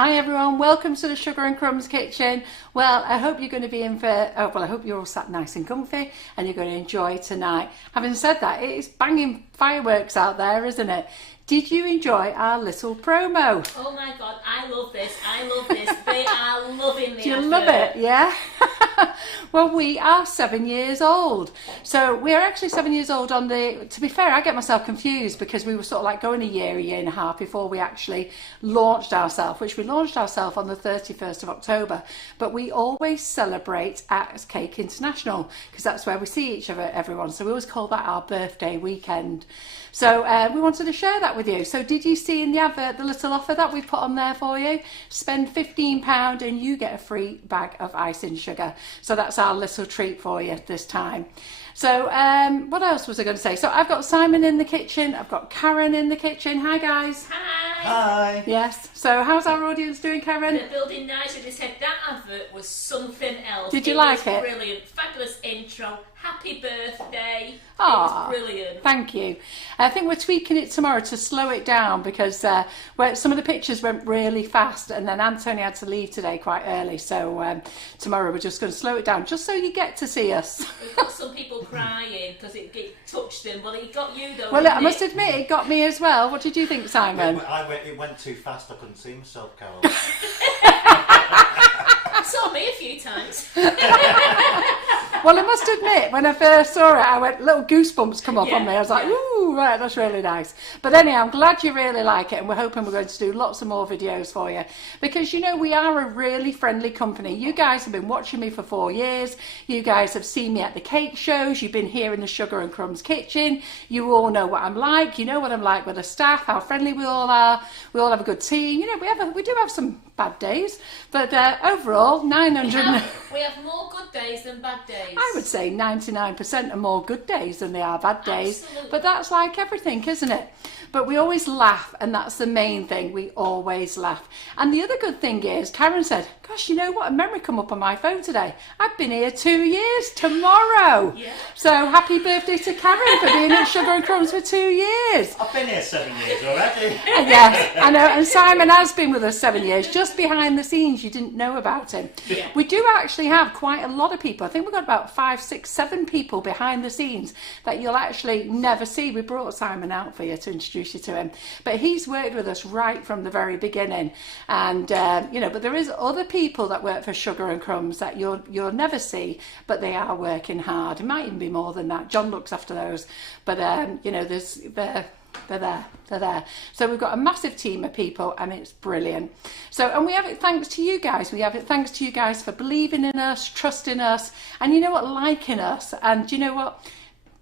Hi everyone, welcome to the Sugar and Crumbs kitchen. Well, I hope you're going to be in for, I hope you're all sat nice and comfy and you're going to enjoy tonight. Having said that, it is banging fireworks out there, isn't it? Did you enjoy our little promo? Oh my God, I love this. They are loving the Do you advert. love it? Yeah? Well, we are 7 years old. So we are actually 7 years old on the, to be fair, I get myself confused because we were sort of like going a year and a half before we actually launched ourselves, which we launched ourselves on the 31st of October. But we always celebrate at Cake International because that's where we see each other, everyone. So we always call that our birthday weekend. So we wanted to share that with you. So did you see in the advert the little offer that we put on there for you? Spend £15 and you get a free bag of icing sugar. So that's our little treat for you this time. So what else was I going to say? So I've got Simon in the kitchen. I've got Karen in the kitchen. Hi guys. Hi. Hi. Yes. So how's our audience doing, Karen? They're building nicely. They said that advert was something else. Did you like it? Brilliant. Fabulous intro. Happy birthday. Aw, It was brilliant. Thank you. I think we're tweaking it tomorrow to slow it down because where some of the pictures went really fast and then Anthony had to leave today quite early. So tomorrow we're just going to slow it down just so you get to see us. We've got some people crying because it touched them. Well, it got you though. Well, didn't I must admit it got me as well. What did you think, Simon? It went too fast. I couldn't see myself, Carol. You saw me a few times. Well, I must admit, when I first saw it, I went, little goosebumps come up on me. I was like, yeah. ooh, right, that's really nice. But anyhow, I'm glad you really like it, and we're hoping we're going to do lots of more videos for you. Because, you know, we are a really friendly company. You guys have been watching me for 4 years. You guys have seen me at the cake shows. You've been here in the Sugar and Crumbs kitchen. You all know what I'm like. You know what I'm like with the staff, how friendly we all are. We all have a good team. You know, we do have some bad days. But overall, 900... We have more good days than bad days. I would say 99% are more good days than they are bad days. Absolutely. But that's like everything, isn't it? But we always laugh, and that's the main thing. We always laugh. And the other good thing is, Karen said, gosh, you know what? A memory come up on my phone today. I've been here 2 years tomorrow. Yeah. So happy birthday to Karen for being at Sugar and Crumbs for 2 years. I've been here 7 years already. Yes, I know. And Simon has been with us 7 years. Just behind the scenes, you didn't know about him. Yeah. We do actually have quite a lot of people. I think we've got about 5, 6, 7 people behind the scenes that you'll actually never see. We brought Simon out for you to introduce you to him. But he's worked with us right from the very beginning. And, you know, but there is other people that work for Sugar and Crumbs that you'll never see, but they are working hard. It might even be more than that. John looks after those. But, you know, they're there. So we've got a massive team of people and it's brilliant. So, and we have it thanks to you guys. We have it thanks to you guys for believing in us, trusting us, and you know what, liking us. And you know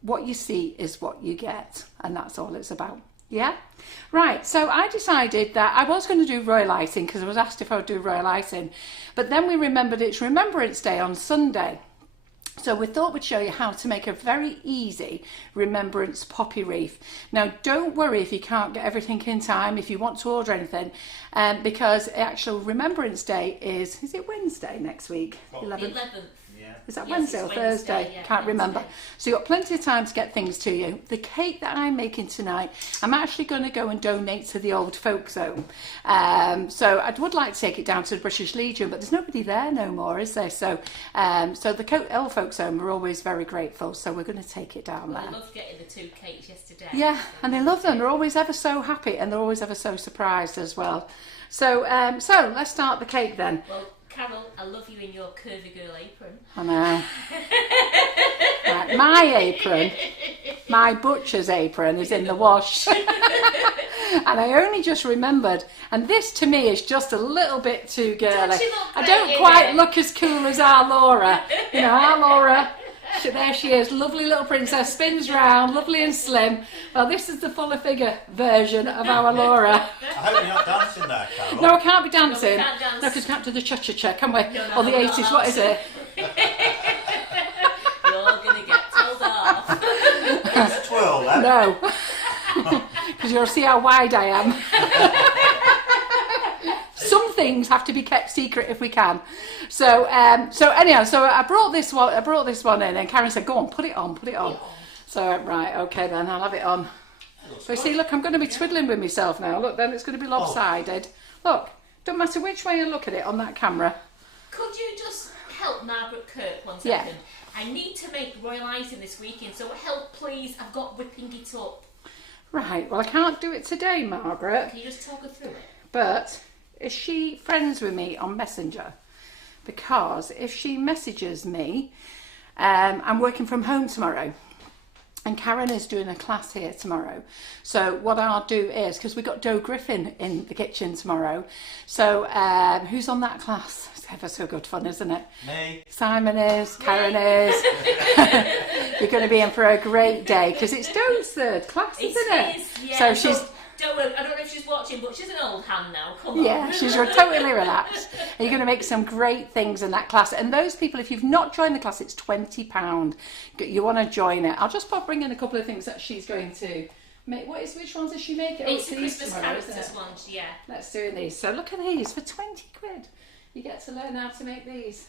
what you see is what you get. And that's all it's about. Yeah? Right, so I decided that I was going to do royal icing because I was asked if I would do royal icing. But then we remembered it's Remembrance Day on Sunday. So we thought we'd show you how to make a very easy remembrance poppy wreath. Now, don't worry if you can't get everything in time, if you want to order anything, because actual Remembrance Day is it Wednesday next week? 11th. Yeah. Is that Yes, Wednesday or it's Thursday? Wednesday, yeah, Can't remember. Wednesday. So you've got plenty of time to get things to you. The cake that I'm making tonight, I'm actually going to go and donate to the Old Folks Home. So I would like to take it down to the British Legion, but there's nobody there no more, is there? So so the Old Folks Home are always very grateful, so we're going to take it down I there. loved getting the 2 cakes yesterday. Yeah, and they love them. They're always ever so happy, and they're always ever so surprised as well. So so let's start the cake then. Well, Carol, I love you in your curvy girl apron. I know. Right, my apron, my butcher's apron is in the wash. And I only just remembered, and this to me is just a little bit too girly. Don't she look I don't great, quite innit? look as cool as our Laura. You know, our Laura, there she is, lovely little princess, spins round, lovely and slim. Well, this is the fuller figure version of our Laura. I hope you're not dancing there, Carol. No, I can't be dancing. No, we can't dance. No, because we can't do the cha-cha-cha, can we? No, Or the we're not 80s, what is it? You're going to get told off. Let's twirl then. No, because you'll see how wide I am. Some things have to be kept secret if we can. So, so anyhow, so I brought this one in, and Karen said, "Go on, put it on." So, right, okay, then I'll have it on. So you see, look, I'm going to be twiddling with myself now. Look, then it's going to be lopsided. Look, Don't matter which way you look at it on that camera. Could you just help Margaret Kirk 1 Yeah. second? I need to make royal icing this weekend, so help please. I've got whipping it up. Right, well I can't do it today, Margaret, Can you just talk her through it? but is she friends with me on Messenger? Because if she messages me, I'm working from home tomorrow. And Karen is doing a class here tomorrow. So what I'll do is, because we've got Joe Griffin in the kitchen tomorrow. So who's on that class? It's ever so good fun, isn't it? Me. Simon is, Karen is. You're going to be in for a great day because it's Joe's third class, isn't it? Yeah. So she's... Don't worry, I don't know if she's watching, but she's an old hand now. Come on. Yeah, she's totally relaxed. And you're going to make some great things in that class. And those people, if you've not joined the class, it's £20. You want to join it. I'll just bring in a couple of things that she's going to make. Which ones does she make? It's the these Christmas tomorrow, isn't characters it? ones, yeah. Let's do these. So look at these for 20 quid. You get to learn how to make these.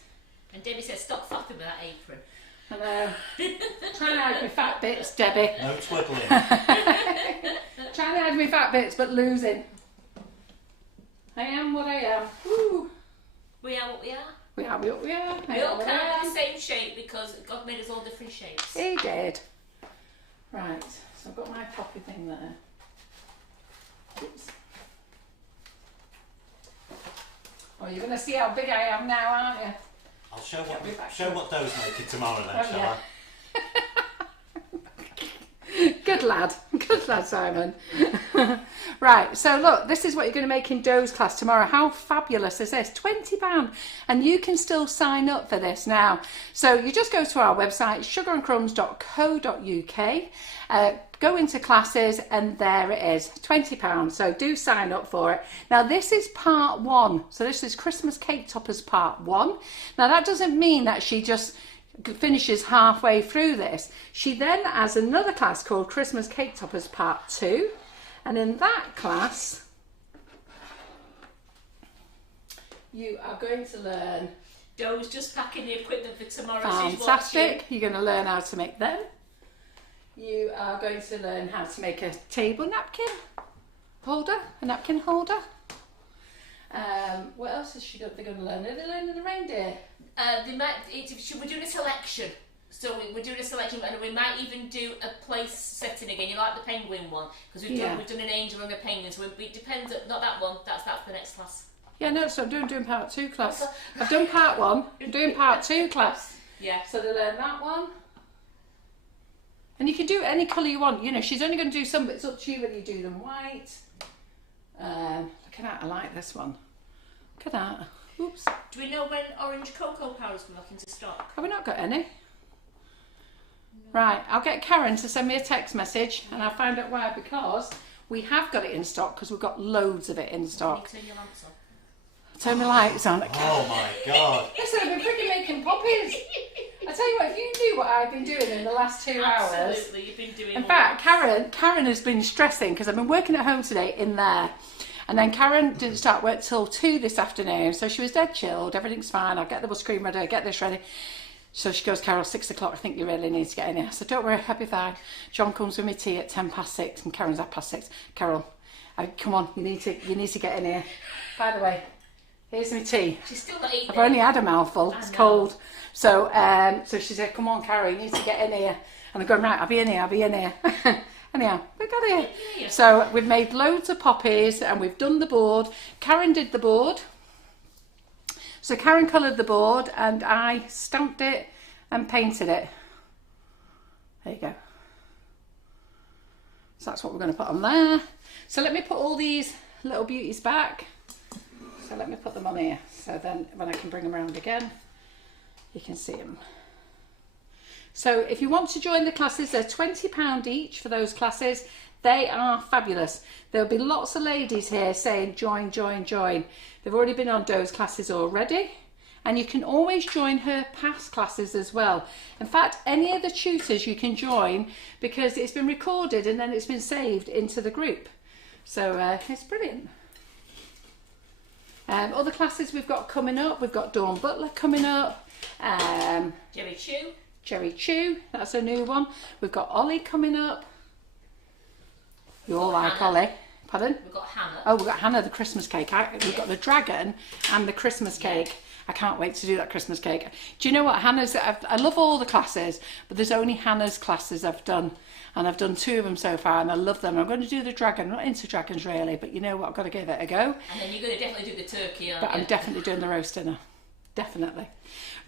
And Debbie says, stop flapping with that apron. I know. Trying to hide my fat bits, Debbie. No twiddling. Trying to hide my fat bits, but losing. I am what I am. Woo. We are what we are. We are what we are. We all come out in the same shape because God made us all different shapes. He did. Right, so I've got my poppy thing there. Oops. Oh, you're going to see how big I am now, aren't you? I'll show what dough's making tomorrow then, Oh, shall yeah. I? Good lad, Simon. Right, so look, this is what you're going to make in Dough's class tomorrow. How fabulous is this? £20, and you can still sign up for this now. So you just go to our website, sugarandcrumbs.co.uk, go into classes, and there it is, £20. So do sign up for it. Now this is part 1. So this is Christmas Cake Toppers part 1. Now that doesn't mean that she just finishes halfway through this. She then has another class called Christmas Cake Toppers part 2, and in that class you are going to learn Joe's just packing the equipment for tomorrow. fantastic. You're going to learn how to make them. You are going to learn how to make a table napkin holder, a napkin holder. What else is they're going to learn? Are they learning the reindeer? We're doing a selection. So we're doing a selection, and we might even do a place setting again. You like the penguin one? Because we've done an angel and a penguin. So it depends. Not that one. That's the next class. Yeah, no. So I'm doing part 2 class. I've done part 1. I'm doing part 2 class. Yeah. So they learn that one. And you can do any colour you want. You know, she's only going to do some, but it's up to you whether you do them white. Look at that. I like this one. Look at that. Oops. Do we know when orange cocoa powder's come back into stock? Have we not got any? Right, I'll get Karen to send me a text message and I'll find out why, because we have got it in stock because we've got loads of it in stock. Can you turn your lamps on? Turn my lights on. Oh my God. Listen, I've been freaking making poppies. I tell you what, if you knew what I've been doing in the last 2 hours. Absolutely, you've been doing. In fact, Karen has been stressing because I've been working at home today in there. And then Karen didn't start work till 2 this afternoon, so she was dead chilled. Everything's fine. I'll get the buttercream ready, get this ready. So she goes, Carol, 6 o'clock, I think you really need to get in here. So don't worry, I'll be fine. John comes with me tea at 6:10, and Karen's at 6:30. Carol, come on, you need to get in here. By the way, here's my tea. She's still not eating. I've only had a mouthful. It's cold. So so she said, come on, Carol, you need to get in here. And I'm going, right, I'll be in here. Anyhow, we got here. Yeah. So we've made loads of poppies and we've done the board. Karen did the board. So Karen coloured the board and I stamped it and painted it. There you go. So that's what we're going to put on there. So let me put all these little beauties back. So let me put them on here. So then when I can bring them around again, you can see them. So if you want to join the classes, they're £20 each for those classes. They are fabulous. There'll be lots of ladies here saying join, join, join. They've already been on Doe's classes already. And you can always join her past classes as well. In fact, any of the tutors you can join because it's been recorded and then it's been saved into the group. So it's brilliant. Other classes we've got coming up. We've got Dawn Butler coming up. Jerry Chew, that's a new one. We've got Ollie coming up. You all like Ollie. Pardon? We've got Hannah. Oh, we've got Hannah, the Christmas cake. We've got the dragon and the Christmas cake. I can't wait to do that Christmas cake. Do you know what? I love all the classes, but there's only Hannah's classes I've done. And I've done 2 of them so far, and I love them. I'm going to do the dragon. I'm not into dragons really, but you know what? I've got to give it a go. And then you're going to definitely do the turkey, aren't you? But I'm definitely doing the roast dinner. Definitely.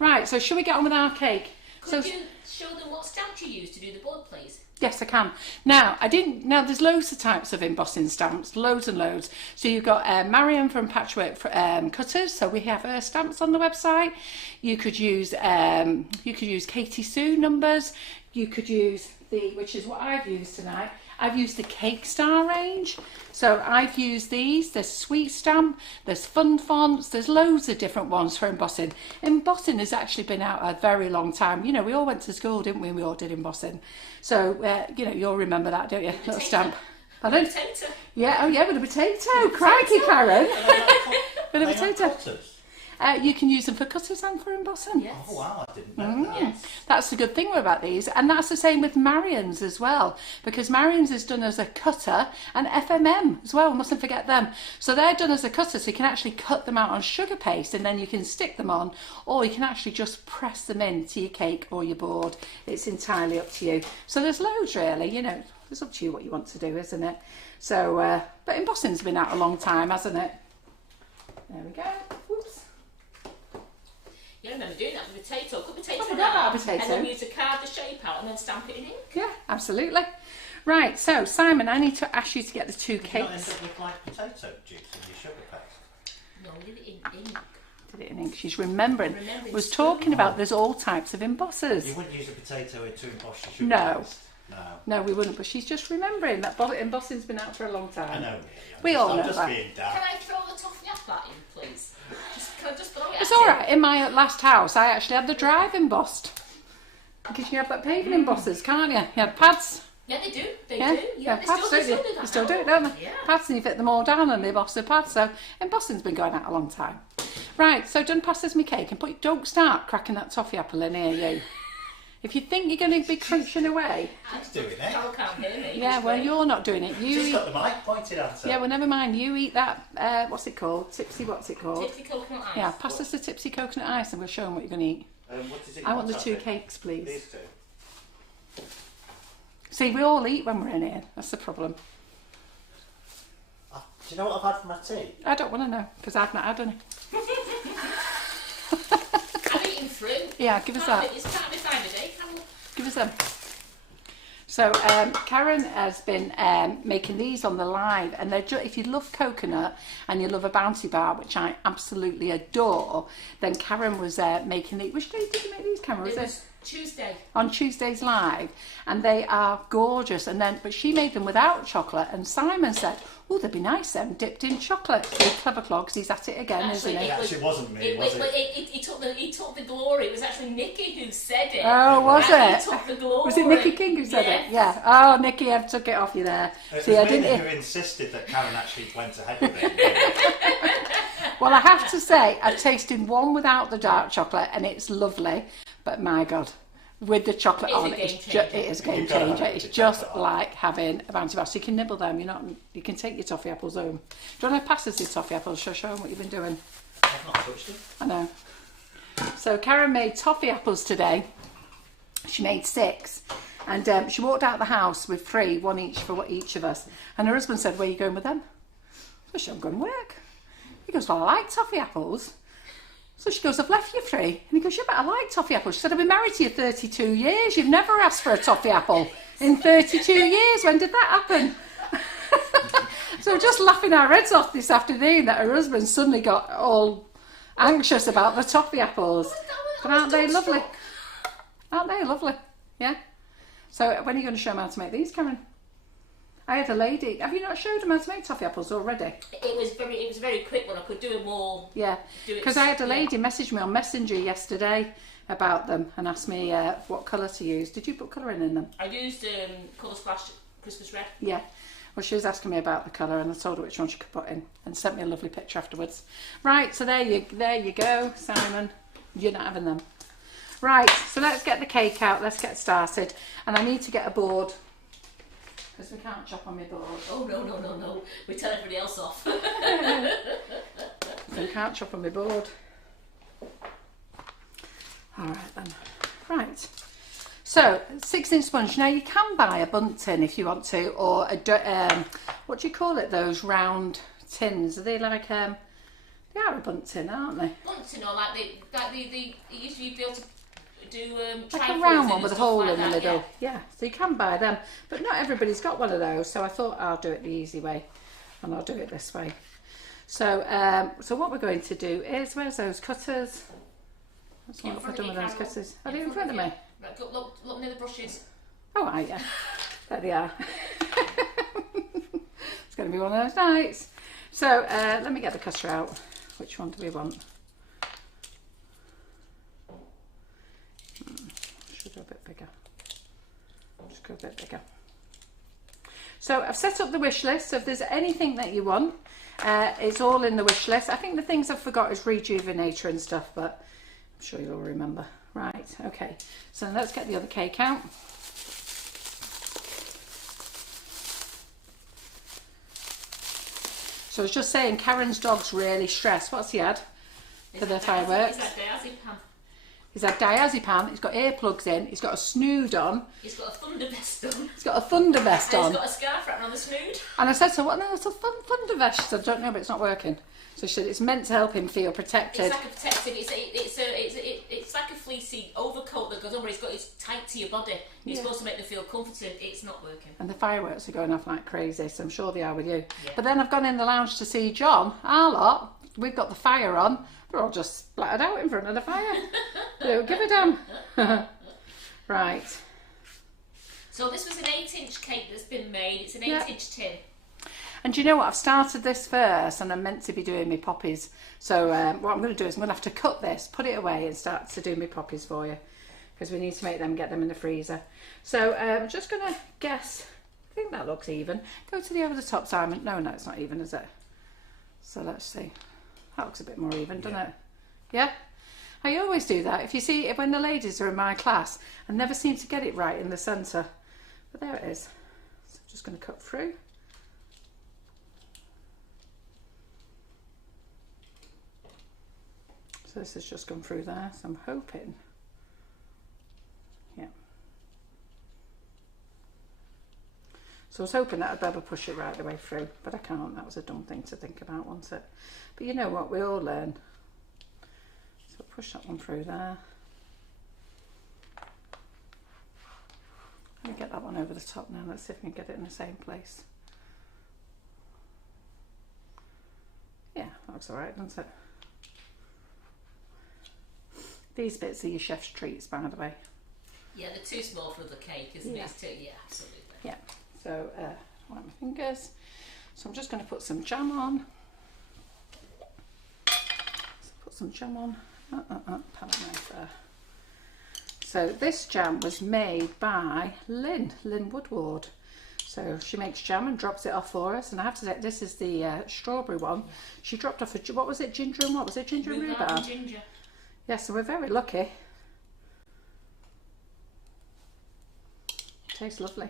Right, so shall we get on with our cake? Could you show them what stamp you use to do the board, please? Yes, I can. Now, there's loads of types of embossing stamps, loads and loads. So you've got Marion from Patchwork Cutters. So we have her stamps on the website. You could use Katie Sue numbers. You could use which is what I've used tonight. I've used the Cake Star range. So I've used these. There's Sweet Stamp, there's Fun Fonts, there's loads of different ones for embossing. Embossing has actually been out a very long time. You know, we all went to school, didn't we? We all did embossing. So, you know, you'll remember that, don't you? Little stamp. Pardon? Potato. Yeah, oh yeah, with a potato. Crikey, Karen. With a potato. You can use them for cutters and for embossing. Yes. Oh wow, I didn't know that. Yes. That's the good thing about these, and that's the same with Marion's as well, because Marion's is done as a cutter and FMM as well, mustn't forget them. So they're done as a cutter, so you can actually cut them out on sugar paste and then you can stick them on, or you can actually just press them into your cake or your board. It's entirely up to you. So there's loads really, you know, it's up to you what you want to do, isn't it? So, but embossing's been out a long time, hasn't it? There we go. Whoops. Yeah, I remember doing that with potato. Cut potato I forgot about potato. and then we used to carve the shape out and then stamp it in ink. Yeah, absolutely. Right, so Simon, I need to ask you to get the 2 Did you not end cakes. up with like potato juice in your sugar paste? No, we did it in ink. Did it in ink. She's remembering. Remembering Was still. talking about there's all types of embossers. You wouldn't use a potato to emboss your sugar No. paste? No. No, we wouldn't, but she's just remembering that embossing's been out for a long time. I know. We all know I'm just that. being daft. Can I throw the toffee apple in, please? Can I just throw it It's at all him? right. In my last house, I actually had the drive embossed. Because you have that paving embossers, can't you? You had pads. Yeah, they do. They Yeah, do. yeah, they pads, still don't you? do that. They still do it, now. don't they? Yeah. Pads, and you fit them all down and they emboss the pads. So embossing's been going out a long time. Right, so done passes me cake, and don't start cracking that toffee apple in here, you. If you think you're going to be crunching away, She's doing it. Carol can't hear me. yeah, well, you're not doing it. You She's eat. got the mic pointed at her. Yeah, well, never mind. You eat that. What's it called? Tipsy. What's it called? Tipsy coconut ice. Yeah, pass us the tipsy coconut ice, and we'll show them what you're going to eat. What is it? I want the What's 2 that? cakes, please. These 2. See, we all eat when we're in here. That's the problem. Do you know what I've had for my tea? I don't want to know because I've not had any. I'm eating fruit. Yeah, give us that. It's part of the time of day, Carol. Give us them. So Karen has been making these on the live, and they're if you love coconut and you love a Bounty Bar, which I absolutely adore, then Karen was making these. Which day did you make these, Karen? Was It it was Tuesday. on Tuesday's live? And they are gorgeous. But she made them without chocolate, and Simon said, "Oh, they'd be nice then, dipped in chocolate." So clever clogs, he's at it again, Actually, isn't he? It actually wasn't me, was it? He took the glory. It was actually Nikki who said it. Oh, was And it? He took the glory. Was it Nikki King who said Yes. it? Yeah. Oh, Nikki, I took it off you there. It See, I was me didn't. who insisted that Karen actually went ahead with it. Well, I have to say, I've tasted one without the dark chocolate, and it's lovely. But my God, with the chocolate It's a on, game it changer. is a game You've got to changer. have It's the just chocolate on. like having a Bounty Bar. So you can nibble them. You can take your toffee apples home. Do you want to pass us these toffee apples? Show them what you've been doing. I've not touched it. I know. So Karen made toffee apples today. She made 6, and she walked out the house with 3, one each for each of us. And her husband said, "Where are you going with them?" So she said, "I'm going to work." He goes, "Well, I like toffee apples." So she goes, "I've left you 3." And he goes, "Yeah, but I like toffee apples." She said, "I've been married to you 32 years. You've never asked for a toffee apple in 32 years. When did that happen?" So we're just laughing our heads off this afternoon that her husband suddenly got all anxious about the toffee apples. But aren't they lovely? Aren't they lovely? Yeah. So when are you going to show them how to make these, Karen? I had a lady. Have you not showed them how to make toffee apples already? It was a very quick one. I could do it more. Yeah. Because I had a lady message me on Messenger yesterday about them and asked me what colour to use. Did you put colouring in them? I used Colour Splash Christmas Red. Yeah. Well, she was asking me about the colour, and I told her which one she could put in, and sent me a lovely picture afterwards. Right, so there you go, Simon. You're not having them. Right, so let's get the cake out. Let's get started. And I need to get a board because we can't chop on my board. Oh no. We tell everybody else off. So we can't chop on my board. Alright then. Right. So, 16 sponge. Now you can buy a bundt tin if you want to, or a, what do you call it, those round tins? Are they like, they are a bundt tin, aren't they? Bundt tin, or like the you used to be able to do like a round one and with a stuff hole like in the that, middle. Yeah, so you can buy them, but not everybody's got one of those, so I thought I'll do it the easy way, and I'll do it this way. So, so what we're going to do is, where's those cutters? That's what I've done with those cutters. Are they in front of me? Right, look near the brushes. Oh, right, yeah. There they are. It's going to be one of those nights. So, let me get the cutter out. Which one do we want? Should go a bit bigger. Just go a bit bigger. So, I've set up the wish list. So, if there's anything that you want, it's all in the wish list. I think the things I've forgot is rejuvenator and stuff, but I'm sure you'll remember. Right, okay, so let's get the other cake out. So I was just saying, Karen's dog's really stressed. What's he had for the fireworks? He's had diazepam. He's had diazepam, he's got earplugs in, he's got a snood on. He's got a thunder vest on. He's got a thunder vest on. He's got a scarf wrapped around the snood. And I said to her, what, no, it's a thunder vest. She said, I don't know, but it's not working. So she said it's meant to help him feel protected. It's like a protective. It's like a fleecy overcoat that goes over. It's tight to your body. It's supposed to make them feel comforted. It's not working. And the fireworks are going off like crazy, so I'm sure they are with you. Yeah. But then I've gone in the lounge to see John. Our lot, we've got the fire on. They're all just splattered out in front of the fire. They don't give a damn. Right. So this was an 8-inch cake that's been made. It's an 8-inch tin. And do you know what? I've started this first and I'm meant to be doing my poppies. So what I'm going to do is I'm going to have to cut this, put it away and start to do my poppies for you. Because we need to make them, get them in the freezer. So I'm just going to guess, I think that looks even. Go to the over the top, Simon. No, it's not even, is it? So let's see. That looks a bit more even, doesn't it? Yeah? I always do that. If you see, when the ladies are in my class, I never seem to get it right in the centre. But there it is. So I'm just going to cut through. So this has just gone through there, so I'm hoping, yeah. So I was hoping that I'd be able to push it right the way through, but I can't. That was a dumb thing to think about, wasn't it? But you know what, we all learn. So push that one through there. Let me get that one over the top now. Let's see if we can get it in the same place. Yeah, that looks all right, doesn't it? These bits are your chef's treats, by the way. Yeah, they're too small for the cake, isn't it? Yeah, absolutely. Yeah, so wipe my fingers. So I'm just going to put some jam on. So put some jam on. Palette knife there. So this jam was made by Lynn Woodward. So she makes jam and drops it off for us. And I have to say, this is the strawberry one. She dropped off what was it, ginger and what was it, ginger and rhubarb? Ginger. Yeah, so we're very lucky. Tastes lovely.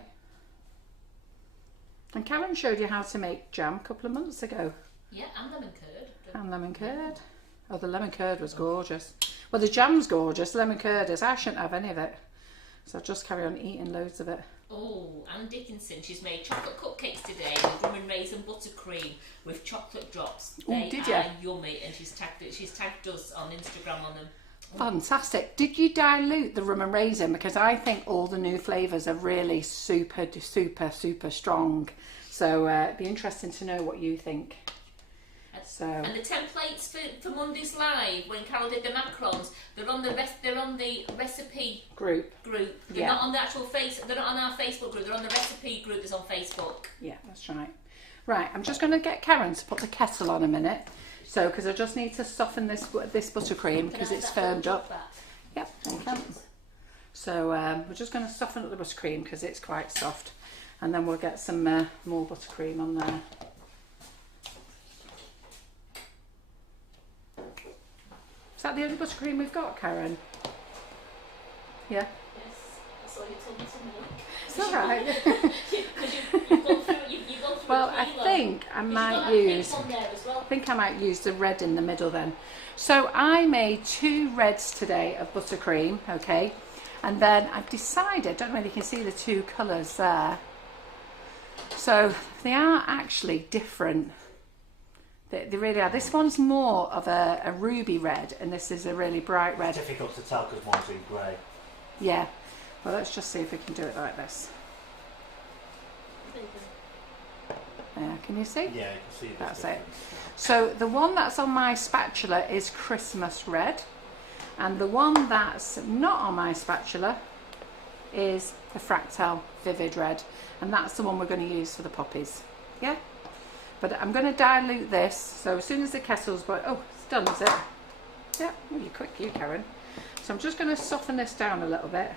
And Karen showed you how to make jam a couple of months ago. Yeah, and lemon curd. And lemon curd. Oh, the lemon curd was gorgeous. Well, the jam's gorgeous, the lemon curd is. I shouldn't have any of it. So I'll just carry on eating loads of it. Oh, Anne Dickinson, she's made chocolate cupcakes today with rum and raisin buttercream with chocolate drops. They are yummy, and she's tagged us on Instagram on them. Fantastic. Did you dilute the rum and raisin? Because I think all the new flavours are really super strong. So it'd be interesting to know what you think. So. And the templates for Monday's Live, when Carol did the macarons, they're on the recipe group. They're not on the actual they're not on our Facebook group, they're on the recipe group that's on Facebook. Yeah, that's right. Right, I'm just going to get Karen to put the kettle on a minute. So, because I just need to soften this buttercream because it's firmed up. Yep, okay. So we're just going to soften up the buttercream because it's quite soft, and then we'll get some more buttercream on there. Is that the only buttercream we've got, Karen? Yeah. Yes, I saw you told me to milk. It's all right. Because Well, I think I might use. On there as well. I think I might use the red in the middle then. So I made 2 reds today of buttercream, okay, and then I've decided, I don't know whether you can see the 2 colours there. So they are actually different. They really are. This one's more of a ruby red, and this is a really bright red. It's difficult to tell because one's in grey. Yeah. Well, let's just see if we can do it like this. Yeah, can you see? Yeah, you can see this. That's it. So the one that's on my spatula is Christmas red, and the one that's not on my spatula is the Fractal Vivid Red, and that's the one we're going to use for the poppies. Yeah? But I'm going to dilute this, so as soon as the kettle's boiled, oh, it's done, is it? Yeah, well, you're quick, you, Karen. So I'm just going to soften this down a little bit.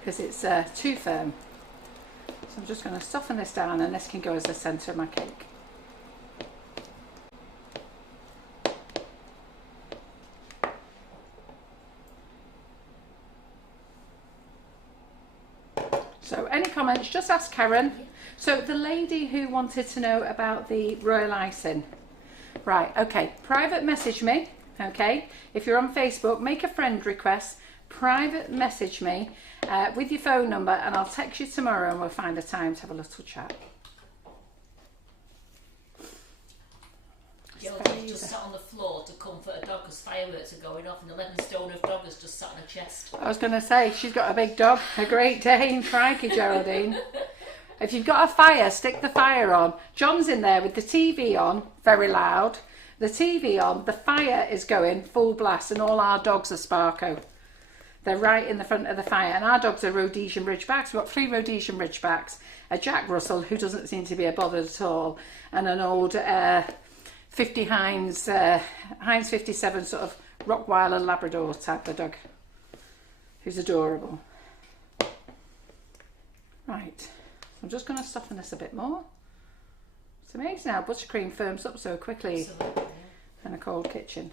Because it's too firm. So I'm just going to soften this down, and this can go as the centre of my cake. So any comments, just ask Karen. So the lady who wanted to know about the royal icing. Right, okay, private message me, okay? If you're on Facebook, make a friend request, private message me with your phone number, and I'll text you tomorrow and we'll find a time to have a little chat. Geraldine just sat on the floor to comfort a dog because fireworks are going off and 11 stone of dog has just sat on her chest. I was going to say, she's got a big dog, a Great Dane, crikey, Geraldine. If you've got a fire, stick the fire on. John's in there with the TV on, very loud. The TV on, the fire is going full blast, and all our dogs are Sparko. They're right in the front of the fire, and our dogs are Rhodesian Ridgebacks. We've got 3 Rhodesian Ridgebacks, a Jack Russell who doesn't seem to be a bother at all, and an old 50 Heinz 57 sort of Rottweiler Labrador type of dog, who's adorable. Right, I'm just going to soften this a bit more. It's amazing how buttercream firms up so quickly in a cold kitchen.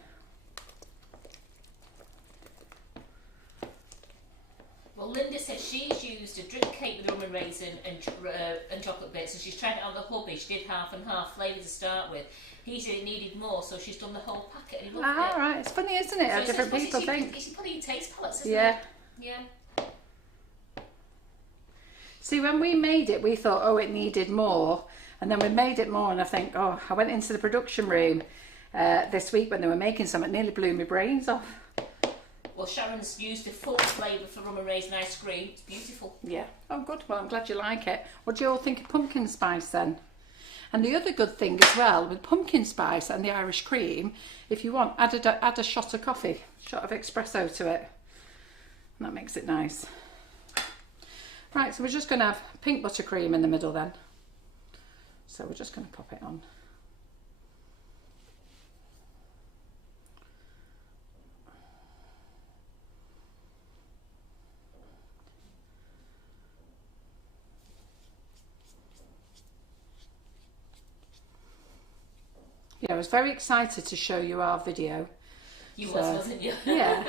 Well, Linda said she's used a drip cake with rum and raisin and chocolate bits, and she's tried it on the hubby. She did half and half flavour to start with. He said it needed more, so she's done the whole packet, and he loved it. Right, it's funny, isn't it, how different people think. It's probably your taste palates, isn't Yeah. it? Yeah. See, when we made it, we thought, oh, it needed more, and then we made it more, and I think, oh, I went into the production room this week when they were making some, it nearly blew my brains off. Well, Sharon's used the full flavour for rum and raisin ice cream. It's beautiful. Yeah. Oh, good. Well, I'm glad you like it. What do you all think of pumpkin spice then? And the other good thing as well with pumpkin spice and the Irish cream, if you want, add a shot of coffee, shot of espresso to it. And that makes it nice. Right, so we're just going to have pink buttercream in the middle then. So we're just going to pop it on. Yeah, I was very excited to show you our video. You wasn't you? Yeah.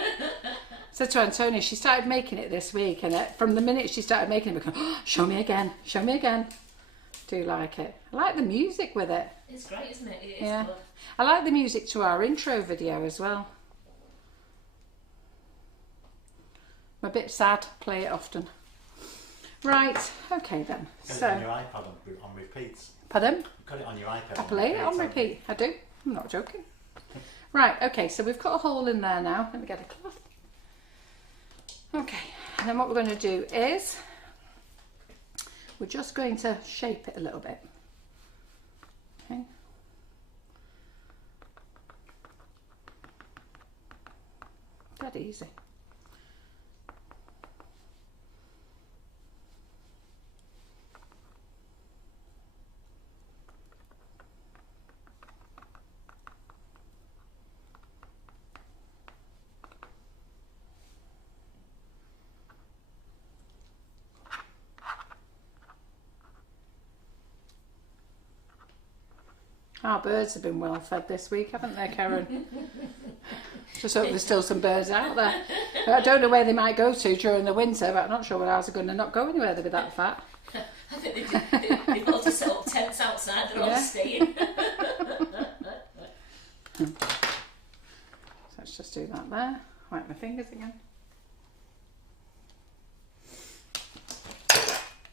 So to Antonia, she started making it this week, and from the minute she started making it, we go, oh, show me again, show me again. Do like it. I like the music with it. It's great, isn't it? It is yeah. good. I like the music to our intro video as well. I'm a bit sad, play it often. Right, okay then. Got So, it on your iPad on repeats. Pardon? Got it on your iPad. I play it on repeat. I do. I'm not joking. Right, okay, so we've got a hole in there now. Let me get a cloth. Okay, and then what we're going to do is we're just going to shape it a little bit. Okay. That easy. Our birds have been well fed this week, haven't they, Karen? Just hope there's still some birds out there. I don't know where they might go to during the winter, but I'm not sure where ours are going to not go anywhere. They'll be that fat. I think they've got to set up tents outside. They're all staying. So let's just do that there. Wipe my fingers again.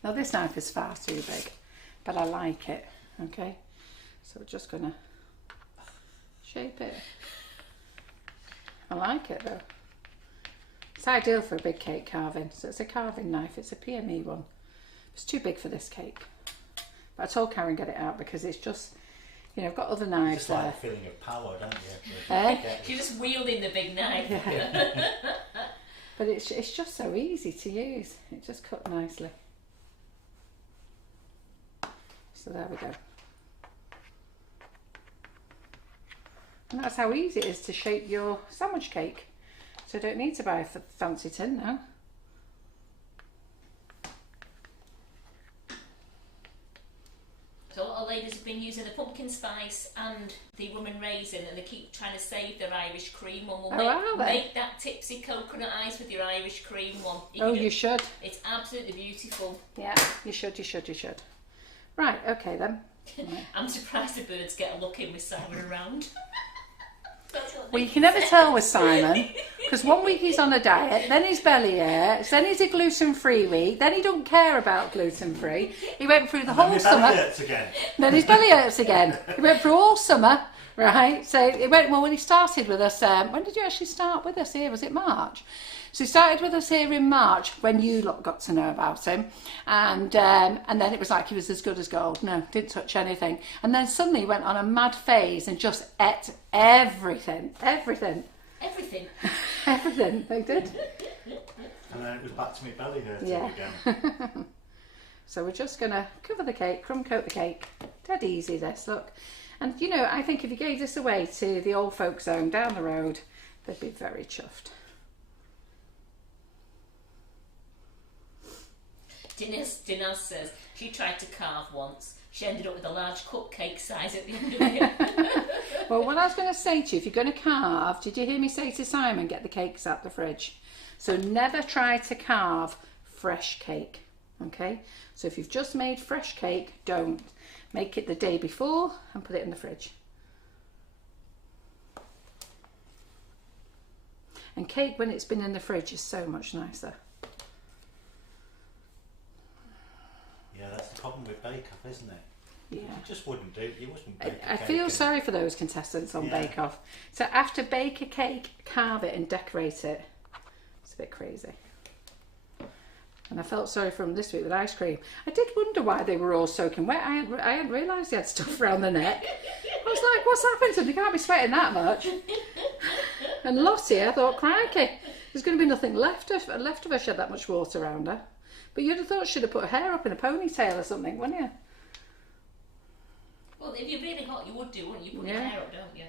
Now this knife is far too big, but I like it. Okay, so we're just going to shape it. I like it though. It's ideal for a big cake carving. So it's a carving knife. It's a PME one. It's too big for this cake. But I told Karen get it out because it's just, you know, I've got other knives just like there. a feeling of power, don't you? You're just wielding the big knife. Yeah. But it's just so easy to use. It just cut nicely. So there we go. And that's how easy it is to shape your sandwich cake. So you don't need to buy a fancy tin now. So a lot of ladies have been using the pumpkin spice and the rum and raisin, and they keep trying to save their Irish cream one. We'll make that tipsy coconut ice with your Irish cream one. You should. It's absolutely beautiful. Yeah, you should. Right, okay then. Right. I'm surprised the birds get a look in with Simon around. Well, you can never tell with Simon, because one week he's on a diet, then he's belly aches, then he's a gluten-free week, then he don't care about gluten-free. He went through the whole summer. Belly hurts again. Then his belly hurts again. He went through all summer, right? So it went, well, when he started with us, when did you actually start with us here? Was it March? So he started with us here in March when you lot got to know about him, and then it was like he was as good as gold. No, didn't touch anything. And then suddenly he went on a mad phase and just ate everything. Everything. Everything, they did. And then it was back to me belly hurting again. So we're just going to cover the cake, crumb coat the cake. Dead easy this, look. And you know, I think if you gave this away to the old folks home down the road, they'd be very chuffed. Dinaz says she tried to carve once. She ended up with a large cupcake size at the end of it. Well, what I was going to say to you, if you're going to carve, did you hear me say to Simon, get the cakes out the fridge? So never try to carve fresh cake, okay? So if you've just made fresh cake, don't. Make it the day before and put it in the fridge. And cake, when it's been in the fridge, is so much nicer. Yeah, that's the problem with Bake Off, isn't it? Yeah. You just wouldn't do. You wouldn't bake a I cake feel and- sorry for those contestants on Yeah. Bake Off. So after bake a cake, carve it and decorate it. It's a bit crazy. And I felt sorry for them this week with ice cream. I did wonder why they were all soaking wet. I hadn't realised they had stuff around the neck. I was like, what's happened to them? They can't be sweating that much. And Lottie, I thought, crikey, there's going to be nothing left of her. She had that much water around her. But you'd have thought she'd have put her hair up in a ponytail or something, wouldn't you? Well, if you're really hot, you would do, wouldn't you? Put your hair up, don't you?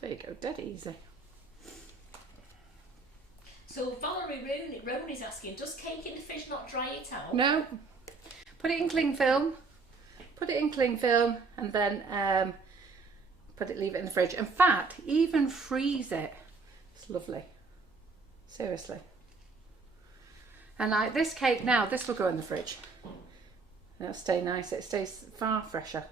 There you go, dead easy. So Valerie Rowan is asking, does cake in the fridge not dry it out? No. Put it in cling film. And then leave it in the fridge. In fact, even freeze it. It's lovely. Seriously. And like this cake now, this will go in the fridge. It'll stay nice. It stays far fresher.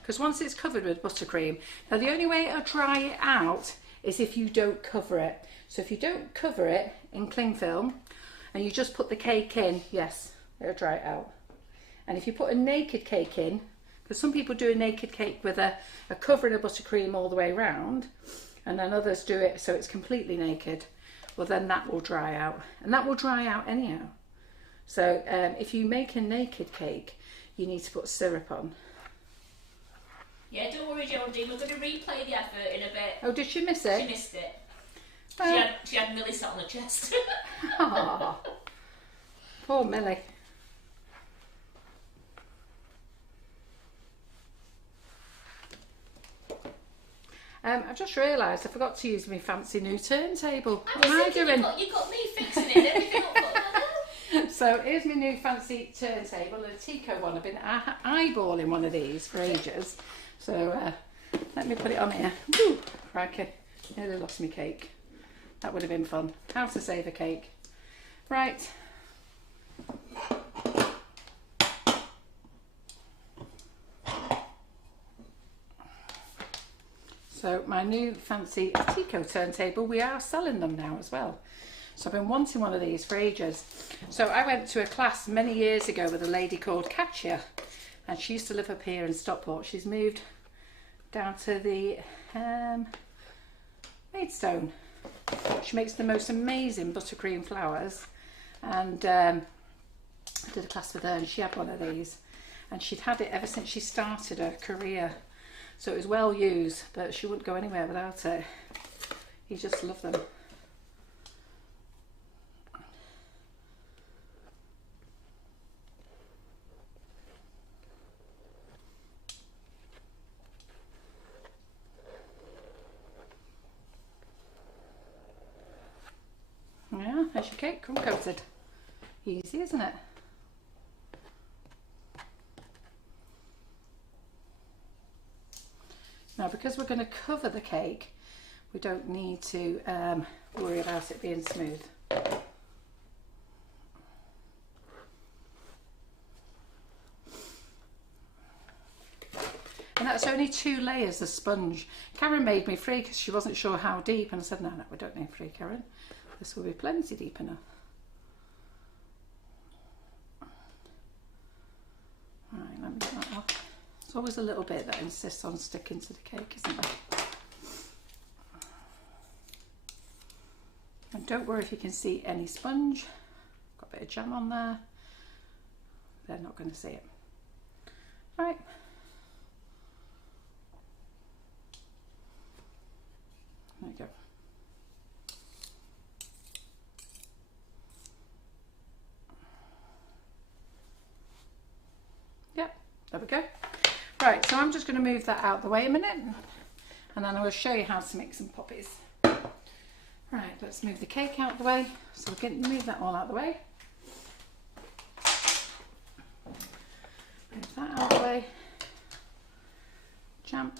Because once it's covered with buttercream, now the only way it'll dry it out is if you don't cover it. So if you don't cover it in cling film and you just put the cake in, yes, it'll dry it out. And if you put a naked cake in, because some people do a naked cake with a covering of buttercream all the way around, and then others do it so it's completely naked, well then that will dry out. And that will dry out anyhow. So if you make a naked cake, you need to put syrup on. Yeah, don't worry, Geraldine. We're going to replay the advert in a bit. Oh, did she miss it? She missed it. Well, She had Millie sat on her chest. Aww. Poor Millie. I've just realised I forgot to use my fancy new turntable. What am I doing? You got me fixing it and everything up. So here's my new fancy turntable, a Tico one. I've been eyeballing one of these for ages. So let me put it on here. Woo, crikey, nearly lost my cake. That would have been fun. How to save a cake. Right. So my new fancy Tico turntable, we are selling them now as well. So I've been wanting one of these for ages. So I went to a class many years ago with a lady called Katya, and she used to live up here in Stockport. She's moved down to the Maidstone. She makes the most amazing buttercream flowers, and I did a class with her, and she had one of these, and she'd had it ever since she started her career. So it was well used, but she wouldn't go anywhere without it. You just love them. Yeah, there's your cake, crumb coated. Easy, isn't it? Now, because we're going to cover the cake, we don't need to worry about it being smooth. And that's only 2 layers of sponge. Karen made me 3 because she wasn't sure how deep, and I said, no, we don't need 3, Karen. This will be plenty deep enough. Right, let me get that off. There's always a little bit that insists on sticking to the cake, isn't there? And don't worry if you can see any sponge. Got a bit of jam on there. They're not going to see it. Right. There you go. Yep, there we go. Right, so I'm just going to move that out the way a minute, and then I will show you how to make some poppies. Right, let's move the cake out the way. So we can move that all out the way. Move that out the way. Jam.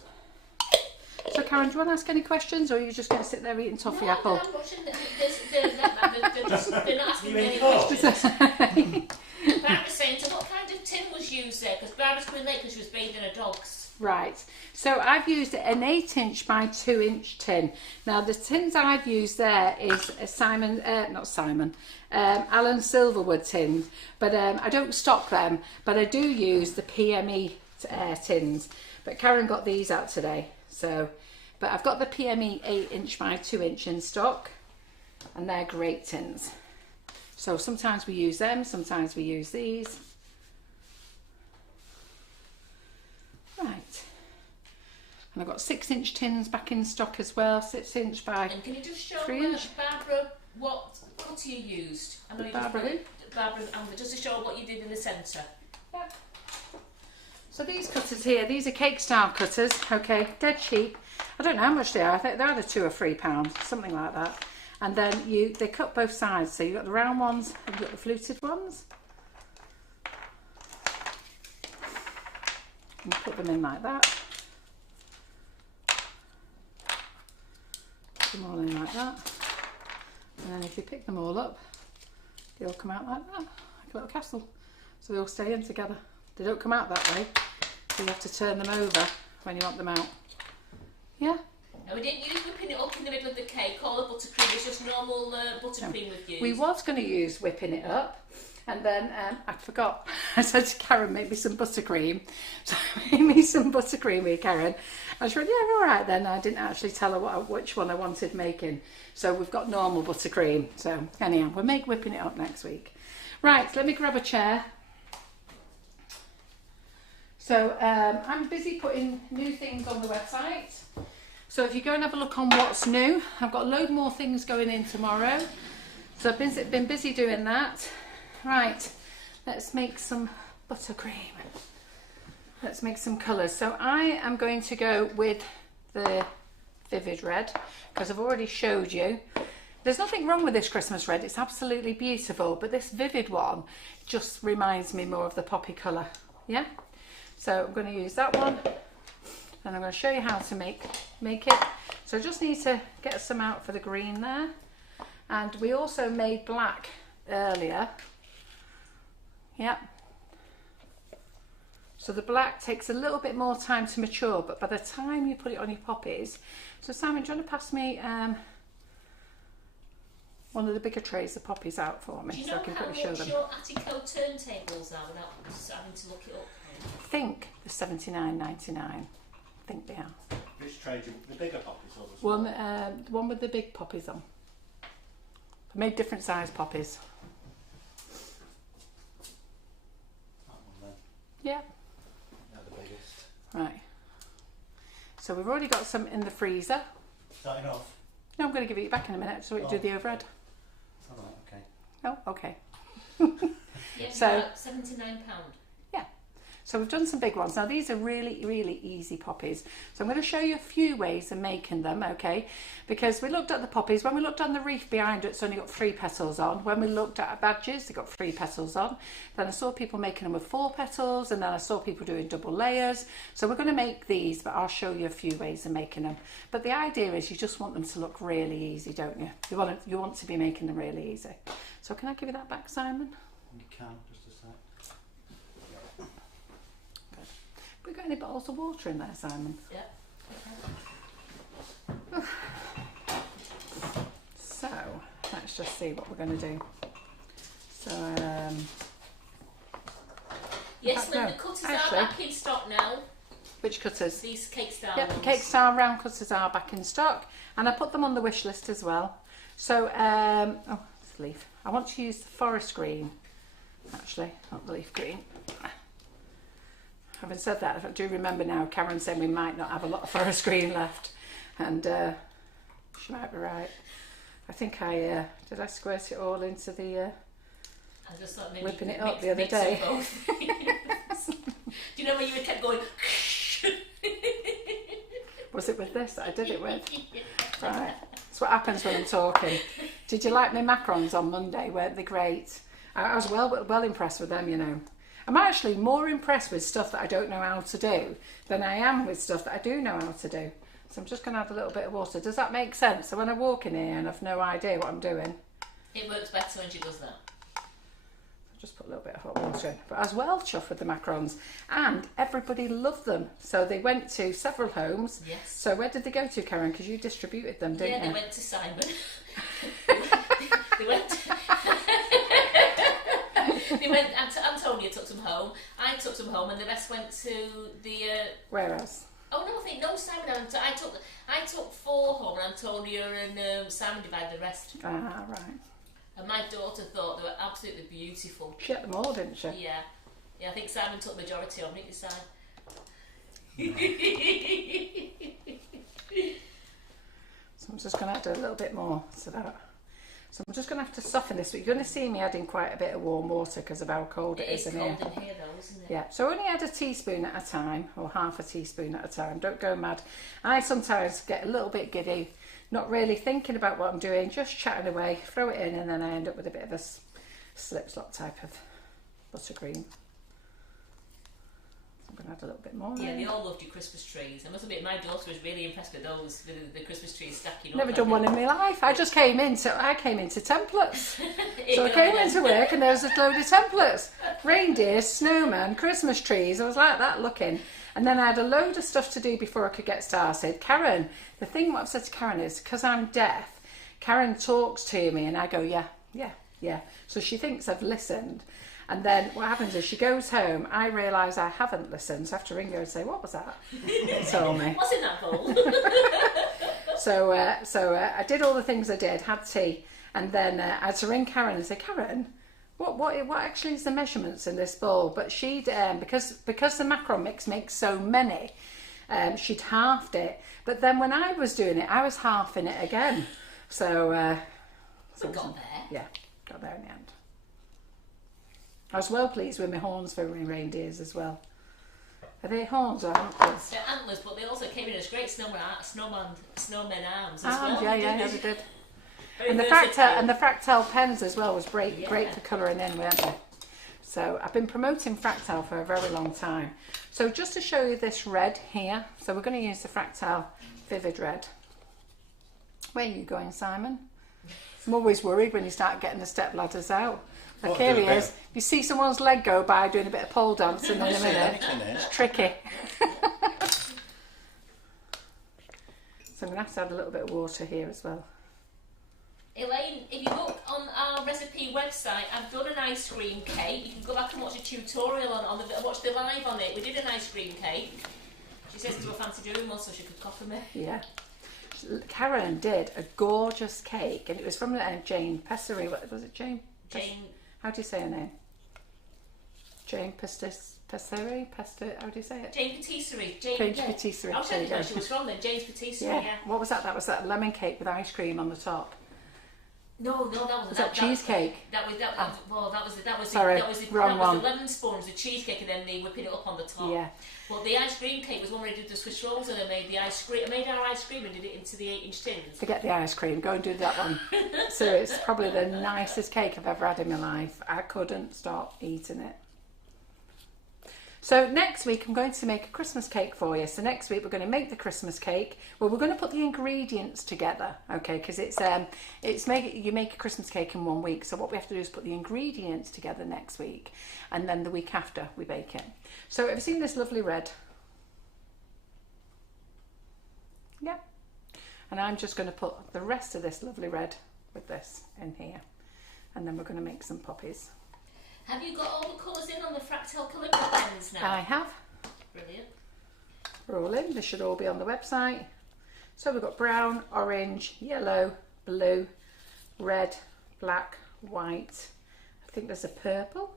So Karen, do you want to ask any questions, or are you just going to sit there eating toffee apple? I'm watching they're not asking me any questions. Barbara's saying, so what kind of tin was used there? Because Barbara's coming late because she was bathing her dogs. Right. So I've used an 8-inch by 2-inch tin. Now the tins I've used there is a Alan Silverwood tins, but I don't stock them, but I do use the PME tins. But Karen got these out today. So, but I've got the PME 8-inch by 2-inch in stock, and they're great tins. So sometimes we use them, sometimes we use these. Right. And I've got 6-inch tins back in stock as well, 6-inch by 3-inch. And can you just show Barbara what cutter you used? I know Barbara, just to show what you did in the centre. Yep. So these cutters here, these are cake style cutters, okay, dead cheap. I don't know how much they are, I think they're either £2 or £3, something like that. And then they cut both sides, so you've got the round ones and you've got the fluted ones. And put them in like that. Put them all in like that. And then if you pick them all up, they all come out like that, like a little castle. So they all stay in together. They don't come out that way, so you have to turn them over when you want them out. Yeah? Now we didn't use whipping it up in the middle of the cake or the buttercream, it's just normal buttercream we've used. We was going to use whipping it up, and then I forgot. I said to Karen, make me some buttercream. So I made me some buttercream with Karen. And she went, yeah, all right then. I didn't actually tell her which one I wanted making. So we've got normal buttercream. So anyhow, we'll make whipping it up next week. Right, let me grab a chair. So I'm busy putting new things on the website. So if you go and have a look on what's new, I've got a load more things going in tomorrow. So I've been busy doing that. Right, let's make some buttercream. Let's make some colours. So I am going to go with the Vivid Red because I've already showed you There's nothing wrong with this Christmas red, it's absolutely beautiful, but this vivid one just reminds me more of the poppy colour, yeah? So I'm going to use that one, and I'm going to show you how to make it. So I just need to get some out for the green there, and we also made black earlier, yeah. So the black takes a little bit more time to mature, but by the time you put it on your poppies, so Simon, do you want to pass me one of the bigger trays of poppies out for me, so I can quickly show them. Do you know how much your Attico turntables are without just having to look it up? I think they're $79.99. I think they are. Which tray do you, the bigger poppies or the smaller? One with the big poppies on. I made different size poppies. That one then. Yeah. They're the biggest. Right. So we've already got some in the freezer. Is that enough? No, I'm going to give it back in a minute so we can do the overhead. Alright, okay. Oh, okay. Yeah, So- £79. Yeah. So we've done some big ones. Now these are really, really easy poppies. So I'm going to show you a few ways of making them, okay? Because we looked at the poppies. When we looked on the wreath behind it, it's only got 3 petals on. When we looked at our badges, they got 3 petals on. Then I saw people making them with 4 petals, and then I saw people doing double layers. So we're going to make these, but I'll show you a few ways of making them. But the idea is you just want them to look really easy, don't you? You want to be making them really easy. So can I give you that back, Simon? You can, just a sec. Have we got any bottles of water in there, Simon? Yeah. So let's just see what we're going to do. So Yes, no, the cutters actually- are back in stock now. which cutters? These cake style Yep, the ones. cake style round cutters are back in stock, and I put them on the wish list as well. So oh, it's a leaf. I want to use the forest green, actually, not the leaf green. Having said that, I do remember now Karen saying we might not have a lot of forest green left, and she might be right. I think did I squirt it all into the I just thought maybe whipping you it could up the other mix them day. both. Do you know when you kept going? Was it with this that I did it with? Right. That's what happens when I'm talking. Did you like my macarons on Monday? Weren't they great? I was well impressed with them, you know. I'm actually more impressed with stuff that I don't know how to do than I am with stuff that I do know how to do. So I'm just going to add a little bit of water. Does that make sense? So when I walk in here and I've no idea what I'm doing, It works better when she does that. I'll just put a little bit of hot water in. But I was well chuffed with the macarons, and everybody loved them. So they went to several homes. Yes. So where did they go to, Karen? Because you distributed them, didn't Yeah, you? they went to Simon. they went. They went. Antonia took some home. I took some home, and the rest went to the. Where else? Oh no! I think no Simon. I took 4 home, and Antonia and Simon divided the rest. Ah, right. And my daughter thought they were absolutely beautiful. She ate them all, didn't she? Yeah, yeah. I think Simon took the majority of it this time. So I'm just going to add a little bit more to that. So I'm just going to have to soften this, but you're going to see me adding quite a bit of warm water because of how cold it is in here. It's cold in here though, isn't it? Yeah, so only add a teaspoon at a time, or half a teaspoon at a time. Don't go mad. I sometimes get a little bit giddy, not really thinking about what I'm doing, just chatting away, throw it in, and then I end up with a bit of a slip slop type of buttercream. I'm going to add a little bit more. Yeah, in. they all loved your Christmas trees. I must admit, my daughter was really impressed with those, with the Christmas trees stacking up. Never done one in my life. I came into templates. So I came into work and there was a load of templates. Reindeers, snowmen, Christmas trees. I was like that looking. And then I had a load of stuff to do before I could get started. Karen, the thing what I've said to Karen is, because I'm deaf, Karen talks to me and I go, yeah, yeah, yeah. So she thinks I've listened. And then what happens is she goes home, I realise I haven't listened, so I have to ring her and say, what was that? She told me. What's in that bowl? So I did all the things I did, had tea, and then I had to ring Karen and say, Karen, what actually is the measurements in this bowl? But she'd, because the macaron mix makes so many, she'd halved it. But then when I was doing it, I was halving it again. So We got there. yeah, got there in the end. I was well pleased with my horns for my reindeers as well. Are they horns or antlers? They're antlers, but they also came in as great snowmen arms as Ah, well. yeah, they did. And the fractal pens as well was great for colouring in, weren't they? So I've been promoting Fractal for a very long time. So just to show you this red here, so we're going to use the Fractal Vivid Red. Where are you going, Simon? I'm always worried when you start getting the step ladders out. Like here he is. You see someone's leg go by doing a bit of pole dancing in a minute. It's tricky. So I'm going to have to add a little bit of water here as well. Elaine, if you look on our recipe website, I've done an ice cream cake. You can go back and watch a tutorial watch the live on it. We did an ice cream cake. She says to her fancy doing one so she could copy me. Yeah. Karen did a gorgeous cake, and it was from Jane Pessery. What was it, Jane? Jane. How do you say her name? Jane Pessery? How do you say it? Jane Patisserie. Jane Patisserie. I'll tell you where she was from then. Jane's Patisserie. Yeah. What was that? That was that lemon cake with ice cream on the top. No, that wasn't. Was that cheesecake? That was the lemon sponge, the cheesecake, and then they whipping it up on the top. Yeah. Well, the ice cream cake was when we did the Swiss rolls, and I made the ice cream. I made our ice cream and did it into the 8-inch tins. Forget the ice cream. Go and do that one. So it's probably the nicest cake I've ever had in my life. I couldn't stop eating it. So next week I'm going to make a Christmas cake for you. So next week we're going to make the Christmas cake. Well, we're going to put the ingredients together, okay? Because you make a Christmas cake in 1 week. So what we have to do is put the ingredients together next week, and then the week after we bake it. So have you seen this lovely red? Yeah. And I'm just going to put the rest of this lovely red with this in here, and then we're going to make some poppies. Have you got all the colours in on the Fractal Calligraphy pens now? I have. Brilliant. We're all in. They should all be on the website. So we've got brown, orange, yellow, blue, red, black, white. I think there's a purple.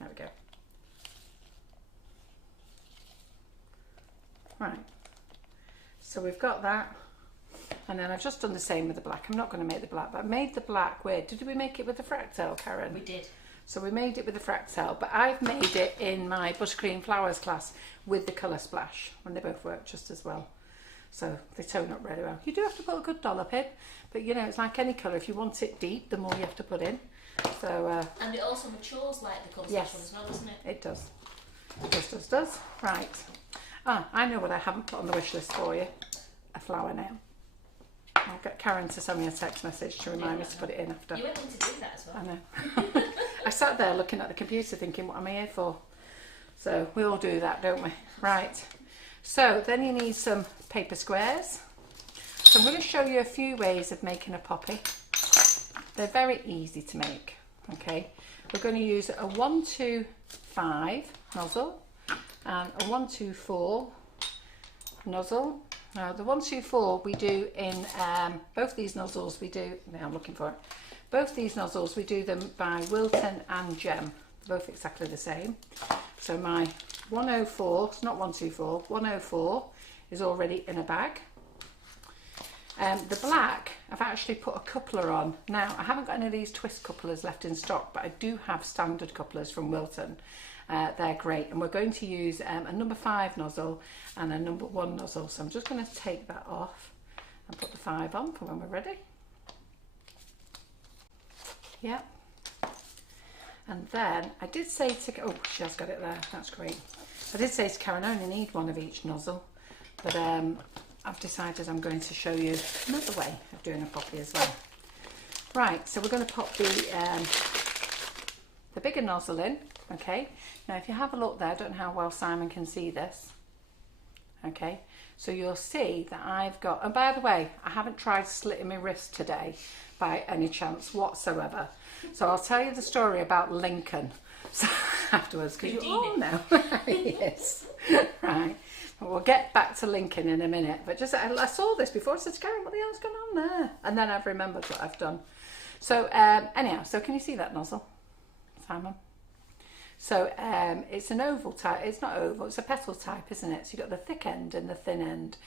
There we go. Right. So we've got that. And then I've just done the same with the black. I'm not going to make the black, but I made the black with... Did we make it with the Fractal, Karen? We did. So we made it with the Fractal, but I've made it in my Buttercream Flowers class with the colour splash, and they both work just as well. So they tone up really well. You do have to put a good dollop in, but you know, it's like any colour. If you want it deep, the more you have to put in. So and it also matures like the colour splash one as well, doesn't it? It does. It does. Right. Ah, I know what I haven't put on the wish list for you. A flower nail. I'll get Karen to send me a text message to remind me to put it in after. You went in to do that as well. I know. I sat there looking at the computer thinking, what am I here for? So we all do that, don't we? Right. So then you need some paper squares. So I'm going to show you a few ways of making a poppy. They're very easy to make. Okay. We're going to use a 125 nozzle and a 124 nozzle. Now the 124 we do in both these nozzles we do, now I'm looking for it, both these nozzles we do them by Wilton and Gem, both exactly the same. So my 104, it's not 124, 104 is already in a bag. The black, I've actually put a coupler on. Now I haven't got any of these twist couplers left in stock, but I do have standard couplers from Wilton. They're great, and we're going to use a number 5 nozzle and a number 1 nozzle, so I'm just going to take that off and put the 5 on for when we're ready. Yeah. And then I did say to, oh, she has got it there, that's great. I did say to Karen, I only need one of each nozzle, but I've decided I'm going to show you another way of doing a poppy as well. Right, so we're going to pop the bigger nozzle in. Okay, now if you have a look there, I don't know how well Simon can see this. Okay, so you'll see that I've got, and by the way, I haven't tried slitting my wrist today by any chance whatsoever. So I'll tell you the story about Lincoln afterwards, because you all know. Yes, right. But we'll get back to Lincoln in a minute. But just, I saw this before, I said to Karen, what the hell's going on there? And then I've remembered what I've done. So anyhow, so can you see that nozzle, Simon? So it's an oval type, it's not oval, it's a petal type, isn't it? So you've got the thick end and the thin end.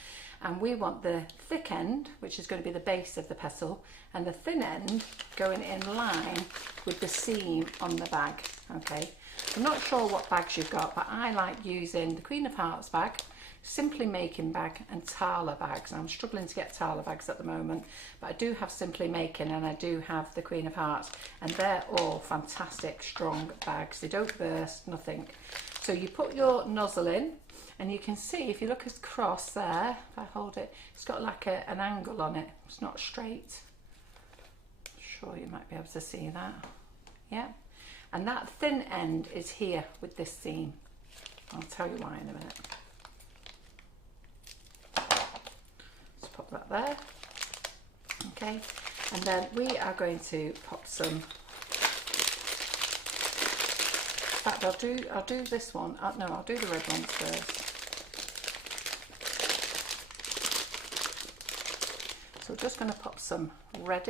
And we want the thick end, which is going to be the base of the petal, and the thin end going in line with the seam on the bag. Okay, I'm not sure what bags you've got, but I like using the Queen of Hearts bag, Simply Making bag and Tala bags. I'm struggling to get Tala bags at the moment, but I do have Simply Making and I do have the Queen of Hearts, and they're all fantastic strong bags. They don't burst, nothing. So you put your nozzle in, and you can see if you look across there, if I hold it, it's got like an angle on it. It's not straight. Sure, you might be able to see that. Yeah, and that thin end is here with this seam. I'll tell you why in a minute. Let's pop that there. Okay, and then we are going to pop some. In fact, I'll do this one. No, I'll do the red ones first. So we're just going to pop some red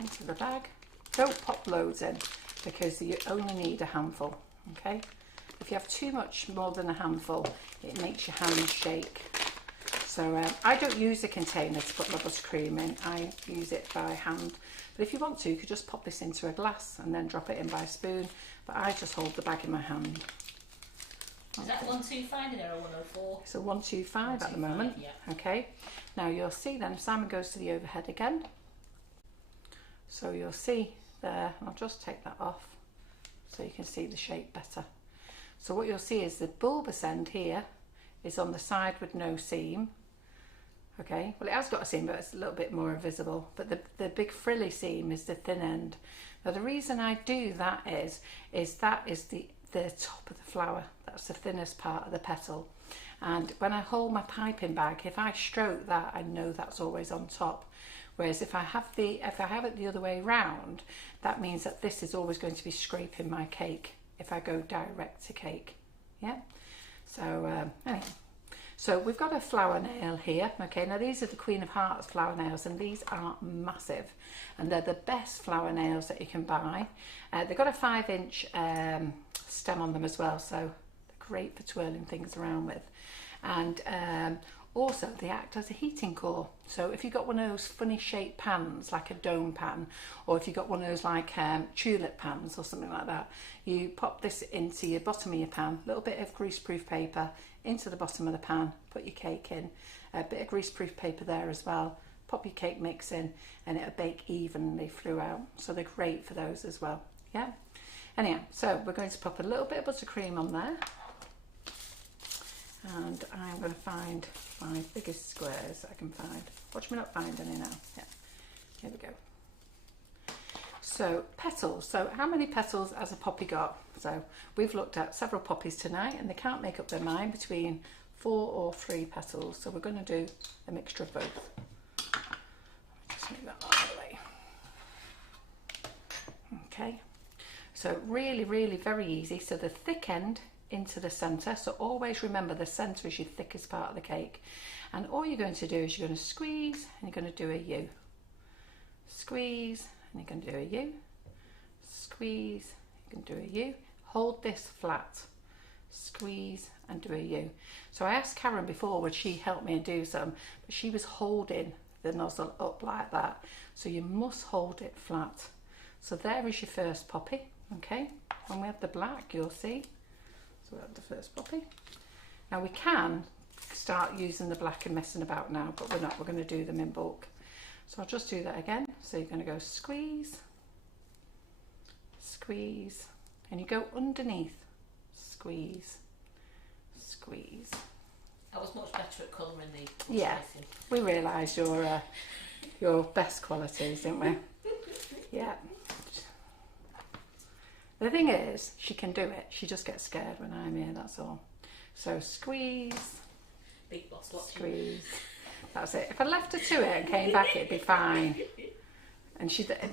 into the bag. Don't pop loads in because you only need a handful. Okay, if you have too much more than a handful, it makes your hands shake. So I don't use a container to put my buttercream in. I use it by hand. But if you want to, you could just pop this into a glass and then drop it in by a spoon. But I just hold the bag in my hand. Is that 125 in there or 104? It's a 125 at the moment. Yeah. Okay. Now you'll see then, if Simon goes to the overhead again. So you'll see there, I'll just take that off so you can see the shape better. So what you'll see is the bulbous end here is on the side with no seam. Okay, well it has got a seam but it's a little bit more visible, but the big frilly seam is the thin end. Now the reason I do that is that is the top of the flower. That's the thinnest part of the petal, and when I hold my piping bag, if I stroke that, I know that's always on top. Whereas if I have it the other way round, that means that this is always going to be scraping my cake if I go direct to cake. Yeah. So anyway, so we've got a flower nail here. Okay, now these are the Queen of Hearts flower nails, and these are massive, and they're the best flower nails that you can buy. They've got a 5-inch stem on them as well, so they're great for twirling things around with. And also they act as a heating core. So if you've got one of those funny shaped pans, like a dome pan, or if you've got one of those like tulip pans or something like that, you pop this into your bottom of your pan, a little bit of greaseproof paper into the bottom of the pan, put your cake in, a bit of greaseproof paper there as well, pop your cake mix in, and it'll bake evenly throughout. So they're great for those as well. Yeah. Anyhow, so we're going to pop a little bit of buttercream on there. And I'm going to find my biggest squares that I can find. Watch me not find any now. Yeah, here we go. So petals. So how many petals has a poppy got? So we've looked at several poppies tonight, and they can't make up their mind between 4 or 3 petals. So we're going to do a mixture of both. Just move that out of the way. Okay. So really, really very easy. So the thick end into the centre, so always remember the centre is your thickest part of the cake, and all you're going to do is you're going to squeeze and you're going to do a U, squeeze and you're going to do a U, squeeze, you can do a U, hold this flat, squeeze and do a U. So I asked Karen before would she help me do some, but she was holding the nozzle up like that, so you must hold it flat. So there is your first poppy. Okay, when we have the black, you'll see. So we have the first poppy. Now we can start using the black and messing about now, but we're not. We're going to do them in bulk. So I'll just do that again. So you're going to go squeeze, squeeze, and you go underneath, squeeze, squeeze. I was much better at colouring the yeah, spacing. We realised your best qualities, didn't we? Yeah. The thing is, she can do it. She just gets scared when I'm here, that's all. So squeeze, Big boss watching. squeeze. That's it. If I left her to it and came back, it'd be fine. And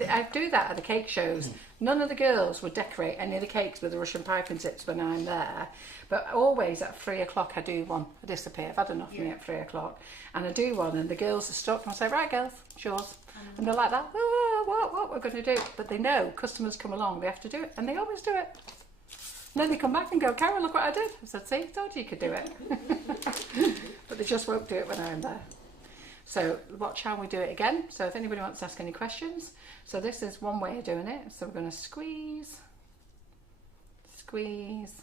I do that at the cake shows. None of the girls would decorate any of the cakes with the Russian piping tips when I'm there. But always at 3 o'clock I do one. I disappear. I've had enough of me at 3 o'clock. And I do one, and the girls are stuck. And I say, right girls, it's yours. And they're like that, oh, what we're going to do. But they know customers come along, they have to do it. And they always do it. And then they come back and go, Karen, look what I did. I said, see, told you could do it. But they just won't do it when I'm there. So watch how we do it again. So if anybody wants to ask any questions. So this is one way of doing it. So we're going to squeeze, squeeze.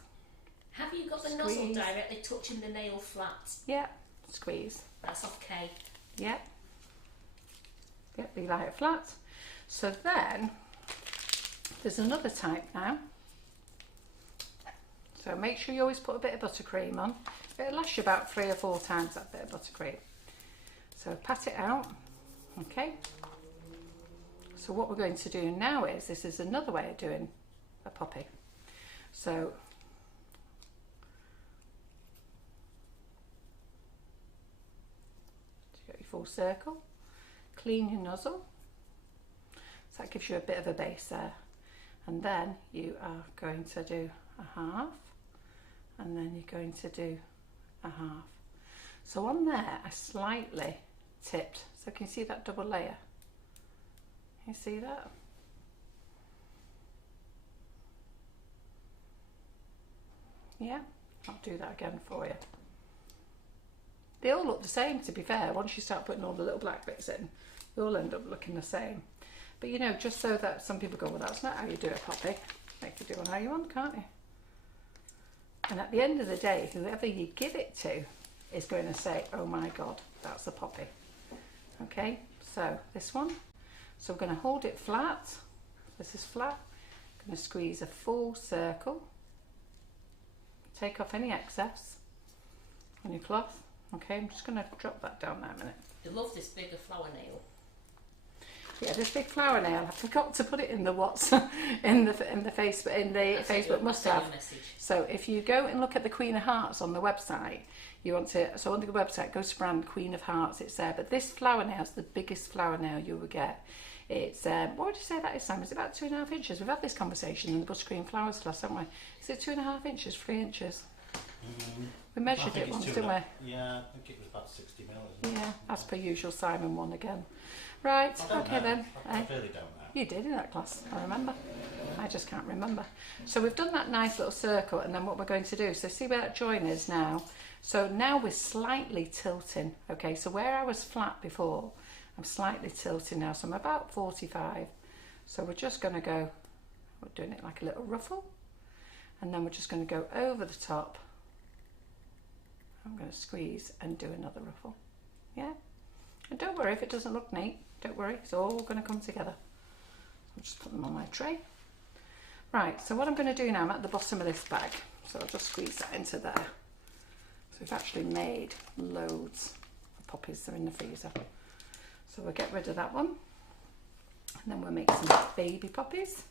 Have you got the nozzle directly touching the nail flat? Yeah, squeeze. That's off K. Yeah. Yep, you like it flat. So then, there's another type now. So make sure you always put a bit of buttercream on. It'll last you about 3 or 4 times, that bit of buttercream. So pat it out, okay. So what we're going to do now is, this is another way of doing a poppy. So you got your full circle, clean your nozzle. So that gives you a bit of a base there. And then you are going to do a half, and then you're going to do a half. So on there I slightly tipped, so can you see that double layer? You see that? Yeah, I'll do that again for you. They all look the same, to be fair. Once you start putting all the little black bits in, they all end up looking the same. But you know, just so that some people go, well, that's not how you do a poppy. Make you do it how you want, can't you? And at the end of the day, whoever you give it to is going to say, oh my God, that's a poppy. Okay, so this one. So we're going to hold it flat. This is flat. I'm going to squeeze a full circle. Take off any excess on your cloth. Okay, I'm just going to drop that down there a minute. I love this bigger flower nail. Yeah, this big flower nail. I forgot to put it in the Facebook must-have. So if you go and look at the Queen of Hearts on the website, you want to. So on the website, go to brand Queen of Hearts. It's there. But this flower nail is the biggest flower nail you will get. It's what would you say that is, Sam? It's about 2.5 inches. We've had this conversation in the Buttercream flowers class, haven't we? Is it 2.5 inches, 3 inches? We measured it once, didn't we? Yeah, I think it was about 60 mil, isn't it? Yeah, as per usual, Simon won again. Right, okay then. I really don't know. You did in that class, I remember. I just can't remember. So we've done that nice little circle, and then what we're going to do, so see where that join is now. So now we're slightly tilting, okay? So where I was flat before, I'm slightly tilting now, so I'm about 45. So we're just going to go, we're doing it like a little ruffle, and then we're just going to go over the top. I'm going to squeeze and do another ruffle. Yeah? And don't worry if it doesn't look neat. Don't worry, it's all going to come together. I'll just put them on my tray. Right, so what I'm going to do now, I'm at the bottom of this bag. So I'll just squeeze that into there. So we've actually made loads of poppies. They're in the freezer. So we'll get rid of that one. And then we'll make some baby poppies.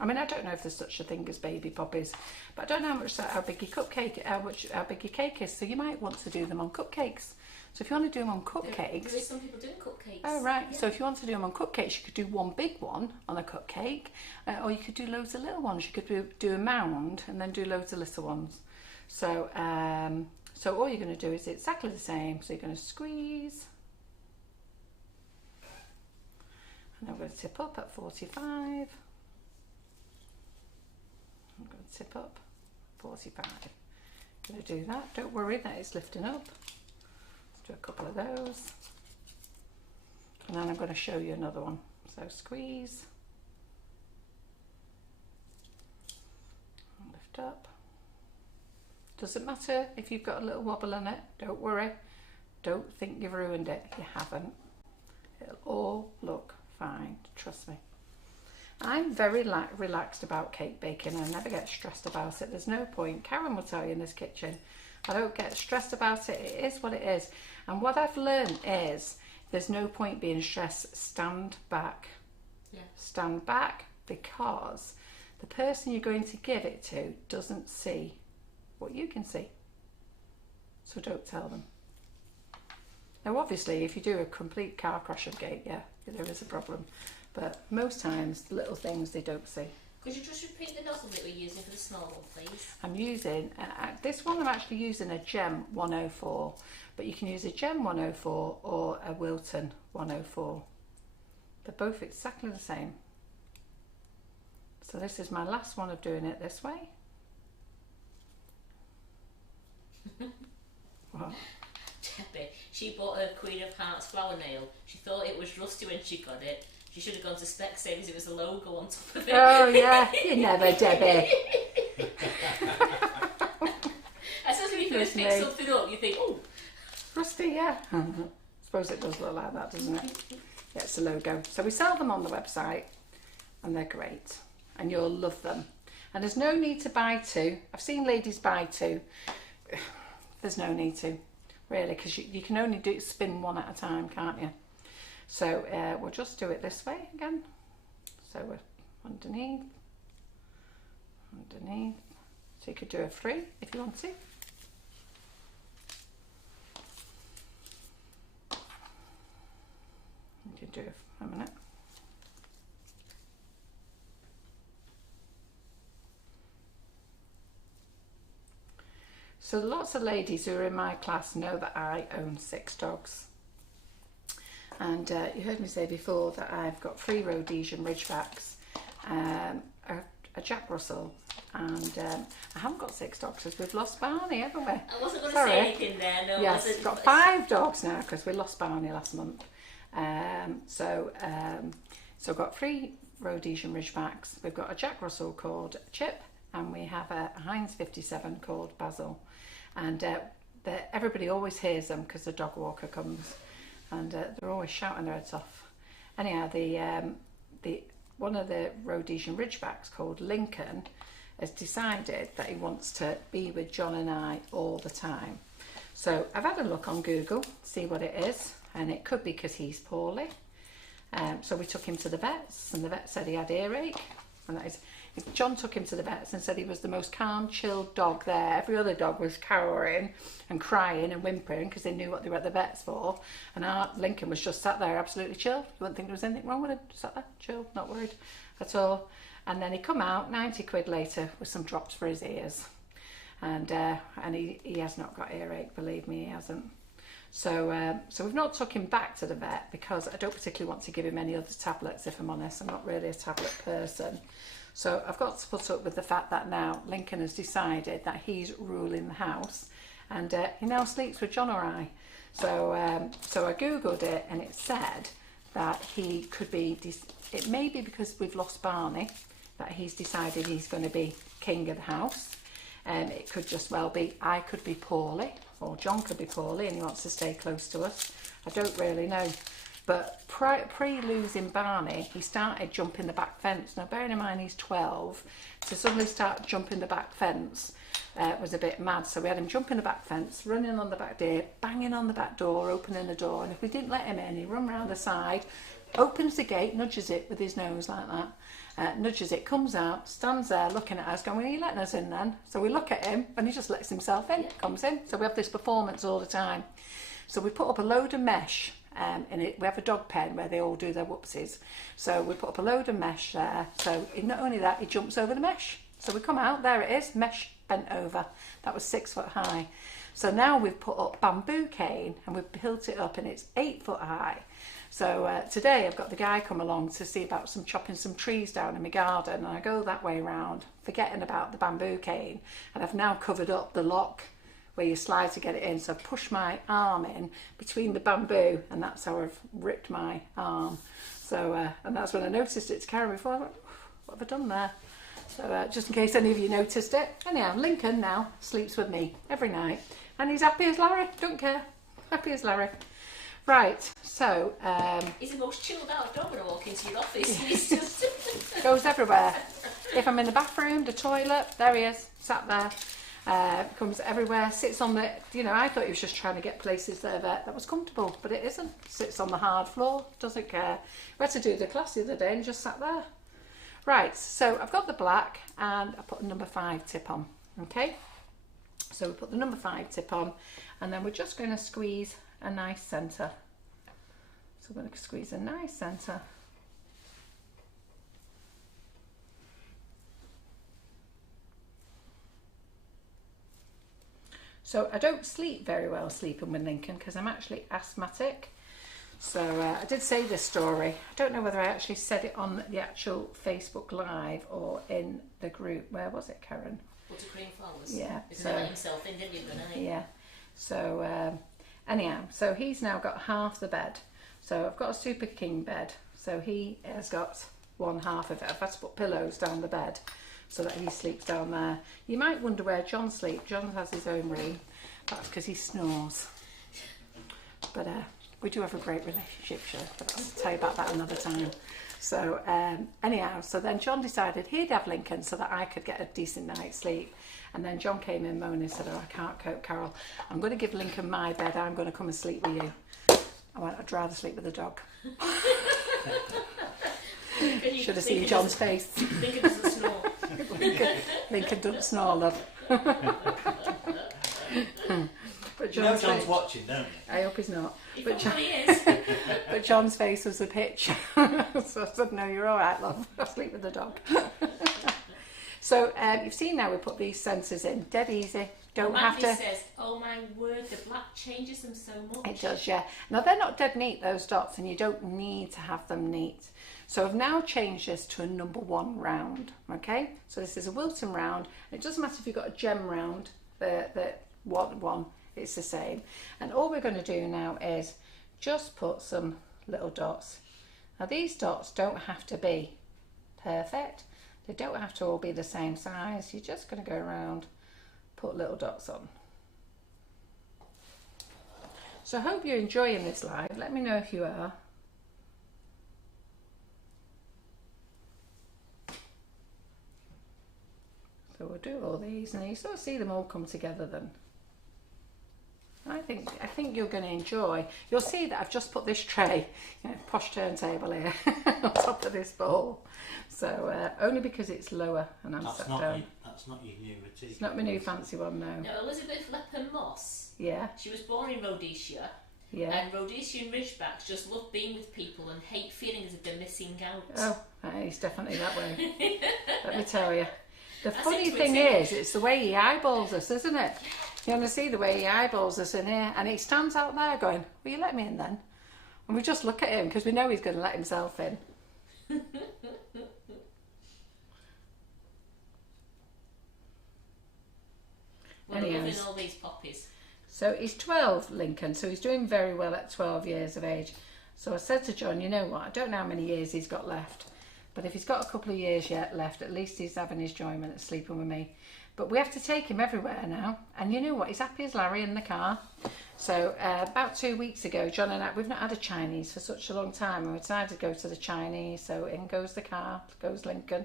I mean, I don't know if there's such a thing as baby poppies, but I don't know how big your cupcake, how big your cake is. So you might want to do them on cupcakes. So if you want to do them on cupcakes, there is some people doing cupcakes. Oh right. Yeah. So if you want to do them on cupcakes, you could do one big one on a cupcake, or you could do loads of little ones. You could do a mound and then do loads of little ones. So so all you're going to do is exactly the same. So you're going to squeeze. And I'm going to tip up at 45. I'm going to tip up 45. I'm going to do that. Don't worry that it's lifting up. Let's do a couple of those. And then I'm going to show you another one. So squeeze. And lift up. Doesn't matter if you've got a little wobble on it. Don't worry. Don't think you've ruined it. You haven't. It'll all look fine, trust me. I'm very relaxed about cake baking. I never get stressed about it. There's no point. Karen will tell you in this kitchen, I don't get stressed about it. It is what it is. And what I've learned is there's no point being stressed. Stand back. Yeah. Stand back, because the person you're going to give it to doesn't see what you can see. So don't tell them. Now obviously if you do a complete car crash of cake, yeah, there is a problem. But most times the little things they don't see. Could you just repeat the nozzle that we're using for the small one, please? I'm using, this one I'm actually using a Gem 104, but you can use a Gem 104 or a Wilton 104. They're both exactly the same. So this is my last one of doing it this way. What? Debbie, she bought her Queen of Hearts flower nail. She thought it was rusty when she got it. She should have gone to Specsavers, it was a logo on top of it. Oh yeah, you never, Debbie. was pick me. something up, you think, oh. Rusty, yeah. Suppose it does look like that, doesn't it? Yeah, it's a logo. So we sell them on the website, and they're great, and you'll love them. And there's no need to buy two. I've seen ladies buy two. There's no need to, really, because you can only spin one at a time, can't you? So we'll just do it this way again. So we're underneath. So you could do a 3 if you want to. You can do a minute. So lots of ladies who are in my class know that I own 6 dogs. And you heard me say before that I've got 3 Rhodesian Ridgebacks, a Jack Russell, and I haven't got 6 dogs because we've lost Barney, haven't we? I wasn't going to say anything there, no. Yes, we've got 5 dogs now because we lost Barney last month. So I've got 3 Rhodesian Ridgebacks. We've got a Jack Russell called Chip, and we have a Heinz 57 called Basil. And everybody always hears them because the dog walker comes, and they're always shouting their heads off. Anyhow, the one of the Rhodesian Ridgebacks called Lincoln has decided that he wants to be with John and I all the time. So I've had a look on Google, see what it is, and it could be because he's poorly. So we took him to the vets, and the vet said he had earache, and that is. John took him to the vets and said he was the most calm, chilled dog there. Every other dog was cowering and crying and whimpering because they knew what they were at the vets for. And our Lincoln was just sat there absolutely chilled. You wouldn't think there was anything wrong with him. Sat there, chilled, not worried at all. And then he come out 90 quid later with some drops for his ears. And he has not got earache, believe me, he hasn't. So we've not took him back to the vet because I don't particularly want to give him any other tablets, if I'm honest. I'm not really a tablet person. So I've got to put up with the fact that now Lincoln has decided that he's ruling the house, and he now sleeps with John or I. So I googled it, and it said that he could be. It may be because we've lost Barney that he's decided he's going to be king of the house. It could just well be I could be poorly, or John could be poorly, and he wants to stay close to us. I don't really know. But pre-losing Barney, he started jumping the back fence. Now, bearing in mind he's 12, to suddenly start jumping the back fence was a bit mad. So we had him jumping the back fence, running on the back door, banging on the back door, opening the door. And if we didn't let him in, he'd run round the side, opens the gate, nudges it with his nose like that, nudges it, comes out, stands there looking at us, going, well, are you letting us in then? So we look at him, and he just lets himself in, comes in. So we have this performance all the time. So we put up a load of mesh. In it, we have a dog pen where they all do their whoopsies. So we put up a load of mesh there. So not only that, he jumps over the mesh. So we come out, there it is, mesh bent over. That was 6 foot high. So now we've put up bamboo cane and we've built it up, and it's 8 foot high. So today I've got the guy come along to see about chopping some trees down in my garden, and I go that way round, forgetting about the bamboo cane, and I've now covered up the lock where you slide to get it in. So I push my arm in between the bamboo, and that's how I've ripped my arm. So and that's when I noticed it to Karen before. I went, what have I done there? So just in case any of you noticed it. Anyhow, Lincoln now sleeps with me every night, and he's happy as Larry. Don't care. Happy as Larry. Right, so he's the most chilled out dog when I walk into your office. He's just goes everywhere. If I'm in the bathroom, the toilet, there he is, sat there. Comes everywhere, sits on the, I thought he was just trying to get places that was comfortable, but it isn't. Sits on the hard floor, doesn't care. We had to do the class the other day and just sat there. Right, so I've got the black and I put a number 5 tip on, okay? So we put the number 5 tip on, and then we're just going to squeeze a nice centre. So we're going to squeeze a nice centre. So I don't sleep very well sleeping with Lincoln because I'm actually asthmatic. So I did say this story. I don't know whether I actually said it on the actual Facebook Live or in the group. Where was it, Karen? Buttercream Flowers. Yeah. He's let himself in, didn't he? Yeah. So anyhow, so he's now got half the bed. So I've got a super king bed. So he has got one half of it. I've had to put pillows down the bed so that he sleeps down there. You might wonder where John sleeps. John has his own room. That's because he snores. But we do have a great relationship, sure. But I'll tell you about that another time. So anyhow, so then John decided he'd have Lincoln so that I could get a decent night's sleep. And then John came in moaning and said, oh, I can't cope, Carol. I'm going to give Lincoln my bed. I'm going to come and sleep with you. I went, I'd rather sleep with the dog. Should have seen John's face. Lincoln doesn't snore. Lincoln doesn't snore, love. But You know John's watching, don't you? I hope he's not. He But, probably is. but John's face was a picture. So I said, no, you're all right, love. I'll sleep with the dog. So you've seen now we put these sensors in. Dead easy. Don't have to. Says, oh my word, the black changes them so much. It does, yeah. Now they're not dead neat, those dots, and you don't need to have them neat. So I've now changed this to a number 1 round, okay? So this is a Wilton round. It doesn't matter if you've got a gem round, the one, it's the same. And all we're going to do now is just put some little dots. Now these dots don't have to be perfect. They don't have to all be the same size. You're just going to go around, put little dots on. So I hope you're enjoying this live. Let me know if you are. So we'll do all these and you sort of see them all come together then. I think you're going to enjoy. You'll see that I've just put this tray, posh turntable here, on top of this bowl. So only because it's lower and I'm sat down. That's not your new routine. It's not my new fancy one, no. Now, Elizabeth Leper Moss. Yeah. She was born in Rhodesia. Yeah. And Rhodesian Ridgebacks just love being with people and hate feeling as if they're missing out. Oh, it's definitely that way. Let me tell you. The That's funny thing is, it's the way he eyeballs us, isn't it? You want to see the way he eyeballs us in here, and he stands out there going, will you let me in then? And we just look at him because we know he's going to let himself in. We're loving all these poppies. So he's 12, Lincoln, so he's doing very well at 12 years of age. So I said to John, you know what, I don't know how many years he's got left, but if he's got a couple of years yet left, at least he's having his enjoyment at sleeping with me. But we have to take him everywhere now, and you know what, he's happy as Larry in the car. So about 2 weeks ago, John and I, we've not had a Chinese for such a long time, and we decided to go to the Chinese. So in goes the car, goes Lincoln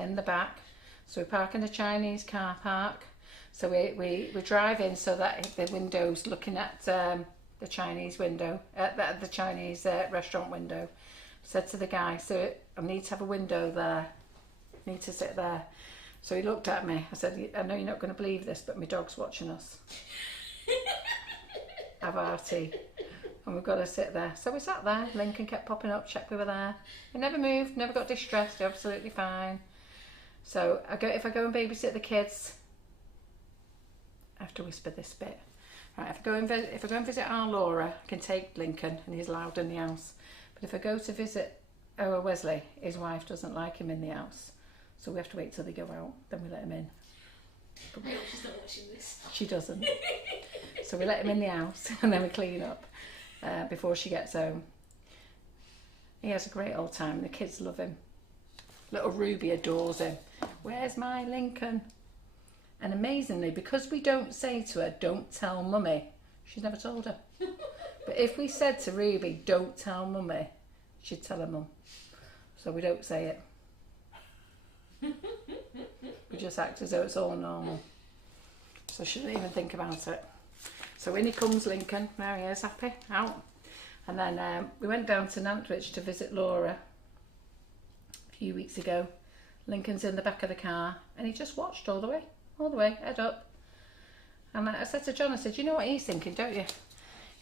in the back. So we park in a Chinese car park. So we drive in so that the window's looking at the Chinese window, the Chinese restaurant window. I said to the guy, so I need to have a window there, I need to sit there. So he looked at me. I said, I know you're not going to believe this, but my dog's watching us. Have our tea. And we've got to sit there. So we sat there. Lincoln kept popping up, checked we were there. We never moved, never got distressed, absolutely fine. So if I go and babysit the kids, I have to whisper this bit. Right, if I go and visit our Laura, I can take Lincoln and he's loud in the house. But if I go to visit our Wesley, his wife doesn't like him in the house. So we have to wait till they go out, then we let him in. I hope she's not watching this. She doesn't. So we let him in the house and then we clean up before she gets home. He has a great old time. The kids love him. Little Ruby adores him. Where's my Lincoln? And amazingly, because we don't say to her, don't tell mummy, she's never told her. But if we said to Ruby, don't tell mummy, she'd tell her mum. So we don't say it. We just act as though it's all normal. So she didn't even think about it. So in he comes Lincoln. There he is, happy, out. And then we went down to Nantwich to visit Laura a few weeks ago. Lincoln's in the back of the car and he just watched all the way, head up. And I said to John, I said, you know what he's thinking, don't you?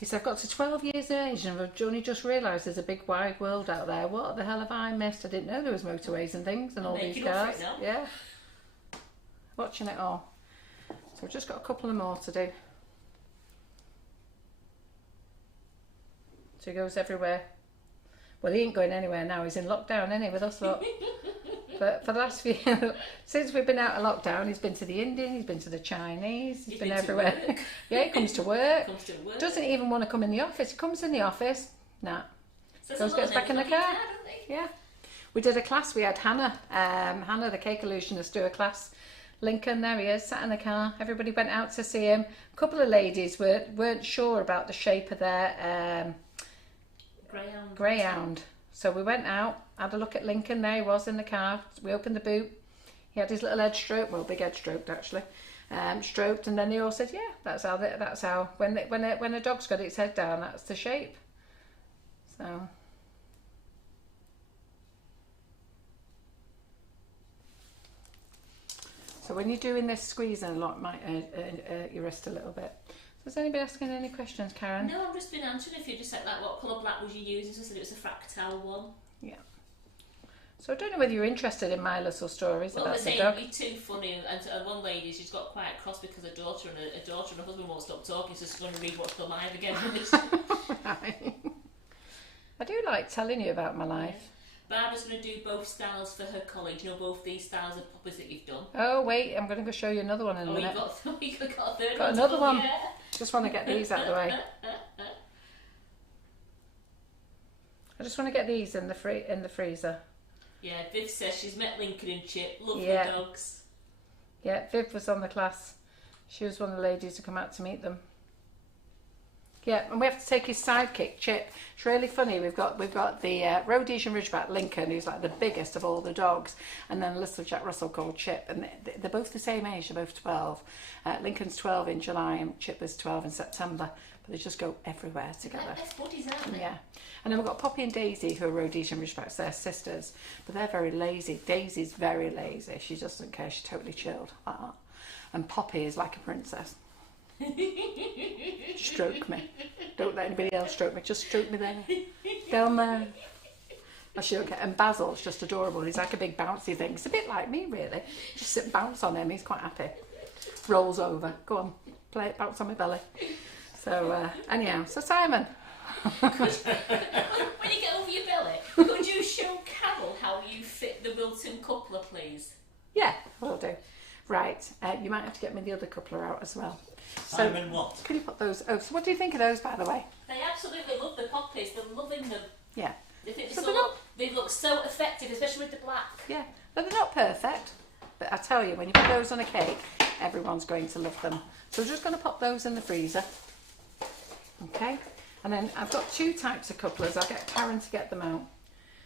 He said, I've got to 12 years of age and I've only just realised there's a big wide world out there. What the hell have I missed? I didn't know there was motorways and things and all these cars. Yeah. Watching it all. So we've just got a couple of more to do. So he goes everywhere. Well, he ain't going anywhere now. He's in lockdown, isn't he, with us lot? But for the last few, since we've been out of lockdown, he's been to the Indian, he's been to the Chinese, he's been everywhere. Yeah, he comes to work. Doesn't even want to come in the office. He comes in the office, nah. Goes, gets back in the car. Yeah. We did a class, we had Hannah, the cake illusionist, do a class Lincoln, there he is, sat in the car. Everybody went out to see him. A couple of ladies weren't sure about the shape of their greyhound. So we went out, had a look at Lincoln. There he was in the car. We opened the boot. He had his little head stroked, well, big head stroked actually, stroked, and then they all said, yeah, that's how when a dog's got its head down, that's the shape. So when you're doing this squeezing a lot, it might hurt your wrist a little bit. So is anybody asking any questions, Karen? No, I've just been answering a few, just like what colour black was you using? So I said it was a fractal one. Yeah. So I don't know whether you're interested in my little stories about the dog. You're too funny, and one lady, she's got quite cross because her daughter and her husband won't stop talking, so she's going to rewatch the live again. Right. I do like telling you about my life. Barbara's going to do both styles for her college. You know, both these styles of poppies that you've done. Oh wait, I'm going to go show you another one in a minute. You've got a third one. Got another one. Yeah. Just want to get these out of the way. I just want to get these in the freezer. Yeah, Viv says she's met Lincoln and Chip. Lovely dogs. Yeah, Viv was on the class. She was one of the ladies who come out to meet them. Yeah, and we have to take his sidekick, Chip. It's really funny. We've got the Rhodesian Ridgeback Lincoln, who's like the biggest of all the dogs, and then a little Jack Russell called Chip, and they're both the same age. They're both 12. Lincoln's 12 in July, and Chip is 12 in September. But they just go everywhere together. They're buddies, aren't they? Yeah. And then we've got Poppy and Daisy, who are Rhodesian Ridgebacks. They're sisters, but they're very lazy. Daisy's very lazy. She doesn't care. She's totally chilled like that. And Poppy is like a princess. Stroke me. Don't let anybody else stroke me. Just stroke me there. Down there. Okay. And Basil's just adorable. He's like a big bouncy thing. It's a bit like me, really. Just sit and bounce on him. He's quite happy. Rolls over. Go on. Play it. Bounce on my belly. So, anyhow. So, Simon. When you get over your belly, could you show Carol how you fit the Wilton coupler, please? Yeah, will do. Right. You might have to get me the other coupler out as well. Simon, what? Could you put those? Oh, so what do you think of those, by the way? They absolutely love the poppies. They're loving them. Yeah. They think So they look so effective, especially with the black. Yeah. But they're not perfect. But I tell you, when you put those on a cake, everyone's going to love them. So we're just going to pop those in the freezer. Okay. And then I've got two types of couplers. I'll get Karen to get them out.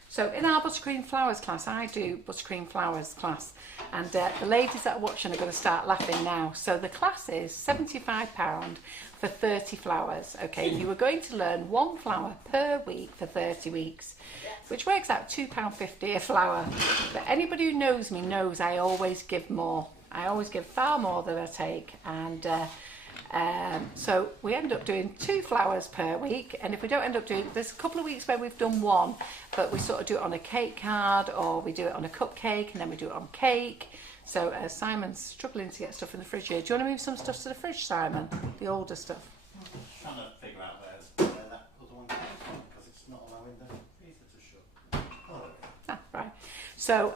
So in our Buttercream Flowers class, I do Buttercream Flowers class, and the ladies that are watching are going to start laughing now. So the class is £75 for 30 flowers. Okay, you are going to learn one flower per week for 30 weeks, which works out £2.50 a flower. But anybody who knows me knows I always give more. I always give far more than I take, and so we end up doing 2 flowers per week, and if we don't end up doing, there's a couple of weeks where we've done 1, but we sort of do it on a cake card, or we do it on a cupcake, and then we do it on cake. So Simon's struggling to get stuff in the fridge here. Do you want to move some stuff to the fridge, Simon? The older stuff. I'm just trying to figure out where that other one came from, because it's not allowing the freezer to shut. Oh, Ah, right. So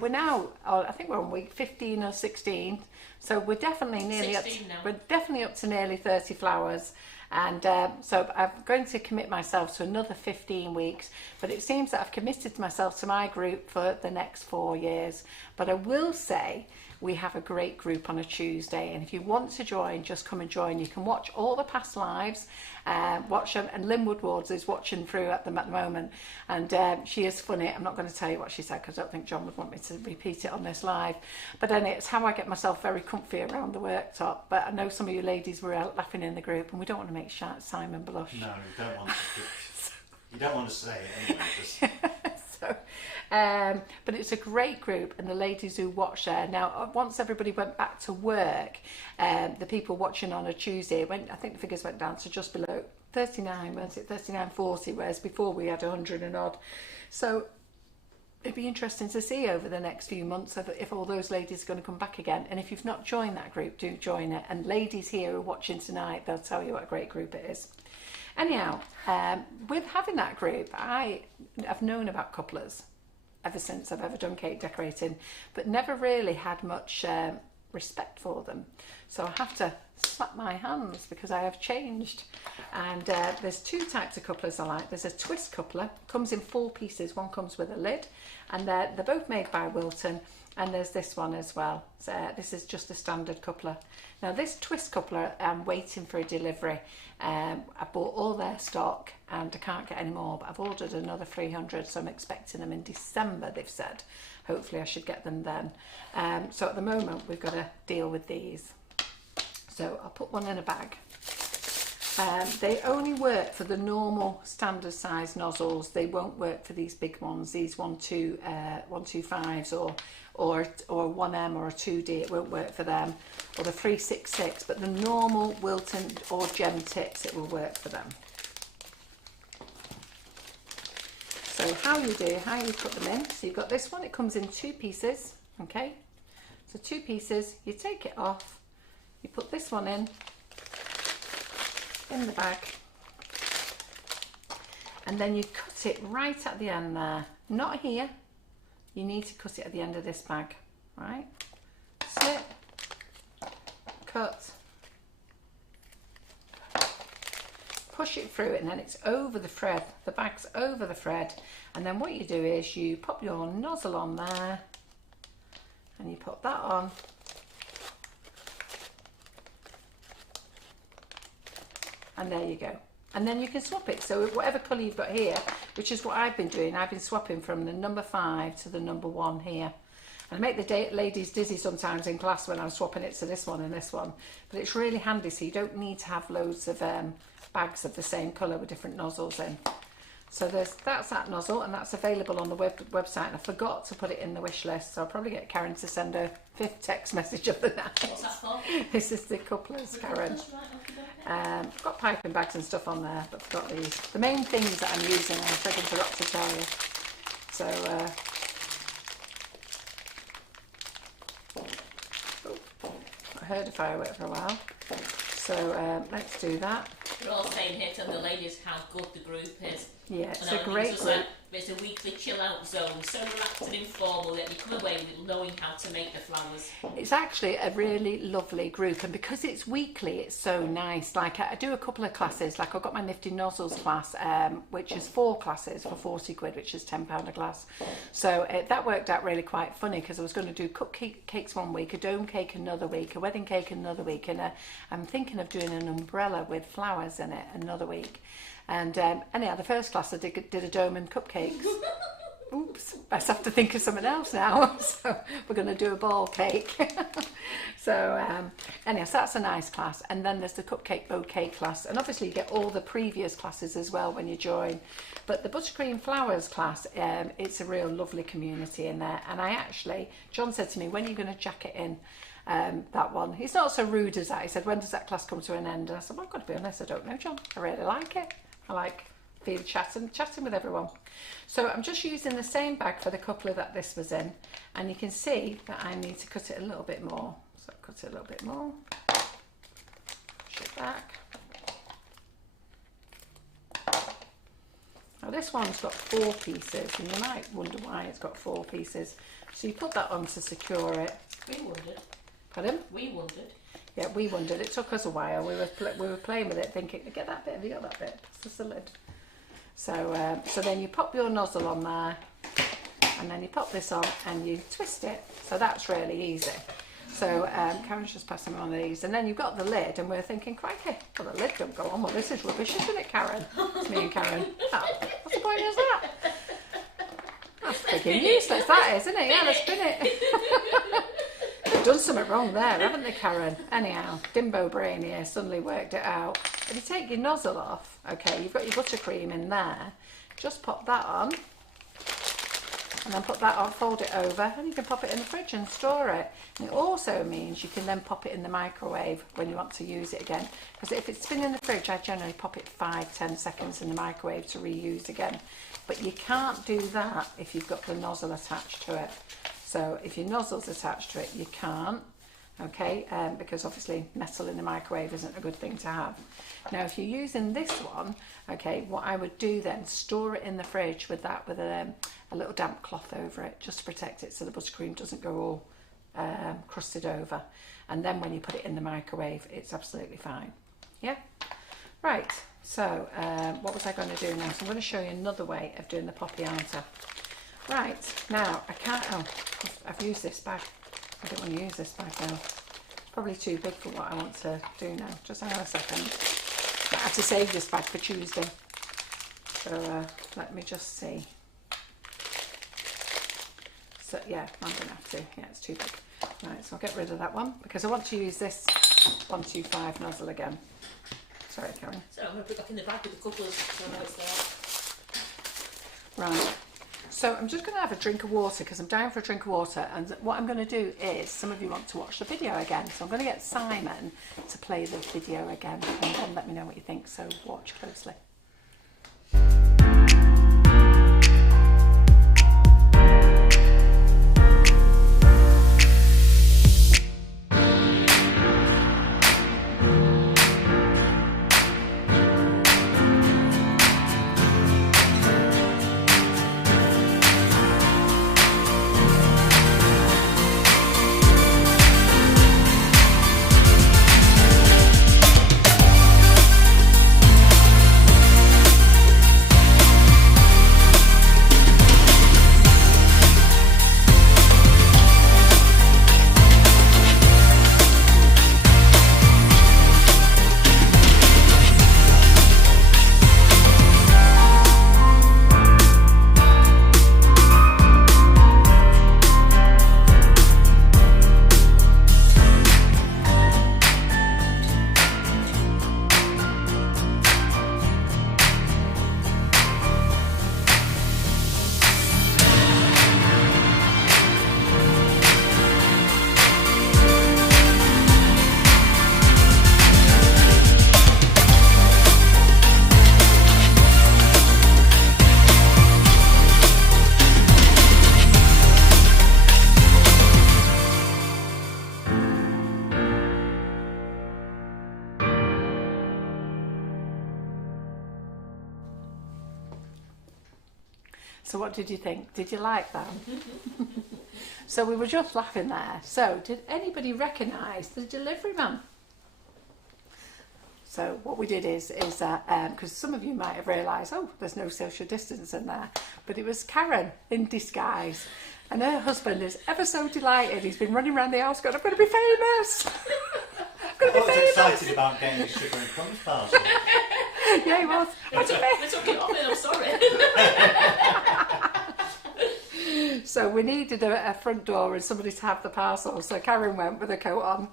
we're now, I think we're on week 15 or 16. So we're definitely nearly up. We're definitely up to nearly 30 flowers, and so I'm going to commit myself to another 15 weeks. But it seems that I've committed myself to my group for the next 4 years. But I will say we have a great group on a Tuesday, and if you want to join, just come and join. You can watch all the past lives, watch them, and Lynn Woodwards is watching through at them at the moment, and she is funny. I'm not going to tell you what she said because I don't think John would want me to repeat it on this live, but then it's how I get myself very comfy around the worktop. But I know some of you ladies were laughing in the group, and we don't want to make Simon blush. no, you don't want to. You don't want to say it anyway. Just... So, but it's a great group, and the ladies who watch there now, once everybody went back to work, the people watching on a Tuesday I think the figures went down to just below 39, was it 39.40, whereas before we had 100 and odd. So it'd be interesting to see over the next few months if all those ladies are going to come back again. And if you've not joined that group, do join it. And ladies here who are watching tonight, they'll tell you what a great group it is. Anyhow, with having that group, I have known about couplers ever since I've ever done cake decorating, but never really had much respect for them. So I have to slap my hands because I have changed. And there's 2 types of couplers I like. There's a twist coupler, comes in 4 pieces. One comes with a lid, and they're both made by Wilton. And there's this one as well. So this is just a standard coupler. Now this twist coupler, I'm waiting for a delivery. I bought all their stock and I can't get any more, but I've ordered another 300, so I'm expecting them in December, they've said. Hopefully I should get them then. So at the moment we've got to deal with these. So I'll put one in a bag. They only work for the normal standard size nozzles. They won't work for these big ones, these 125s or a 1M or a 2D. It won't work for them, or the 366, but the normal Wilton or Gem tips, it will work for them. So how you put them in. So you've got this one, it comes in 2 pieces, okay? So 2 pieces, you take it off, you put this one in the bag, and then you cut it right at the end there, not here. You need to cut it at the end of this bag, right? Snip, cut, push it through, and then it's over the thread. The bag's over the thread, and then what you do is you pop your nozzle on there, and you put that on. And there you go. And then you can swap it. So whatever colour you've got here, which is what I've been doing, I've been swapping from the number 5 to the number 1 here. And I make the ladies dizzy sometimes in class when I'm swapping it to this one and this one. But it's really handy, so you don't need to have loads of bags of the same colour with different nozzles in. So that's that nozzle, and that's available on the website. And I forgot to put it in the wish list, so I'll probably get Karen to send a 5th text message of the night. What's that for? This is the couplers, Karen. I've got piping bags and stuff on there, but forgot these. The main things that I'm using, I freaking forgot to tell you. So, I heard a firework for a while. So let's do that. We're all saying here, telling the ladies how good the group is. Yeah, it's a great group. It's a weekly chill out zone, so relaxed and informal that you come away with knowing how to make the flowers. It's actually a really lovely group, and because it's weekly, it's so nice. Like I do a couple of classes, like I've got my Nifty Nozzles class, which is 4 classes for 40 quid, which is £10 a class. So that worked out really quite funny, because I was going to do cupcakes one week, a dome cake another week, a wedding cake another week, and I'm thinking of doing an umbrella with flowers in it another week. And anyhow, the first class I did a dome and cupcakes. Oops, I have to think of something else now. So we're going to do a ball cake. So anyhow, so that's a nice class. And then there's the cupcake bouquet class. And obviously you get all the previous classes as well when you join. But the Buttercream Flowers class, it's a real lovely community in there. And John said to me, when are you going to jack it in? That one. He's not so rude as that. He said, when does that class come to an end? And I said, well, I've got to be honest, I don't know, John. I really like it. I like chatting with everyone. So I'm just using the same bag for the coupler that this was in, and you can see that I need to cut it a little bit more. So cut it a little bit more, push it back. Now this one's got 4 pieces, and you might wonder why it's got 4 pieces. So you put that on to secure it. We wondered. Pardon? We wondered. Yeah, we wondered. It took us a while. We were playing with it, thinking, get that bit, have you got that bit? Pass the lid. So, so then you pop your nozzle on there, and then you pop this on, and you twist it. So that's really easy. So Karen's just passing me one of these, and then you've got the lid, and we're thinking, crikey, well, the lid don't go on. Well, this is rubbish, isn't it, Karen? It's me and Karen. Oh, what's the point of that? That's freaking useless, that is, isn't it? Yeah, let's spin it. They've done something wrong there, haven't they, Karen? Anyhow, Dimbo Brain here suddenly worked it out. If you take your nozzle off, okay, you've got your buttercream in there, just pop that on, and then put that on, fold it over, and you can pop it in the fridge and store it. And it also means you can then pop it in the microwave when you want to use it again. Because if it's been in the fridge, I generally pop it 5-10 seconds in the microwave to reuse again. But you can't do that if you've got the nozzle attached to it. So if your nozzle's attached to it, you can't, okay, because obviously metal in the microwave isn't a good thing to have. Now, if you're using this one, okay, what I would do then, store it in the fridge with a little damp cloth over it, just to protect it so the buttercream doesn't go all crusted over. And then when you put it in the microwave, it's absolutely fine. Yeah? Right, so what was I going to do now? So I'm going to show you another way of doing the poppy, aren't I? Right, now I can't, oh, I've used this bag. I don't want to use this bag now. Probably too big for what I want to do now. Just hang on a second. I have to save this bag for Tuesday. So let me just see. So yeah, I'm going to have to. Yeah, it's too big. Right, so I'll get rid of that one because I want to use this 125 nozzle again. Sorry, Karen. So I'm going to put it back in the bag with the couplers so I know it's there. Right. So I'm just going to have a drink of water because I'm down for a drink of water, and what I'm going to do is, some of you want to watch the video again, so I'm going to get Simon to play the video again and then let me know what you think, so watch closely. So what did you think? Did you like that? So we were just laughing there. So did anybody recognise the delivery man? So what we did is that, because some of you might have realised, oh, there's no social distance in there, but it was Karen in disguise. And her husband is ever so delighted. He's been running around the house going, I'm going to be famous. I'm going to be famous. I was excited about getting the sugar and crumbs parcel. Yeah, he was. They took it off me, I'm sorry. So we needed a front door and somebody to have the parcel. So Karen went with her coat on,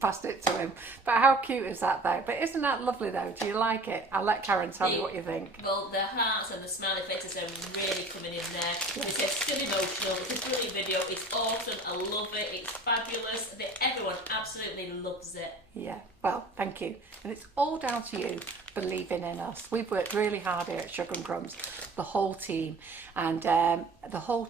passed it to him. But how cute is that though? But isn't that lovely though? Do you like it? I'll let Karen tell you what you think. Well, the hearts and the smiley faces are really coming in there. They say still emotional. It's a brilliant video. It's awesome. I love it. It's fabulous. Everyone absolutely loves it. Yeah, well, thank you. And it's all down to you believing in us. We've worked really hard here at Sugar and Crumbs, the whole team, and the whole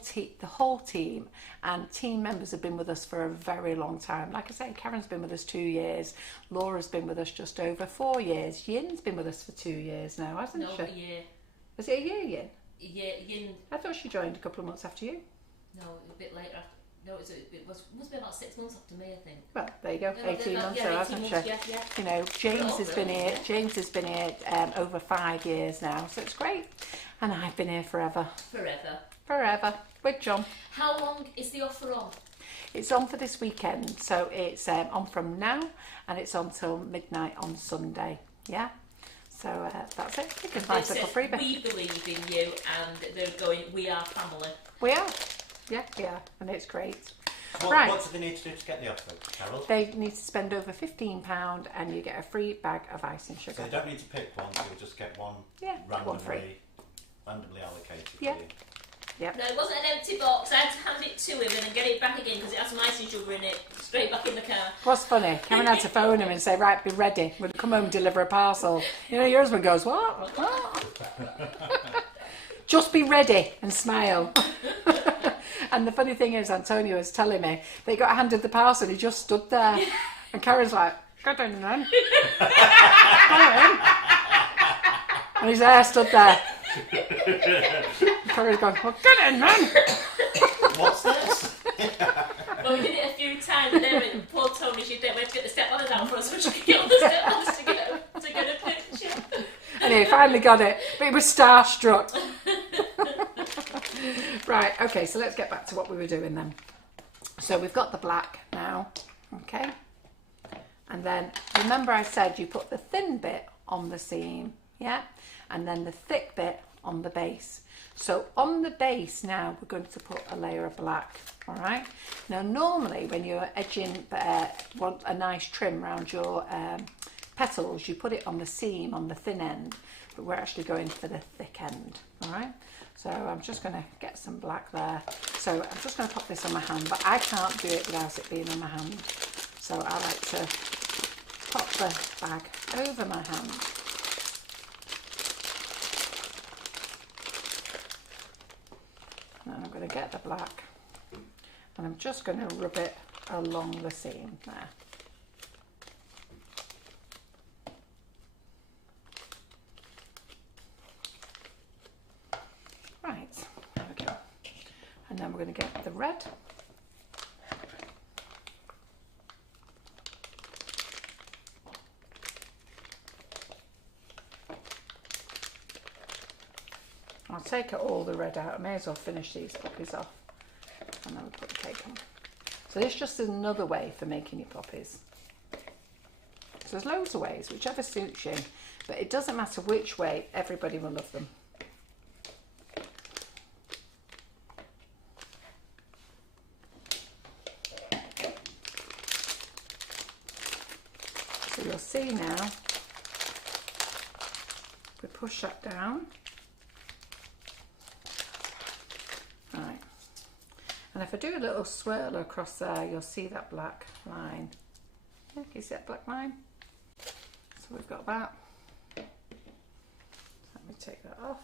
team and team members have been with us for a very long time. Like I say, Karen's been with us 2 years. Laura's been with us just over 4 years. Yin's been with us for 2 years now, hasn't she? No, a year. Was it a year, Yin? Yeah, Yin. I thought she joined a couple of months after you. No, a bit later. No, it must be about 6 months after me, I think. Well, there you go, No, 18 months, yeah, so 18 hasn't months, she? yeah. You know, James has been here. Yeah. James has been here over 5 years now, so it's great. And I've been here forever. Forever with John. How long is the offer on? It's on for this weekend, so it's on from now, and it's on till midnight on Sunday. Yeah. So that's it. You can buy some freebie. We believe in you, and they're going. We are family. We are. Yeah, we are, and it's great. What do they need to do to get the offer, Carol? They need to spend over £15 and you get a free bag of icing sugar. So they don't need to pick one, you'll just get one randomly allocated Yeah. to you. Yep. No, it wasn't an empty box. I had to hand it to him and then get it back again because it had some icing sugar in it. Straight back in the car. What's funny, Karen had to phone him and say, right, be ready. We'll come home and deliver a parcel. You know, your husband goes, what? Just be ready and smile. And the funny thing is, Antonio was telling me, they got handed the parcel, he just stood there. And Karen's like, get in then. And he's there, stood there. And Karen's going, well, get in then. What's this? Well, we did it a few times and then poor Tony, we had to get the step ladders out for us so she could get on the step ladders to get a picture. And he finally got it, but he was starstruck. Right, okay, so let's get back to what we were doing then. So we've got the black now, okay? And then, remember I said you put the thin bit on the seam, yeah? And then the thick bit on the base. So on the base now, we're going to put a layer of black, all right? Now, normally when you're edging, want a nice trim around your petals, you put it on the seam, on the thin end, but we're actually going for the thick end, all right? So I'm just going to get some black there. So I'm just going to pop this on my hand, but I can't do it without it being on my hand. So I like to pop the bag over my hand. And I'm going to get the black and I'm just going to rub it along the seam there. Right, there we go. And then we're going to get the red. I'll take all the red out. I may as well finish these poppies off and then we'll put the cake on. So this just is another way for making your poppies. So there's loads of ways, whichever suits you, but it doesn't matter which way, everybody will love them. So you'll see now, we push that down. Right, and if I do a little swirl across there, you'll see that black line. Yeah, can you see that black line? So we've got that. Let me take that off.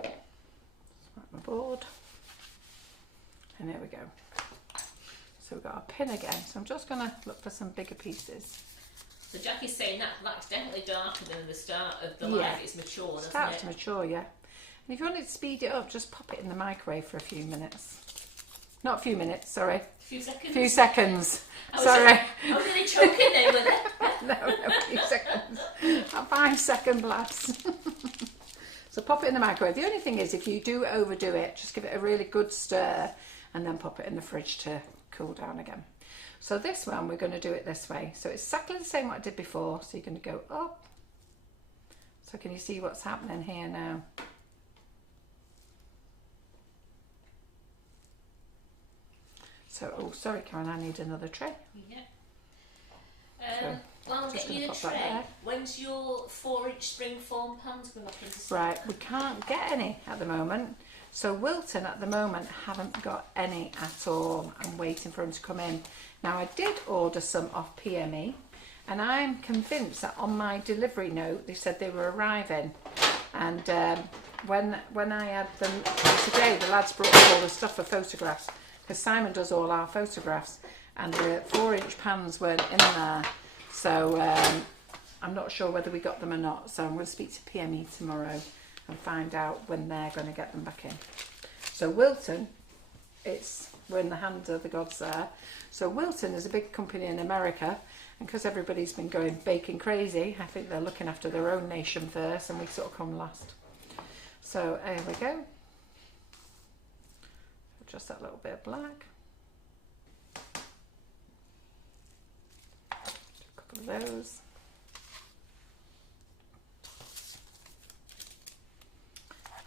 Smack my board. And there we go. So we've got our pin again. So I'm just going to look for some bigger pieces. So Jackie's saying that black's definitely darker than the start of the life it's matured, doesn't it? Starts to mature, yeah. And if you wanted to speed it up, just pop it in the microwave for a few minutes. Not a few minutes, sorry. A few seconds? Few seconds. Sorry. I was really choking there with it. No, a few seconds. A 5-second blast. So pop it in the microwave. The only thing is, if you do overdo it, just give it a really good stir and then pop it in the fridge to cool down again. So this one, we're going to do it this way. So it's exactly the same what I did before. So you're going to go up. So can you see what's happening here now? So, oh, sorry, Karen, I need another tray. Yeah. While I'm getting you a tray, when's your 4-inch springform pans going up into stock? Right, we can't get any at the moment. So Wilton at the moment haven't got any at all. I'm waiting for them to come in. Now I did order some off PME and I'm convinced that on my delivery note they said they were arriving, and when I had them today, the lads brought up all the stuff for photographs because Simon does all our photographs, and the 4-inch pans weren't in there, so I'm not sure whether we got them or not. So I'm going to speak to PME tomorrow and find out when they're going to get them back in. So Wilton, we're in the hands of the gods there. So Wilton is a big company in America, and because everybody's been going baking crazy, I think they're looking after their own nation first and we sort of come last. So there we go. Just that little bit of black. A couple of those.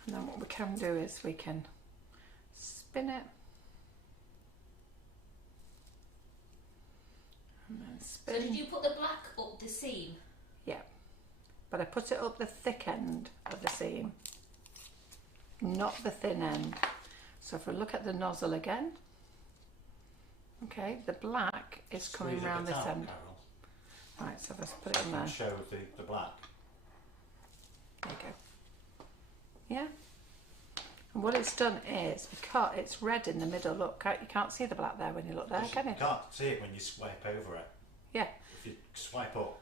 And then what we can do is we can spin it. And then spin. So did you put the black up the seam? Yeah. But I put it up the thick end of the seam, not the thin end. So if we look at the nozzle again, okay, the black is coming round this end. Carol. Right, so let's put it in there. Show the black. There you go. Yeah. And what it's done is, because it's red in the middle, look, you can't see the black there when you look there, can you? You can't see it when you swipe over it. Yeah. If you swipe up,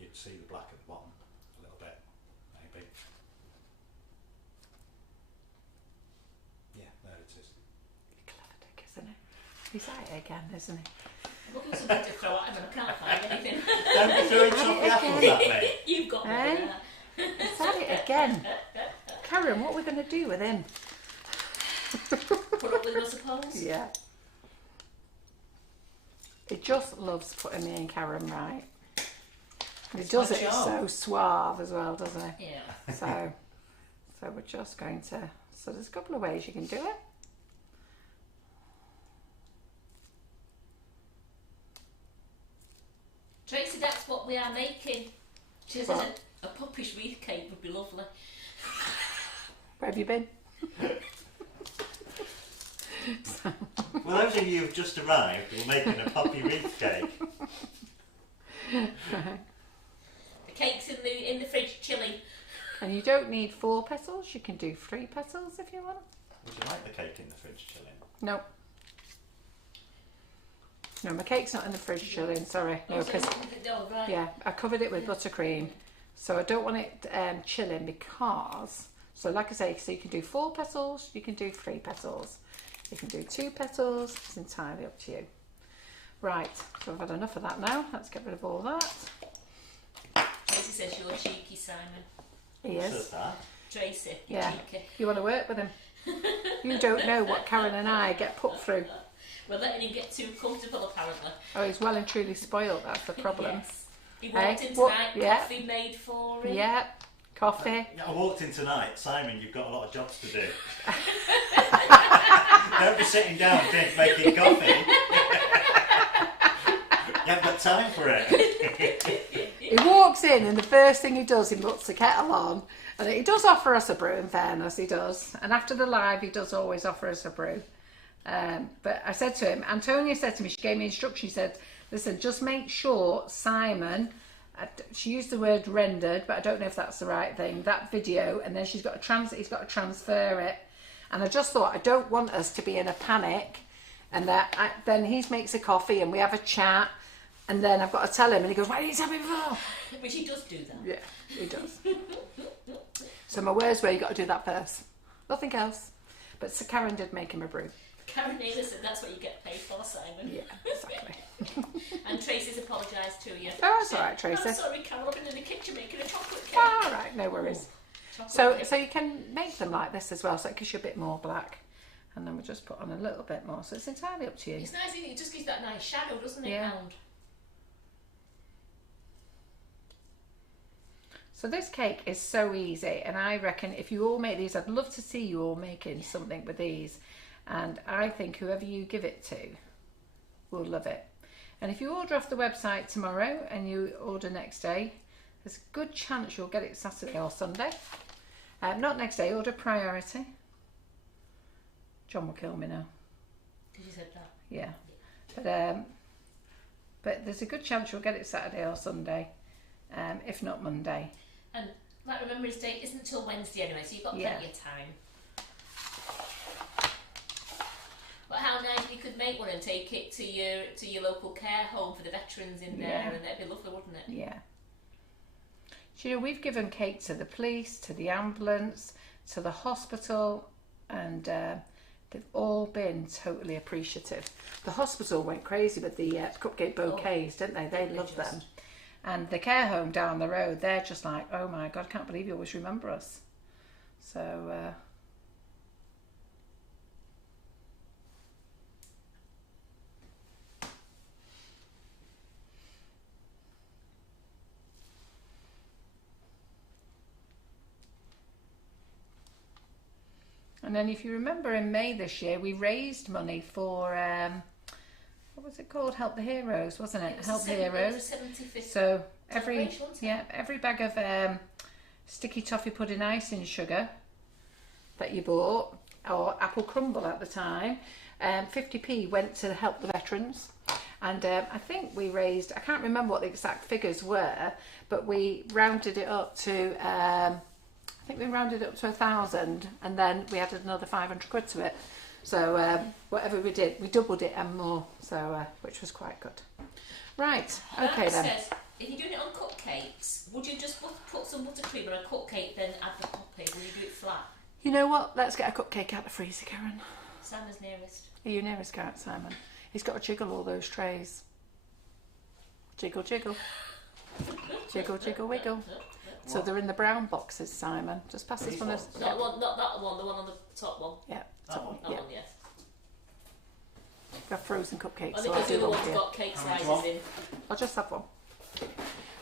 you'd see the black at the bottom a little bit, maybe. Yeah, there it is. Clever dick, isn't it? He's at it again, isn't he? I'm looking for something to throw at him and I can't find anything. Don't be throwing toffee apples at me. You've got one Eh? there. He's at it again. Karen, what are we going to do with him? Put up with him, I suppose. Yeah. He just loves putting me and Karen right. He does it so suave as well, doesn't he? Yeah. So we're just going to. So there's a couple of ways you can do it. Tracy, that's what we are making. She said a Poppy Wreath Cake would be lovely. Where have you been? Well, those of you who've just arrived, we're making a Poppy Wreath Cake. Right. The cake's in the fridge chilling. And you don't need 4 petals, you can do 3 petals if you want. Would you like the cake in the fridge chilling? No. No, my cake's not in the fridge chilling, sorry. No, because right. yeah, I covered it with buttercream. So I don't want it chilling because, so like I say, so you can do 4 petals, you can do 3 petals. You can do 2 petals, it's entirely up to you. Right, so I've had enough of that now. Let's get rid of all that. Tracy says you're cheeky, Simon. He Who is. says that? Tracy, you're Yeah. cheeky. You want to work with him. You don't know what Karen and I get put through. We're letting him get too comfortable, apparently. Oh, he's well and truly spoiled, that's the problem. Yes. He walked in What? tonight, Yeah. coffee made for him. Yeah, coffee. I walked in tonight, Simon, you've got a lot of jobs to do. Don't be sitting down making coffee. You haven't got time for it. He walks in and the first thing he does, he puts the kettle on. And he does offer us a brew, in fairness, he does. And after the live, he does always offer us a brew. But I said to him, Antonia said to me, she gave me instructions, she said, listen, just make sure Simon, she used the word rendered, but I don't know if that's the right thing, that video, and then he's got to transfer it. And I just thought, I don't want us to be in a panic, and then he makes a coffee and we have a chat, and then I've got to tell him, and he goes, why didn't you tell me before? Which he does do that. Yeah, he does. So my words were, you got to do that first. Nothing else. But Sir Karen did make him a brew. Karen, listen, that's what you get paid for, Simon. Yeah, exactly. And Tracy's apologised to you. Oh, that's all right, Tracy. I'm sorry, Carol, I've been in the kitchen making a chocolate cake. All right, no worries. Chocolate cake. So you can make them like this as well, so it gives you a bit more black. And then we'll just put on a little bit more. So it's entirely up to you. It's nice, isn't it? It just gives that nice shadow, doesn't it, Yeah. round? So this cake is so easy, and I reckon if you all make these, I'd love to see you all making something with these. And I think whoever you give it to will love it. And if you order off the website tomorrow and you order next day, there's a good chance you'll get it Saturday or Sunday. Not next day, order priority. John will kill me now. Because you said that. Yeah. But there's a good chance you'll get it Saturday or Sunday, if not Monday. And like Remembrance Day isn't until Wednesday anyway, so you've got plenty of time. But how nice if you could make one and take it to your local care home for the veterans in there, and that'd be lovely, wouldn't it? Yeah. Do you know, we've given cake to the police, to the ambulance, to the hospital, and they've all been totally appreciative. The hospital went crazy with the cupcake bouquets, didn't they? They loved them. And the care home down the road, they're just like, oh my God, I can't believe you always remember us. So... And then if you remember in May this year, we raised money for, what was it called? Help the Heroes, wasn't it? Help the Heroes. So every bag of sticky toffee pudding icing sugar that you bought, or apple crumble at the time, 50p went to help the veterans. And I think we raised, I can't remember what the exact figures were, but we rounded it up to... I think we rounded it up to 1,000, and then we added another 500 quid to it. So whatever we did, we doubled it and more. So which was quite good. Right, okay then. Says, if you're doing it on cupcakes, would you just put some buttercream on a cupcake, then add the poppy? Would you do it flat? You know what? Let's get a cupcake out of the freezer, Karen. Simon's nearest. Are you nearest, Simon? He's got to jiggle all those trays. Jiggle, jiggle. Jiggle, jiggle, wiggle. So they're in the brown boxes, Simon. Just pass this one. Not that one, the one on the top one. Yeah, That one, yes. Got frozen cupcakes. I think the other one's got cake slices in. I'll just have one.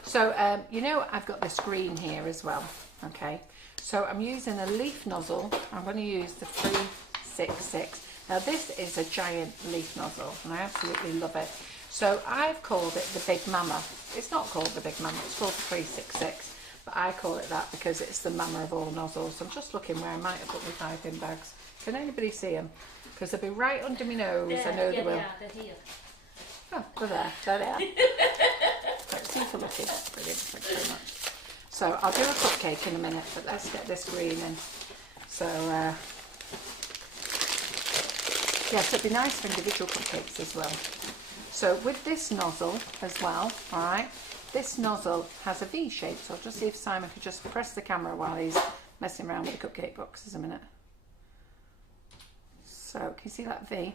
So, you know, I've got this green here as well. Okay. So I'm using a leaf nozzle. I'm going to use the 366. Now this is a giant leaf nozzle and I absolutely love it. So I've called it the Big Mama. It's not called the Big Mama, it's called the 366. But I call it that because it's the mama of all nozzles. I'm just looking where I might have put my piping bags. Can anybody see them? Because they'll be right under my nose. I know they will. Yeah, they're here. Oh, they're there. There they are. Let's see if we're looking. Brilliant. Thanks very much. So I'll do a cupcake in a minute, but let's get this green in. So, yes, it'd be nice for individual cupcakes as well. So with this nozzle as well, all right, this nozzle has a V shape. So I'll just see if Simon could just press the camera while he's messing around with the cupcake boxes a minute. So can you see that V?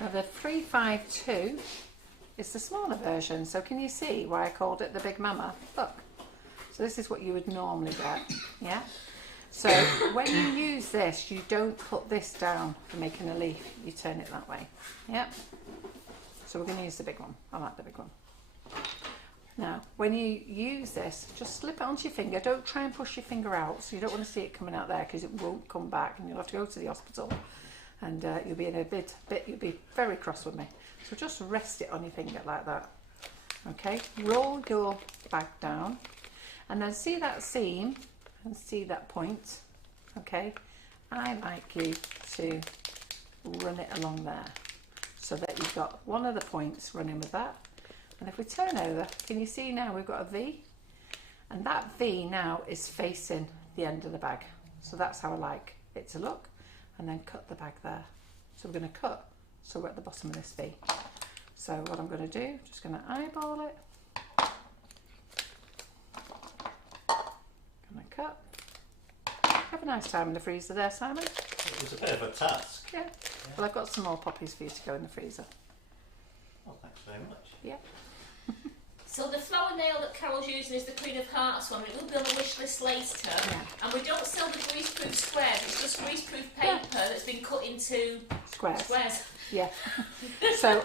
Now the 352 is the smaller version. So can you see why I called it the Big Mama? Look. So this is what you would normally get, yeah? So when you use this, you don't put this down for making a leaf. You turn it that way, yeah? So we're going to use the big one. I like the big one. Now, when you use this, just slip it onto your finger. Don't try and push your finger out. So you don't want to see it coming out there because it won't come back and you'll have to go to the hospital. And you'll be in a bit, you'll be very cross with me. So just rest it on your finger like that. Okay, roll your bag down. And then see that seam and see that point, okay? I like you to run it along there so that you've got one of the points running with that. And if we turn over, can you see now we've got a V? And that V now is facing the end of the bag. So that's how I like it to look. And then cut the bag there. So we're going to cut, so we're at the bottom of this V. So what I'm going to do, just going to eyeball it. Cut. Have a nice time in the freezer there, Simon. It was a bit of a task. Yeah. Well, I've got some more poppies for you to go in the freezer. Well, thanks very much. Yeah. So the flower nail that Carol's using is the Queen of Hearts one. It will be on the wish list later. Yeah. And we don't sell the greaseproof squares. It's just greaseproof paper that's been cut into squares. Yeah. So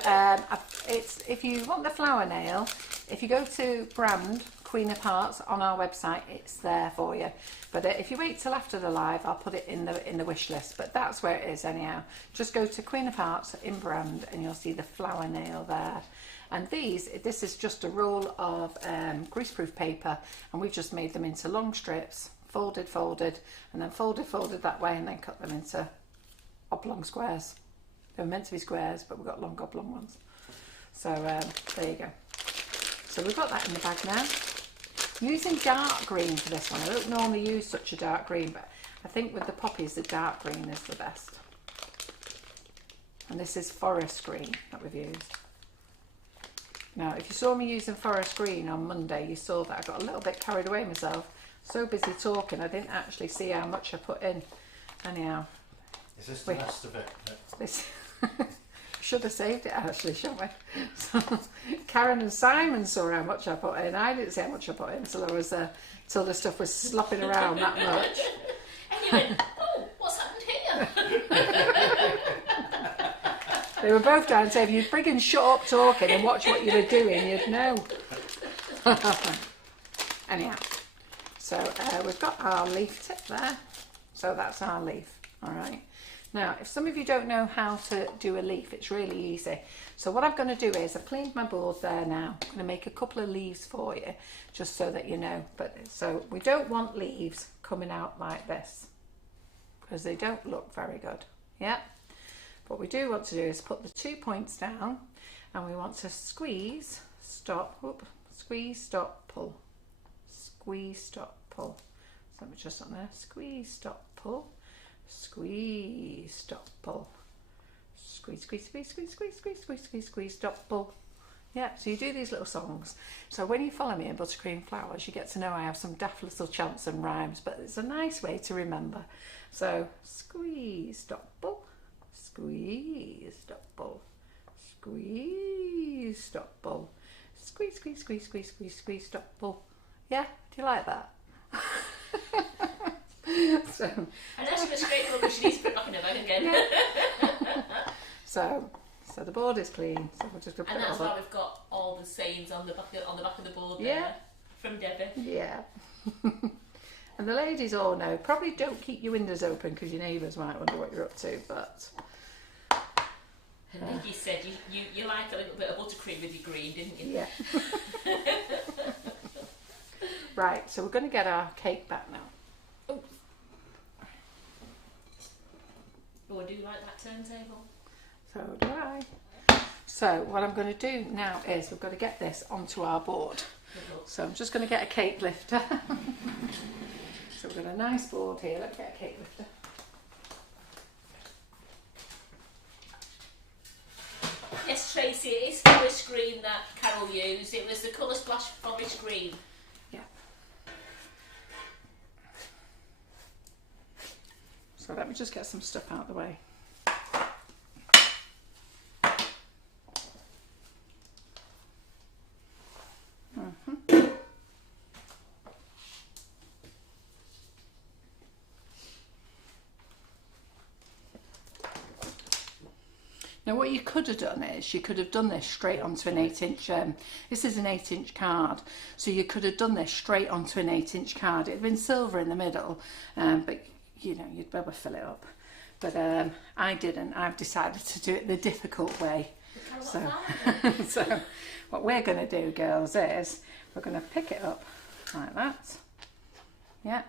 it's, if you want the flower nail, if you go to brand Queen of Hearts on our website, it's there for you. But if you wait till after the live, I'll put it in the wish list. But that's where it is anyhow. Just go to Queen of Hearts in brand, and you'll see the flower nail there. And this is just a roll of greaseproof paper, and we've just made them into long strips, folded, and then folded that way, and then cut them into oblong squares. They were meant to be squares, but we've got long oblong ones. So there you go. So we've got that in the bag now. Using dark green for this one. I don't normally use such a dark green, but I think with the poppies, the dark green is the best. And this is forest green that we've used. Now, if you saw me using forest green on Monday, you saw that I got a little bit carried away myself. So busy talking, I didn't actually see how much I put in. Anyhow. Is this the last of it? This should have saved it actually, shouldn't we? So, Karen and Simon saw how much I put in. I didn't see how much I put in until till the stuff was slopping around that much. And you went, oh, what's happened here? They were both down saying, if you'd friggin' shut up talking and watch what you were doing, you'd know. Anyhow, so we've got our leaf tip there. So that's our leaf, all right. Now, if some of you don't know how to do a leaf, it's really easy. So what I'm going to do is, I've cleaned my board there now. I'm going to make a couple of leaves for you, just so that you know. But so we don't want leaves coming out like this, because they don't look very good, yeah? What we do want to do is put the 2 points down, and we want to squeeze, stop, squeeze, stop, pull. Squeeze, stop, pull. So let me just on there, squeeze, stop, pull. Squeeze, stop, pull. Squeeze, squeeze, squeeze, squeeze, squeeze, squeeze, squeeze, squeeze, squeeze, stop, pull. Yeah, so you do these little songs. So when you follow me in Buttercream Flowers, you get to know I have some daft little chants and rhymes, but it's a nice way to remember. So squeeze, stop, pull. Squeeze, stop, pull. Squeeze, stop, pull. Squeeze, squeeze, squeeze, squeeze, squeeze, squeeze, stop, pull. Yeah, do you like that? So, and that's just straightforward because she needs to put it back in her bag again. yeah. So the board is clean. So we're just gonna put And that's it all why up. we've got all the sayings on the back of the board Yeah. there from Debbie. Yeah. And the ladies all know. Probably don't keep your windows open because your neighbours might wonder what you're up to. But I think you said you liked a little bit of buttercream with your green, didn't you? yeah. Right. So we're going to get our cake back now. Oh, I do like that turntable. So do I. So what I'm going to do now is we've got to get this onto our board. So I'm just going to get a cake lifter. So we've got a nice board here. Let's get a cake lifter. Yes, Tracy, it is forest green that Carol used. It was the colour splash forest green. Yeah. So let me just get some stuff out of the way. Now what you could have done is you could have done this straight onto an 8-inch, this is an 8-inch card, so you could have done this straight onto an 8-inch card. It'd been silver in the middle, but you know, you'd be able to fill it up. But I didn't. I've decided to do it the difficult way. So, so what we're going to do, girls, is we're going to pick it up like that. Yep.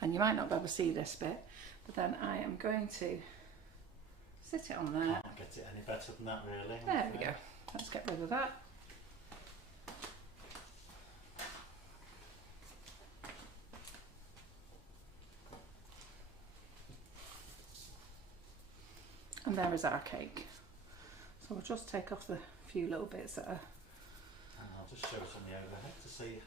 And you might not be able to see this bit, but then I am going to sit it on there. Can't get it any better than that, really. There we go. Let's get rid of that. And there is our cake. So we'll just take off the few little bits that are... And I'll just show us on the overhead to see.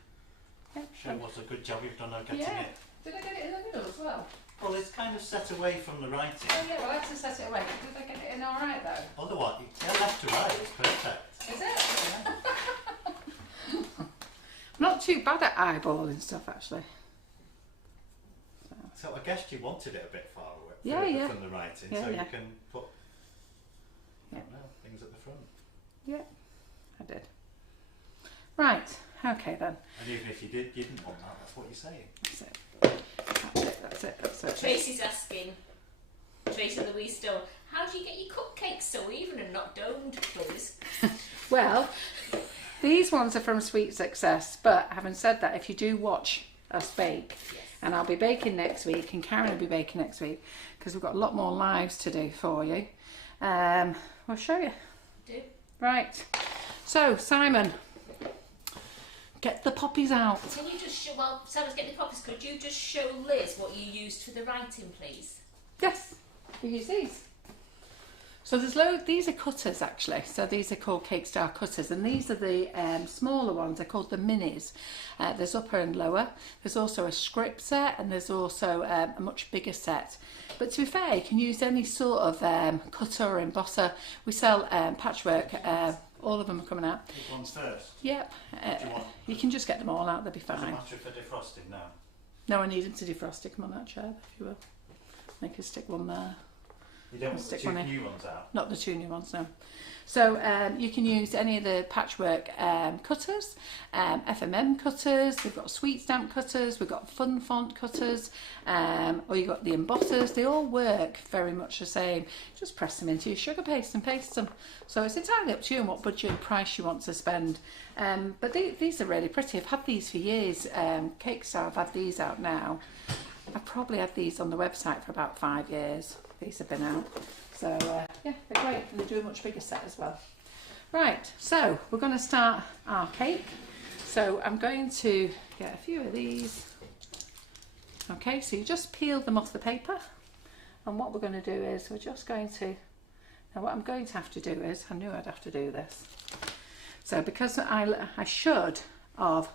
Yep. Show what's a good job you've done on getting Yeah. it. Did I get it in the middle as well? Well, it's kind of set away from the writing. Oh yeah, well I had to set it away. Did I get it in alright though? Otherwise, yeah, left to right, it's perfect. Is it? I'm not too bad at eyeballing stuff actually. So I guess you wanted it a bit far away Yeah. from the writing, Yeah, so yeah. you can put I Yeah. don't know, things at the front. Yeah, I did. Right, okay then. And even if you didn't want that, that's what you're saying. That's it. That's it. Tracy's asking, Tracy Louise Stone, how do you get your cupcakes so even and not domed, please? Well, these ones are from Sweet Success, but having said that, if you do watch us bake, Yes. and I'll be baking next week, and Karen will be baking next week, because we've got a lot more lives to do for you. We'll show you. Do. Right. So, Simon, get the poppies out. Can you just show, while Simon's getting the copies, could you just show Liz what you used for the writing, please? Yes, we use these. So there's these are cutters actually. So these are called Cake Star cutters, and these are the smaller ones. They're called the minis. There's upper and lower. There's also a script set, and there's also a much bigger set. But to be fair, you can use any sort of cutter or embosser. We sell patchwork. All of them are coming out. Which one's first? Yep. Do you want? You can just get them all out. They'll be Does it fine. matter for defrosting now? No, I need them to defrost it. Come on that chair, if you will. I can stick one there. You don't want the Stick two one in. new ones out? Not the two new ones, no. So you can use any of the patchwork cutters, FMM cutters, we've got sweet stamp cutters, we've got fun font cutters, or you've got the embossers. They all work very much the same. Just press them into your sugar paste and paste them. So it's entirely up to you and what budget and price you want to spend. But these are really pretty. I've had these for years. Cake Star, I've had these out now. I've probably had these on the website for about 5 years. These have been out. So yeah, they're great, and they do a much bigger set as well. Right, so we're going to start our cake. So I'm going to get a few of these. Okay, so you just peel them off the paper, and what we're going to do is we're just going to, now what I'm going to have to do is, I knew I'd have to do this. So because I should have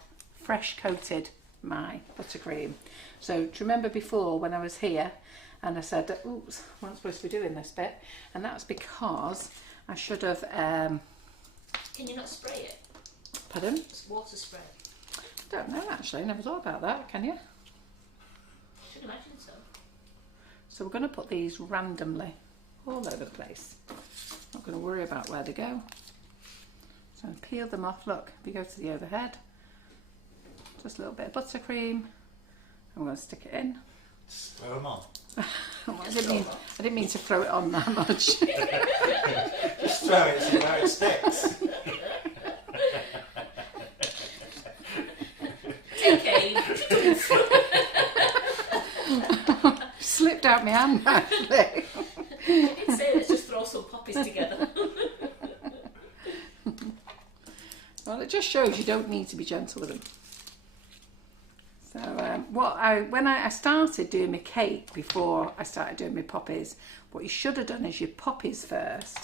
fresh coated my buttercream. So do you remember before when I was here and I said, oops, I'm not supposed to be doing this bit, and that's because I should have Can you not spray it? pardon? It's water spray. Don't know actually, never thought about that, can you? should imagine so. So we're going to put these randomly all over the place. Not going to worry about where they go. So peel them off. Look, if you go to the overhead, just a little bit of buttercream. I'm going to stick it in. Just throw them on. I didn't mean to throw it on that much. Just throw it so where it sticks. Okay. Slipped out my hand actually. I did say let's just throw some poppies together. Well, it just shows you don't need to be gentle with them. So when I started doing my cake before I started doing my poppies, what you should have done is your poppies first,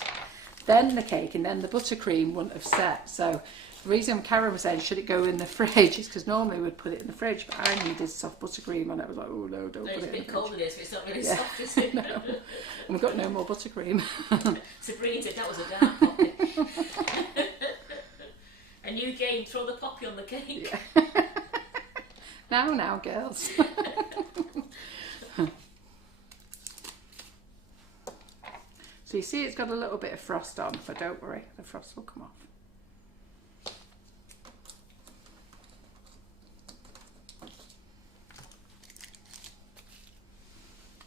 then the cake, and then the buttercream wouldn't have set. So the reason Karen was saying should it go in the fridge is because normally we'd put it in the fridge, but I needed soft buttercream and I was like, oh no, don't put it in the fridge. It's a bit cold in here, so it's not really soft, is it? No. And we've got no more buttercream. Sabrina said that was a dark poppy. A new game, throw the poppy on the cake. Yeah. Now, girls. So you see it's got a little bit of frost on, but don't worry, the frost will come off.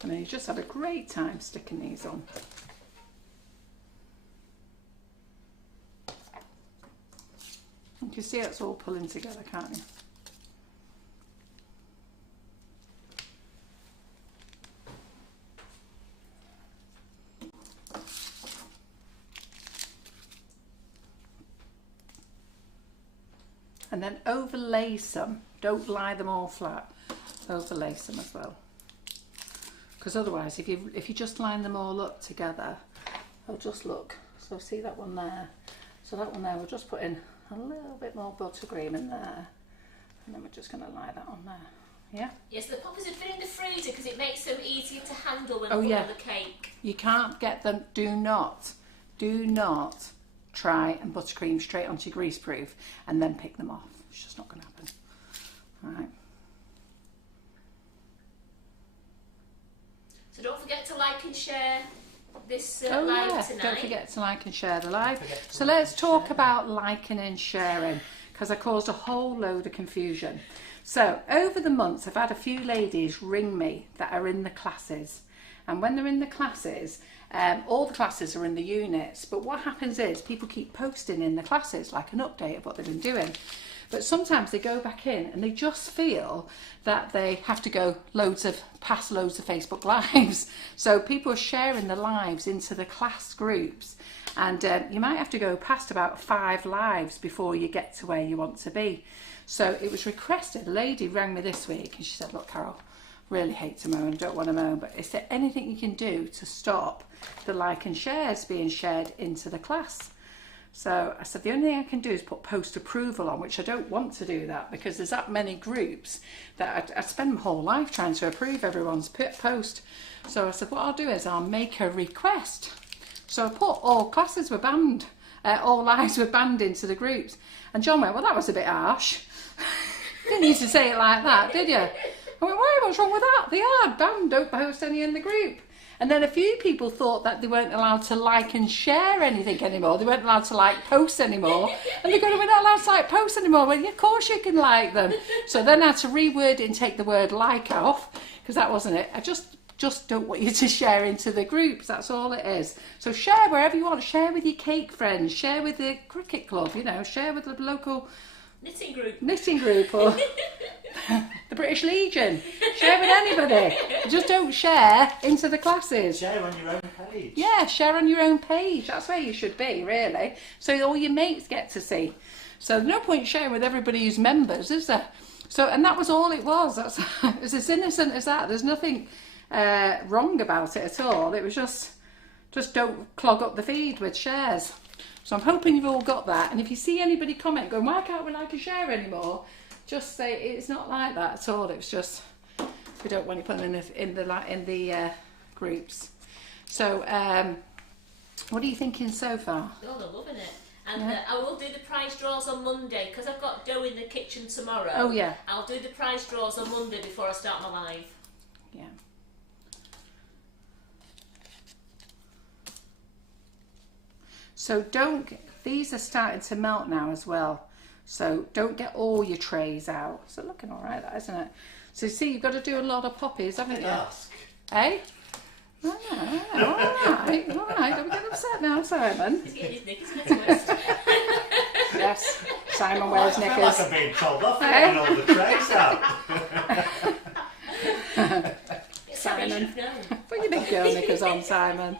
And then you just have a great time sticking these on. You can see it's all pulling together, can't you? And then overlay some. Don't lie them all flat. Overlay some as well. Because otherwise, if you just line them all up together, they'll just look. So see that one there. So that one there, we'll just put in a little bit more buttercream in there, and then we're just going to lie that on there. Yeah. Yes, the poppies have been in the freezer because it makes them easier to handle when putting on the cake. You can't get them. Do not try and buttercream straight onto your greaseproof and then pick them off. It's just not going to happen. All right. So don't forget to like and share this live tonight. Don't forget to like and share the live. So let's talk about liking and sharing, because I caused a whole load of confusion. So over the months I've had a few ladies ring me that are in the classes, and when they're in the classes, all the classes are in the units, but what happens is people keep posting in the classes like an update of what they've been doing. But sometimes they go back in and they just feel that they have to go past loads of Facebook lives. So people are sharing the lives into the class groups, and you might have to go past about 5 lives before you get to where you want to be. So it was requested. A lady rang me this week and she said, look, Carol, really hate to moan, don't want to moan, but is there anything you can do to stop the like and shares being shared into the class? So I said, the only thing I can do is put post approval on, which I don't want to do that because there's that many groups that I spend my whole life trying to approve everyone's post. So I said, what I'll do is I'll make a request. So I put all classes were banned, all lives were banned into the groups. And John went, well, that was a bit harsh. Didn't need to say it like that, did you? I went, why, what's wrong with that? They are banned, don't post any in the group. And then a few people thought that they weren't allowed to like and share anything anymore. They weren't allowed to like post anymore. And they're going, we're not allowed to like post anymore. Well, yeah, of course you can like them. So then I had to reword it and take the word like off, because that wasn't it. I just don't want you to share into the groups. That's all it is. So share wherever you want. Share with your cake friends. Share with the cricket club, you know. Share with the local knitting group or the British Legion. Share with anybody. Just don't share into the classes. Share on your own page. Yeah, share on your own page. That's where you should be, really. So all your mates get to see. So there's no point sharing with everybody who's members, is there? So, and that was all it was. It was as innocent as that. There's nothing wrong about it at all. It was just don't clog up the feed with shares. So I'm hoping you've all got that. And if you see anybody comment going, why can't we like and share anymore? Just say it's not like that at all. It's just we don't want you putting in the groups. So what are you thinking so far? Oh, they're loving it. And I will do the prize draws on Monday because I've got dough in the kitchen tomorrow. Oh yeah. I'll do the prize draws on Monday before I start my live. Yeah. So these are starting to melt now as well. So don't get all your trays out. So looking all right, that isn't it? So you see, you've got to do a lot of poppies, haven't you? Ask. Eh? All right. Don't get upset now, Simon. He's getting his knickers in his waist. Yes, Simon wears I feel knickers. like I'm being told off for getting all the trays out. Simon, put your big girl knickers on, Simon.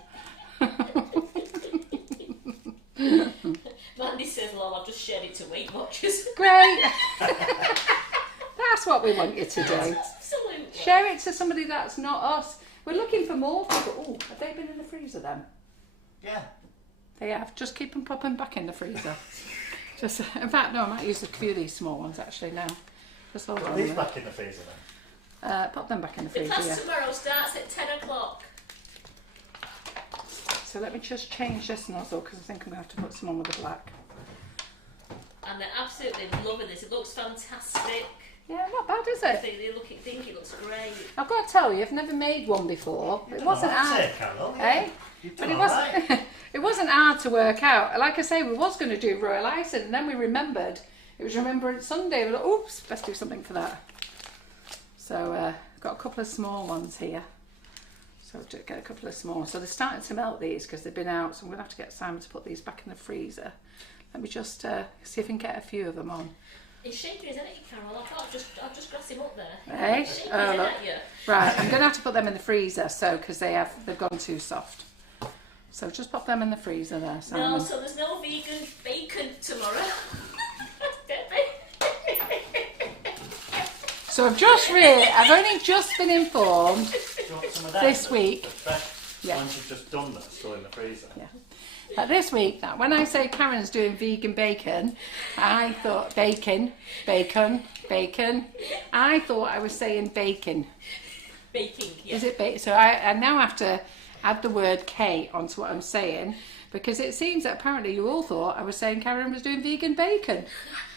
Mandy says, "Lol, I've just shared it to Weight Watchers." Great. That's what we want you to do. Absolutely. Share it to somebody that's not us. We're looking for more people. Oh, have they been in the freezer then? Yeah. They have. Just keep them popping back in the freezer. Just, in fact, no, I might use a few of these small ones actually now. Just hold Put on. these back in the freezer then. Pop them back in the The freezer. class Yeah. tomorrow starts at 10 o'clock. So let me just change this nozzle because I think I'm going to have to put some on with the black. And they're absolutely loving this. It looks fantastic. Yeah, not bad, is I it? think it looks great. I've got to tell you, I've never made one before. It wasn't hard. Carol. Eh? You've But done it all wasn't. right. It wasn't hard to work out. Like I say, we was going to do royal icing, and then we remembered it was Remembrance Sunday. We were like, oops, best do something for that. So I've got a couple of small ones here. So to get a couple of small. So they're starting to melt these because they've been out. So I'm going to have to get Simon to put these back in the freezer. Let me just see if I can get a few of them on. He's shaking his head at you, Carol. I'll just grass him up there. Hey? He's shaking Oh, his head look. at you. Right, I'm going to have to put them in the freezer, so because they've gone too soft. So just pop them in the freezer there, Simon. No, so there's no vegan bacon tomorrow. So I've only just been informed Do you want some of that? this week. The fresh Yeah. ones you've just done that are still in the freezer. Yeah. This week, that when I say Karen's doing vegan bacon, I thought bacon. I thought I was saying bacon. Baking, yeah. Is it bacon? So I now have to add the word K onto what I'm saying because it seems that apparently you all thought I was saying Karen was doing vegan bacon.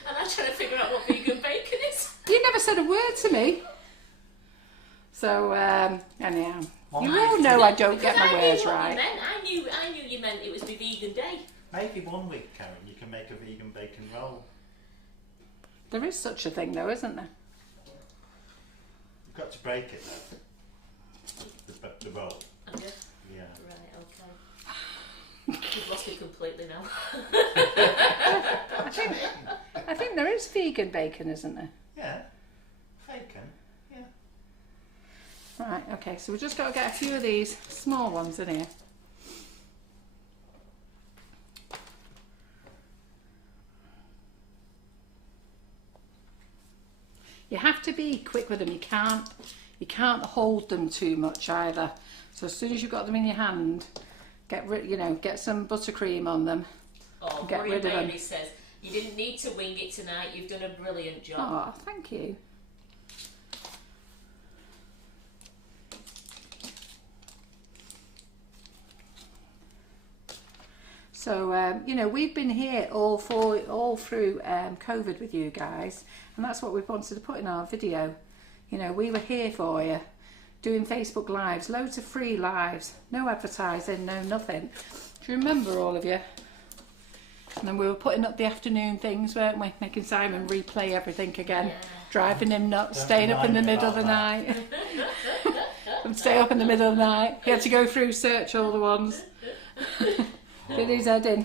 And I'm trying to figure out what vegan bacon is. You never said a word to me. So anyhow, Well, you all know I don't get Because my I knew words what right. You meant. I knew you meant it was my vegan day. Maybe one week, Karen, you can make a vegan bacon roll. There is such a thing though, isn't there? You've got to break it though. The roll. Have you? Yeah. Right, okay. You've lost me completely now. I think there is vegan bacon, isn't there? Yeah. Bacon. Yeah. Right, okay, so we've just got to get a few of these small ones in here. You have to be quick with them. You can't hold them too much either. So as soon as you've got them in your hand, get some buttercream on them. Oh, Get Maureen rid of them. Bailey says, you didn't need to wing it tonight. You've done a brilliant job. Oh, thank you. So, we've been here all through COVID with you guys, and that's what we wanted to put in our video. We were here for you, doing Facebook Lives, loads of free lives, no advertising, no nothing. Do you remember, all of you? And then we were putting up the afternoon things, weren't we? Making Simon replay everything again, Yeah. driving him nuts, Don't staying up in the remind me middle of the about night. I'd stay up in the middle of the night. He had to go through, search all the ones. Did his head in.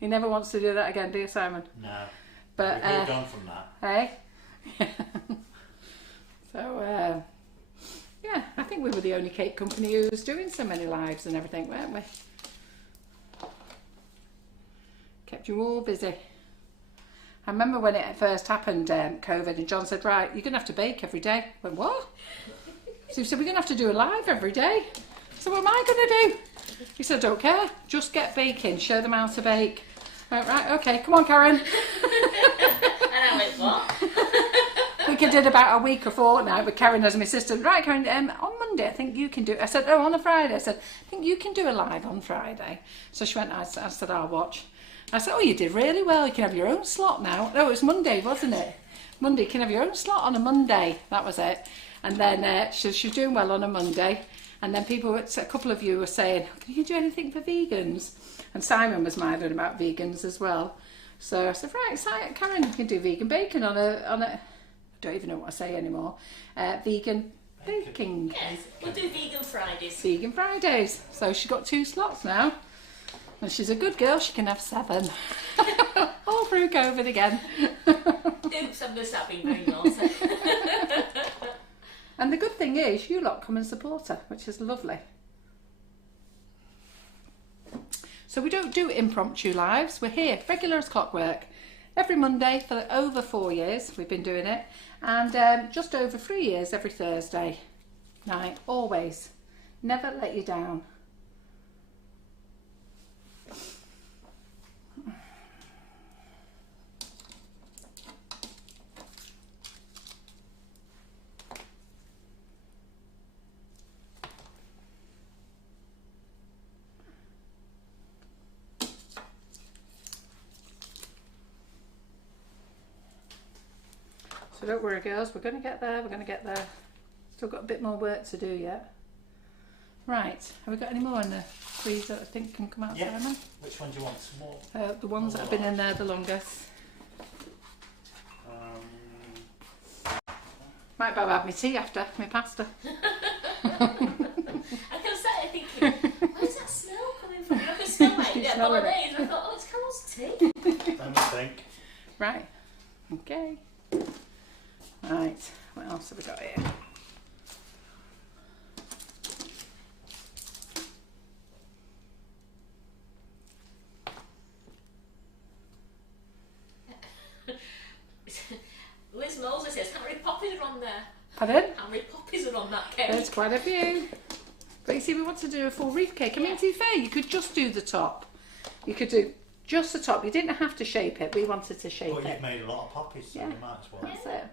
He never wants to do that again, do you, Simon? No. But We've moved on from that. hey. So yeah, I think we were the only cake company who was doing so many lives and everything, weren't we? Kept you all busy. I remember when it first happened, COVID, and John said, right, you're going to have to bake every day. I went, what? So he said, we're going to have to do a live every day. So what am I going to do? He said, don't care, just get baking, show them how to bake. I went, right, okay, come on, Karen. And I went, what? I think I did about a week or fortnight with Karen as my assistant. Right, Karen, on Monday, I think you can do. I said, oh, on a Friday. I said, I think you can do a live on Friday. So she went, I said, I'll watch. I said, oh, you did really well. You can have your own slot now. No, it was Monday, wasn't it? Monday, you can have your own slot on a Monday. That was it. And then she was doing well on a Monday. And then a couple of you were saying, can you do anything for vegans? And Simon was mithering about vegans as well. So I said, right, Karen, you can do vegan bacon on a I don't even know what I say anymore. Vegan baking. Yes, we'll do vegan Fridays. Vegan Fridays. So she's got 2 slots now. And she's a good girl, she can have 7. All through COVID again. Oops, I'm going to start being very naughty. And the good thing is, you lot come and support her, which is lovely. So we don't do impromptu lives. We're here, regular as clockwork. Every Monday for over 4 years we've been doing it. And just over 3 years every Thursday night, always. Never let you down. So don't worry girls, we're going to get there, Still got a bit more work to do yet. Right, have we got any more in the freezer that I think can come out, Yeah. Simon? Which one do you want? Some more? The ones that have been in there the longest. Might better have my tea after, my pasta. I kept sat here thinking, where's that smell coming from? I could smell it. You Yeah, smell it. bolognese. And I thought, oh, it's Carol's tea. Don't you think? Right, okay. Right, what else have we got here? Liz Mosley says, how many poppies are on there? Pardon? How many poppies are on that cake? There's quite a few. But you see, we want to do a full wreath cake. I mean, to be fair, you could just do the top. You could do just the top. You didn't have to shape it. We wanted to shape Well, it. you've made a lot of poppies, so Yeah. you might as well. That's it.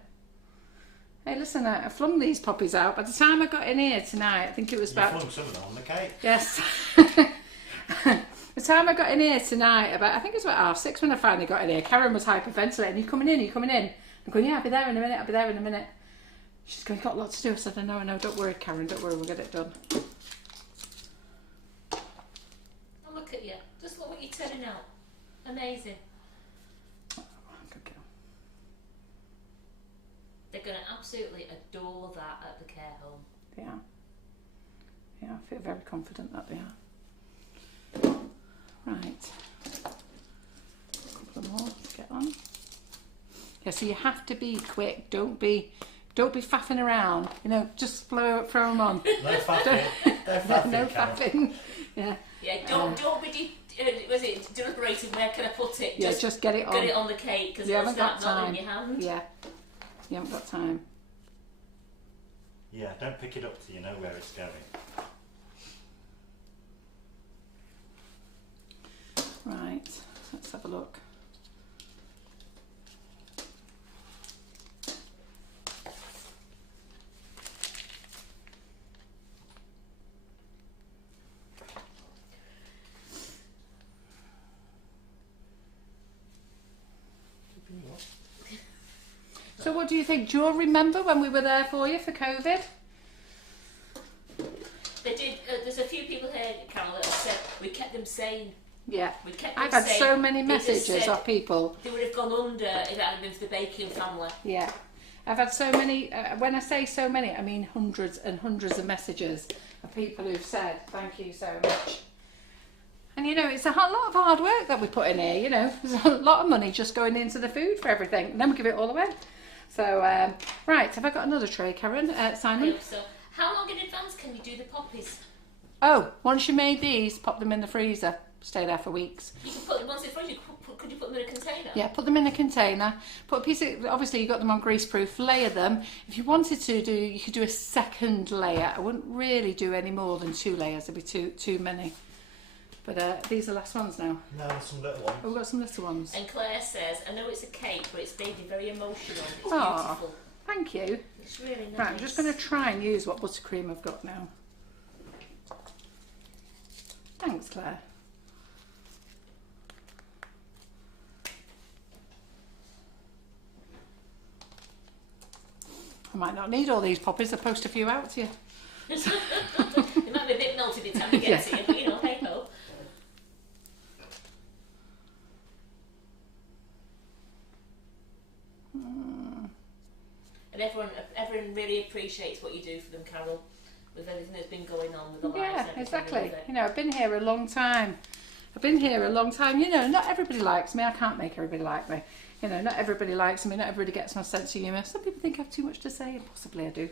Hey, listen, I flung these poppies out. By the time I got in here tonight, I think it was You about... flung some of them on the cake. Yes. The time I got in here tonight, I think it was about 6:30 when I finally got in here. Karen was hyperventilating. Are you coming in? Are you coming in? I'm going, yeah, I'll be there in a minute. I'll be there in a minute. She's going, got a lot to do. I said, I know. Don't worry, Karen. Don't worry. We'll get it done. Oh, look at you. Just look what you're turning out. Amazing. Good girl. They're going to absolutely adore that at the care home. They are. Yeah, I feel very confident that they are. Right. A couple more to get on. Yeah, so you have to be quick. Don't be faffing around. You know, just throw them on. No faffing. No faffing. No Karen. faffing. Yeah. Yeah, don't be was it deliberating where can I put it? Yeah, just get it on. Get it on the cake because You it'll haven't got start melting time. in your hand. Yeah. You haven't got time. Yeah, don't pick it up till you know where it's going. Right. Let's have a look. So what do you think? Do you all remember when we were there for you for COVID? They did. There's a few people here, Carol, that have said we kept them sane. Yeah. We kept them I've had sane. so many They just messages said of people. they would have gone under if it hadn't been for the baking family. Yeah. I've had so many, when I say so many, I mean hundreds and hundreds of messages of people who've said, thank you so much. And you know, it's a lot of hard work that we put in here, you know. There's a lot of money just going into the food for everything. And then we give it all away. So, right, have I got another tray, Karen? Simon? So, how long in advance can you do the poppies? Oh, once you made these, pop them in the freezer. Stay there for weeks. You can put them once in fridge. Could you put them in a container? Yeah, put them in a container. Put a piece of, obviously you got them on greaseproof. Layer them. If you wanted to do, you could do a second layer. I wouldn't really do any more than 2 layers. It'd be too many. But these are the last ones now. No, there's some little ones. Oh, we've got some little ones. And Claire says, I know it's a cake, but it's made me very emotional. It's Aw. beautiful. Thank you. It's really nice. Right, I'm just going to try and use what buttercream I've got now. Thanks, Claire. I might not need all these poppies. I'll post a few out to you. It might be a bit melted by the time we get to you, but you know, hey ho. And everyone really appreciates what you do for them, Carol, with everything that's been going on with the lights. Yeah, and everything, exactly. with it. You know, I've been here a long time. You know, not everybody likes me. I can't make everybody like me. You know, not everybody likes me. Not everybody gets my sense of humour. Some people think I have too much to say, and possibly I do.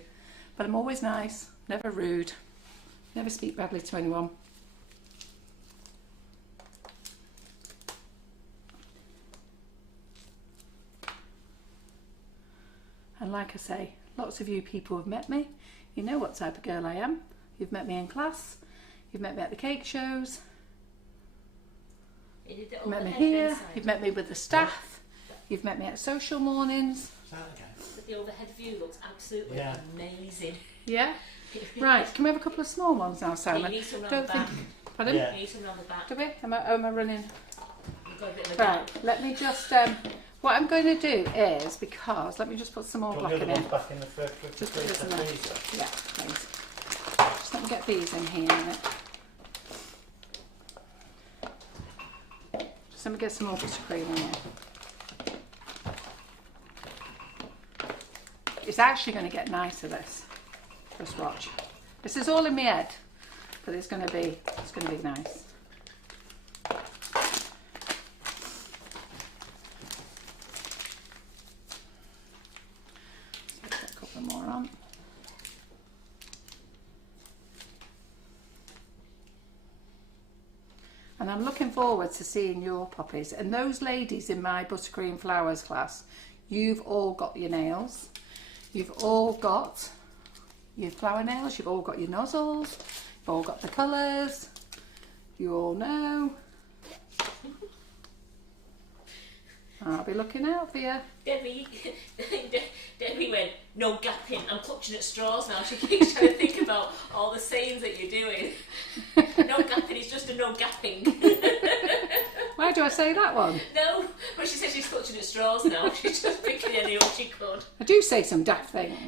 But I'm always nice, never rude, never speak badly to anyone. And like I say, lots of you people have met me. You know what type of girl I am. You've met me in class. You've met me at the cake shows. You've met me here. You've met me with the staff. You've met me at social mornings. Is that okay? But the overhead view looks absolutely amazing. Yeah? Right, can we have a couple of small ones now, Simon? You need some round the back. Pardon? Yeah. You need some round the back. Do we? Am I running? You've got a bit of a Right, gap. let me just, what I'm going to do is, because, let me just put some more Do you black want in the other here. ones back in the first Just put this in there. freezer? Yeah, please. Just let me get these in here. Just let me get some more buttercream in here. It's actually going to get nicer, this. Just watch. This is all in my head, but it's going to be nice. Let's get a couple more on. And I'm looking forward to seeing your poppies. And those ladies in my Buttercream Flowers class, you've all got your nails. You've all got your flower nails. You've all got your nozzles. You've all got the colours. You all know. I'll be looking out for you. Debbie went, no gapping. I'm clutching at straws now. She keeps trying to think about all the sayings that you're doing. No gapping, it's just a no gapping. Why do I say that one? No, but she said she's clutching at straws now. She's just picking any what she could. I do say some daft things.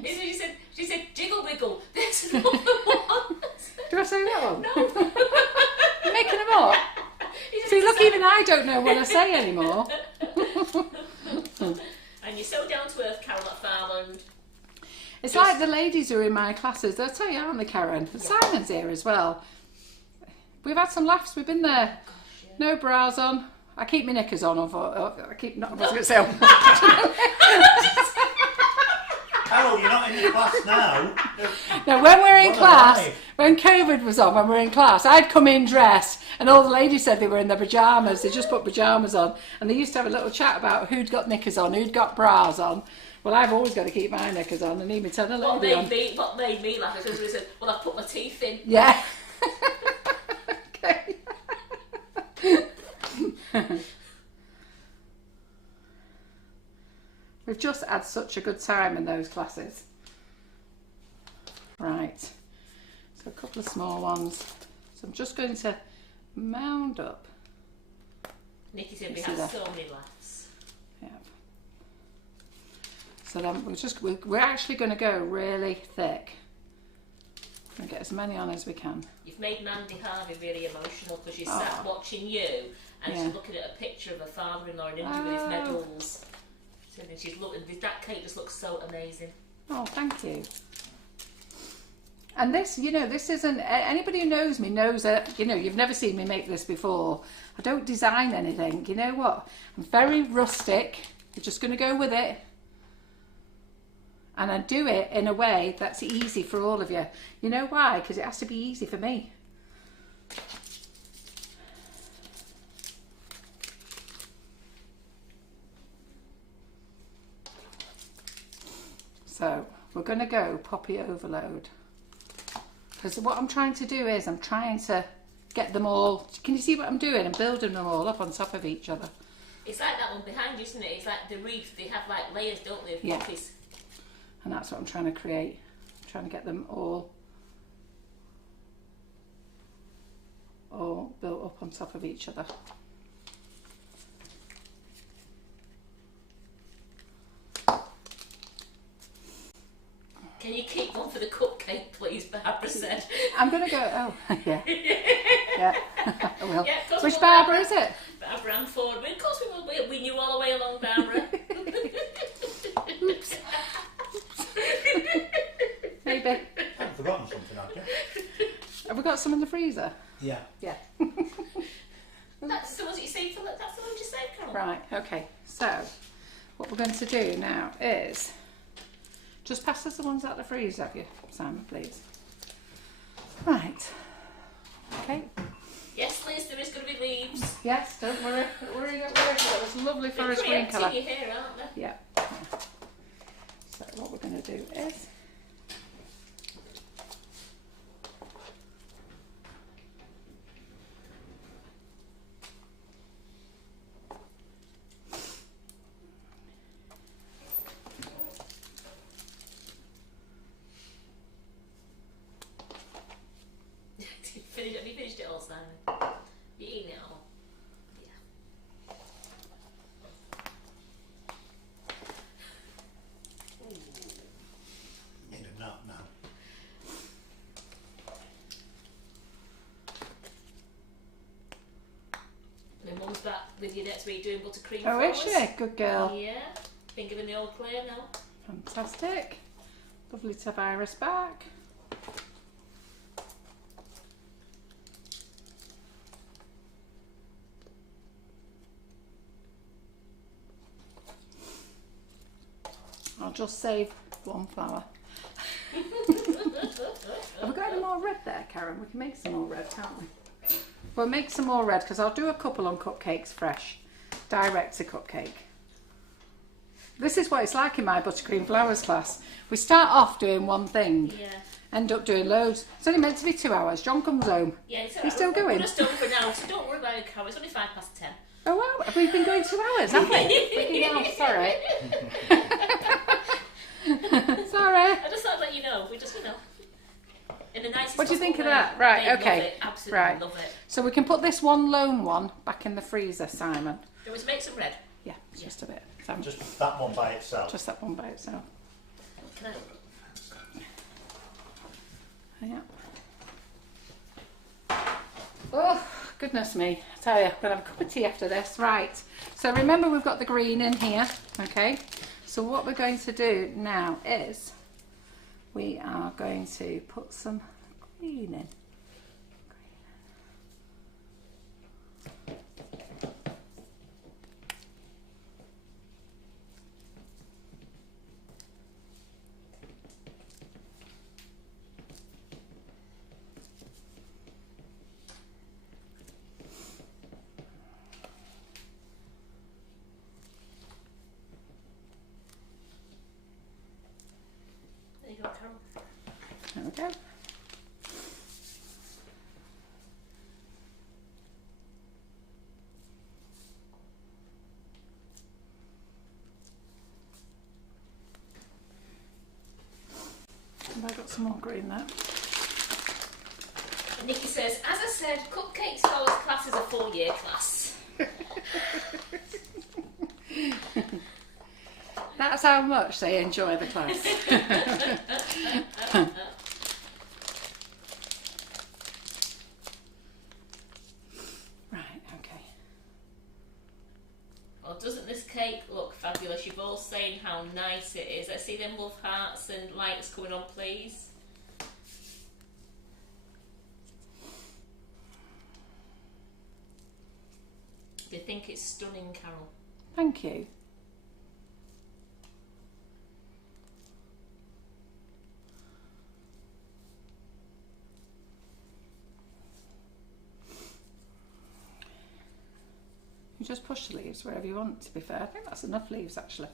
She said jiggle wiggle. There's another one. Do I say that one? No. You're making them up. See, look, even I don't know what I say anymore. And you're so down to earth, Carol, at Farland. It's like the ladies who are in my classes, they'll tell you, aren't they, Karen? And Simon's here as well. We've had some laughs, we've been there. No bras on. I keep my knickers on. I wasn't going to say on. Carol, you're not in the class now. No, when we're in What a class, lie. when COVID was on, when we were in class, I'd come in dressed and all the ladies said they were in their pyjamas. They just put pyjamas on and they used to have a little chat about who'd got knickers on, who'd got bras on. Well, I've always got to keep my knickers on and even tell the lady What made me laugh is because we said, well, I've put my teeth in. Yeah. Okay. We've just had such a good time in those classes. Right, so a couple of small ones. So I'm just going to mound up. Nikki said we You see had that? so many laughs. Yeah. So then we're actually going to go really thick. We're going to get as many on as we can. You've made Mandy Harvey really emotional because she's sat watching you and she's looking at a picture of her father-in-law in India with his medals. So then she's looking. That cake just looks so amazing. Oh, thank you. And this, you know, this isn't, anybody who knows me knows that, you know, you've never seen me make this before. I don't design anything. You know what? I'm very rustic. I'm just going to go with it. And I do it in a way that's easy for all of you. You know why? Because it has to be easy for me. So we're going to go Poppy Overload. Because what I'm trying to do is I'm trying to get them all. Can you see what I'm doing? I'm building them all up on top of each other. It's like that one behind you, isn't it? It's like the wreath. They have like layers, don't they? Of Yeah. poppies. And that's what I'm trying to create. I'm trying to get them all built up on top of each other. the cupcake, please, Barbara said. I'm going to go, oh, yeah. Yeah, I will. Yeah, of course Which we will, Barbara is it? Barbara and Ford. Of course we will. We knew all the way along, Barbara. Oops. Maybe. I've forgotten something, haven't you? Have we got some in the freezer? Yeah. Yeah. That's the ones that you saved for. That's the ones you saved, Carol. Right, okay. So, what we're going to do now is just pass us the ones out of the freezer, have you, Simon, please? Right. Okay. Yes, Liz, there is going to be leaves. Yes, don't worry. Don't worry, don't worry. That was lovely forest green colour. Your hair, aren't they? Yeah. So what we're going to do is Have you finished it all, Simon? You eating it all? Yeah. Need a nap now. My mum's back with you next week doing buttercream oh, for is us. she? Good girl. Yeah. Been given the old clear now. Fantastic. Lovely to have Iris back. I'll just save one flower. Have we got any more red there, Karen? We can make some more red, can't we? We'll make some more red because I'll do a couple on cupcakes fresh. Direct to cupcake. This is what it's like in my buttercream flowers class. We start off doing one thing, Yeah. end up doing loads. It's only meant to be 2 hours. John comes home. Yeah, it's He's still going. We're just over now, so don't worry about it, Carol. It's only 10:05. Oh wow, have we been going 2 hours, haven't we? Freaking hell, sorry. Sorry. I just thought I'd let you know. We just, in the nicest What do you think of possible that? way. Right, They okay. Love it. Absolutely Right. love it. So we can put this one lone one back in the freezer, Simon. Do you want to make some red? Yeah, just a bit. Simon. Just that one by itself. Just that one by itself. Can I? Yeah. Oh, goodness me. I tell you, I'm going to have a cup of tea after this. Right. So remember we've got the green in here. Okay. So what we're going to do now is we are going to put some green in. There you go, Carol. There we go. Have I got some more green there? And Nikki says, as I said, Cupcakes Scholars class is a 4-year class. That's how much they enjoy the class. Right, okay. Well, doesn't this cake look fabulous? You've all saying how nice it is. Let's see them love hearts and lights coming on, please. Do you think it's stunning, Carol? Thank you. You just push the leaves wherever you want, to be fair. I think that's enough leaves, actually.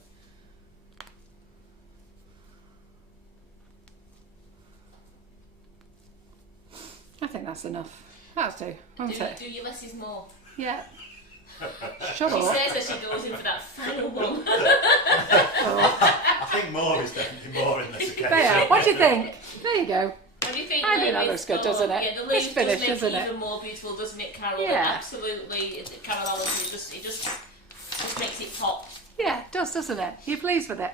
I think that's enough. That'll do, won't it? Do your less is more. Yeah. Shut She up. says as she goes in for that final one. I think more is definitely more in this occasion. There, what do you think? There you go. What do you think? I think that Lily? looks good, doesn't it? Yeah, the It's leaves finished, does make isn't it it? even more beautiful, doesn't it, Carol? Yeah. Absolutely. Carol Allen, it just makes it pop. Yeah, it does, doesn't it? You're pleased with it?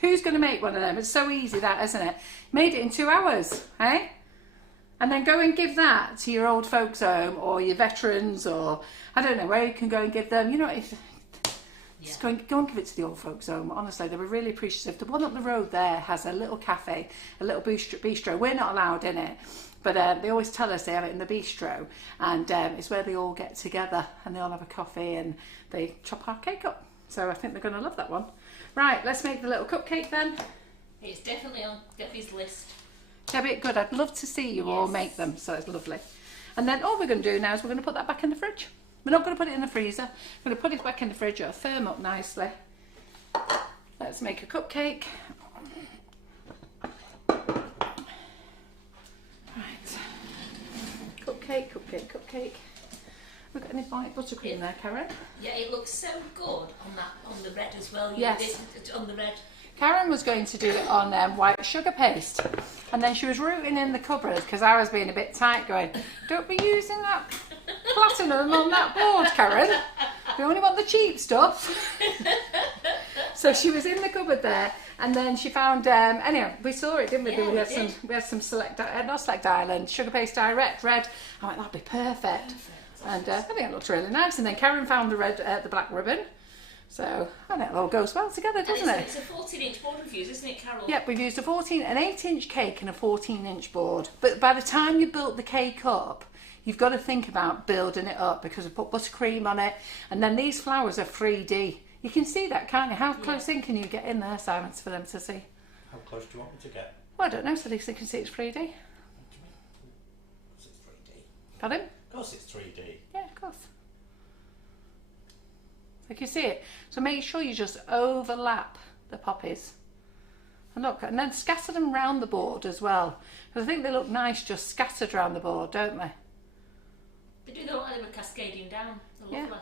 Who's going to make one of them? It's so easy that, isn't it? Made it in 2 hours, eh? And then go and give that to your old folks home or your veterans, or I don't know where you can go and give them. You know, just go and give it to the old folks home. Honestly, they were really appreciative. The one up the road there has a little cafe, a little bistro. We're not allowed in it, but they always tell us they have it in the bistro, and it's where they all get together and they all have a coffee and they chop our cake up. So I think they're going to love that one. Right, let's make the little cupcake then. It's definitely on Debbie's list. Debbie, good. I'd love to see you all make them, so it's lovely. And then all we're going to do now is we're going to put that back in the fridge. We're not going to put it in the freezer. We're going to put it back in the fridge. It'll firm up nicely. Let's make a cupcake. Right. Cupcake. We've got any white buttercream there, Karen? Yeah, it looks so good on the red as well. Yes. On the red. Karen was going to do it on white sugar paste, and then she was rooting in the cupboard because I was being a bit tight, going, don't be using that platinum on that board, Karen. We only want the cheap stuff. So she was in the cupboard there, and then she found, anyway, we saw it, didn't we? Yeah, we had some not Select Island, Sugar Paste Direct red. I went, that'd be perfect. And I think it looked really nice. And then Karen found the black ribbon. So, and it all goes well together, doesn't it? It's a 14-inch board we've used, isn't it, Carol? Yep, we've used an 8-inch cake and a 14-inch board. But by the time you built the cake up, you've got to think about building it up, because we put buttercream on it, and then these flowers are 3D. You can see that, can't you? How close in can you get in there, Simon, for them to see? How close do you want me to get? Well, I don't know, so at least they can see it's 3D. What do you mean? Of course it's 3D. Pardon? Of course it's 3D. Yeah, of course. You can see it. So make sure you just overlap the poppies. And look, and then scatter them around the board as well. Because I think they look nice just scattered around the board, don't they? They do look like they were cascading down. They're lovely.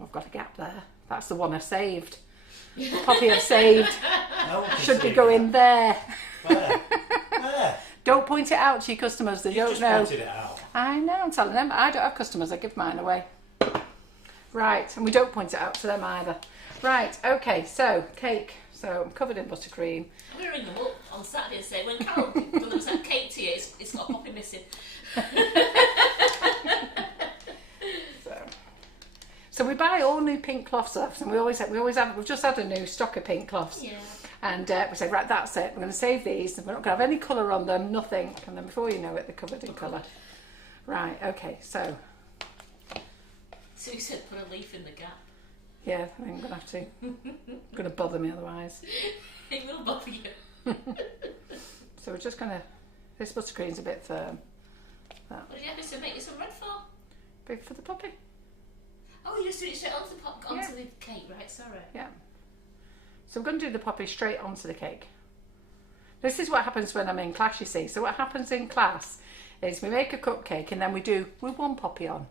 I've got a gap there. That's the one I saved. Poppy I've saved. Should be going there. Where? Where? Don't point it out to your customers. They don't just know. pointed it out. I know, I'm telling them. I don't have customers. I give mine away. Right, and we don't point it out to them either. Right, okay, so cake. So I'm covered in buttercream. I'm going to ring them up on Saturday and say, when Carol delivers that cake to you, it's got a poppy missing. So we buy all new pink cloths off, and we've just had a new stock of pink cloths. Yeah. And we say, right, that's it. We're going to save these. We're not going to have any colour on them, nothing. And then before you know it, they're covered in colour. Right, okay, so. Sue said put a leaf in the gap. Yeah, I think I'm going to have to. Going to bother me otherwise. It will bother you. So we're just going to, this buttercream's a bit firm. What did you have to make you some red for? Big for the puppy. Oh, you just do it straight onto the cake, right? Sorry. Yeah. So we're going to do the poppy straight onto the cake. This is what happens when I'm in class, you see. So what happens in class is we make a cupcake and then we do with one poppy on.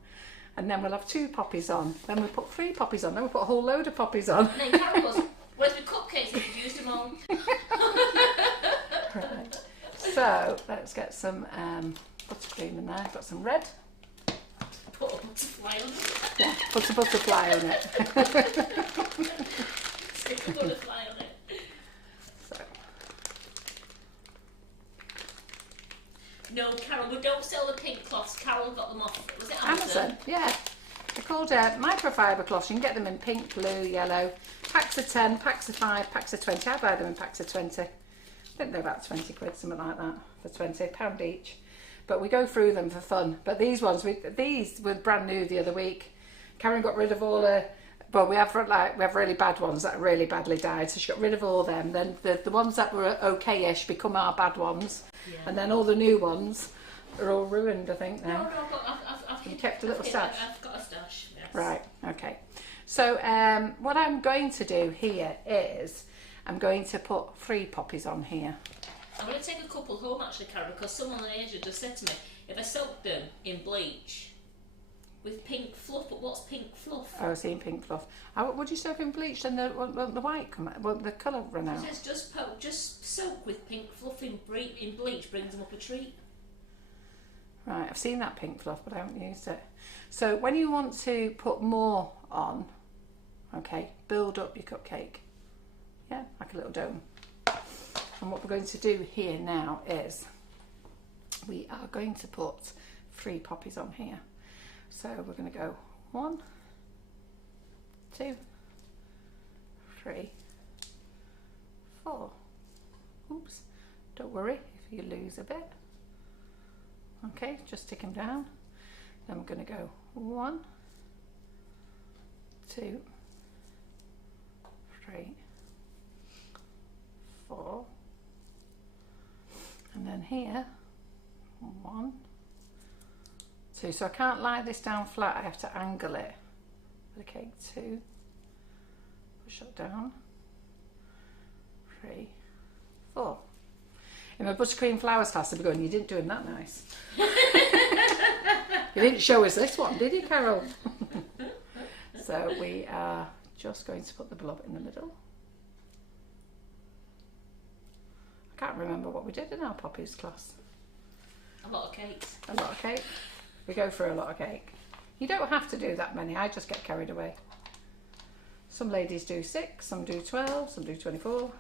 And then we'll have 2 poppies on. Then we put 3 poppies on. Then we put a whole load of poppies on. And then Carol goes, where's my cupcakes? You've used them all. Right. So let's get some buttercream in there. I've got some red. Put a butterfly on it. Yeah, put a butterfly on it. Stick a butterfly on it. So. No, Carol, we don't sell the pink cloths. Carol got them off. Was it Amazon? Yeah. They're called microfiber cloths. You can get them in pink, blue, yellow. Packs of 10, packs of 5, packs of 20. I buy them in packs of 20. I think they're about 20 quid, something like that, for 20, £1 each. But we go through them for fun. But these ones, these were brand new the other week. Karen got rid of all the, well, we have really bad ones that are really badly dyed, so she got rid of all them. Then the ones that were okay-ish become our bad ones, and then all the new ones are all ruined, I think now. No, I've kept a little stash. I've got a stash. Yes. Right. Okay. So what I'm going to do here is I'm going to put 3 poppies on here. I'm going to take a couple home actually, Carol, because someone on the edge just said to me, if I soak them in bleach with pink fluff, but what's pink fluff? Oh, I've seen pink fluff. Would you soak in bleach then the white come out? Well, the colour run out? It says just soak with pink fluff in bleach, brings them up a treat. Right, I've seen that pink fluff, but I haven't used it. So when you want to put more on, okay, build up your cupcake. Yeah, like a little dome. And what we're going to do here now is we are going to put 3 poppies on here. So we're going to go 1, 2, 3, 4. Oops, don't worry if you lose a bit. Okay, just stick them down. Then we're going to go 1, 2, 3, 4, and then here 1, 2. So I can't lie this down flat, I have to angle it. Okay, 2, push it down, 3, 4. In my Buttercream Flowers class, they'll be going, you didn't do them that nice. You didn't show us this one, did you, Carol? So we are just going to put the blob in the middle. I can't remember what we did in our Poppy's class. A lot of cakes. A lot of cake. We go for a lot of cake. You don't have to do that many, I just get carried away. Some ladies do 6, some do 12, some do 24.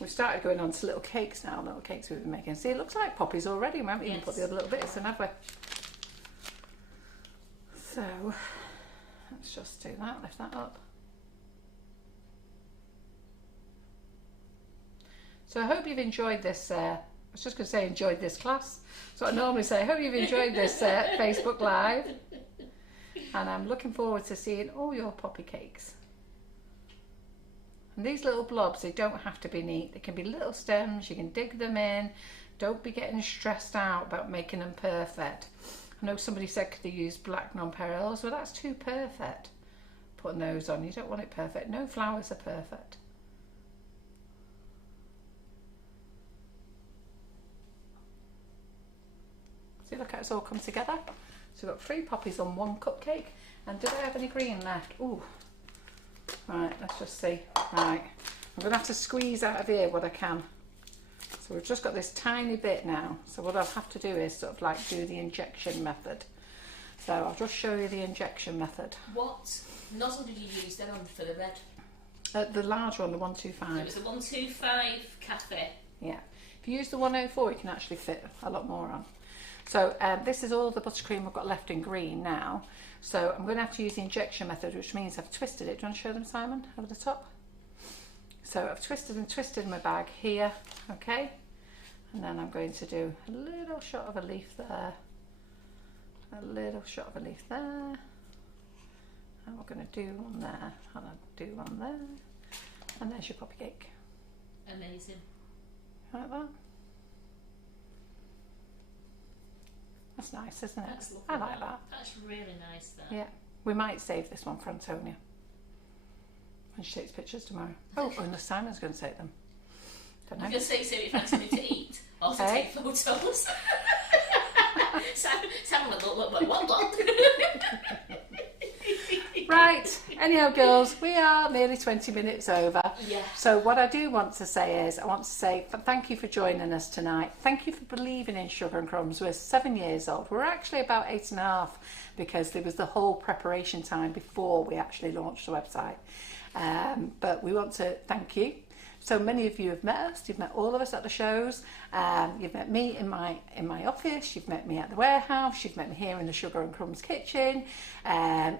We've started going on to little cakes now, little cakes we've been making. See, it looks like poppies already. We haven't even put the other little bits in, have we? So, let's just do that, lift that up. So I hope you've enjoyed this, I was just going to say enjoyed this class. So I normally say, I hope you've enjoyed this Facebook Live. And I'm looking forward to seeing all your poppy cakes. And these little blobs, they don't have to be neat. They can be little stems, you can dig them in. Don't be getting stressed out about making them perfect. I know somebody said could they use black nonpareils? Well, that's too perfect. Putting those on, you don't want it perfect. No flowers are perfect. See, look how it's all come together. So we've got 3 poppies on 1 cupcake. And did I have any green left? Ooh. Right, let's just see. Right, I'm going to have to squeeze out of here what I can. So we've just got this tiny bit now. So what I'll have to do is sort of like do the injection method. So I'll just show you the injection method. What nozzle did you use then on for the red? The large one, the 125. So it was the 125 cafe. Yeah. If you use the 104, you can actually fit a lot more on. So this is all the buttercream I've got left in green now. So I'm going to have to use the injection method, which means I've twisted it. Do you want to show them, Simon, over the top? So I've twisted and twisted my bag here, okay? And then I'm going to do a little shot of a leaf there, a little shot of a leaf there, and we're going to do one there, and I'll do one there, and there's your poppy cake. Amazing. Like that. That's nice, isn't it? That's lovely. I like that. That's really nice, that. Yeah. We might save this one for Antonia when she takes pictures tomorrow. Oh, unless Simon's going to take them. Don't know. I'm going to say, so if that's something to eat or to take photos. Simon would look like, what? Right, anyhow girls, we are nearly 20 minutes over. Yeah. So what I do want to say is, I want to say thank you for joining us tonight. Thank you for believing in Sugar and Crumbs. We're 7 years old. We're actually about 8.5 because there was the whole preparation time before we actually launched the website. But we want to thank you. So many of you have met us. You've met all of us at the shows. You've met me in my office. You've met me at the warehouse. You've met me here in the Sugar and Crumbs kitchen.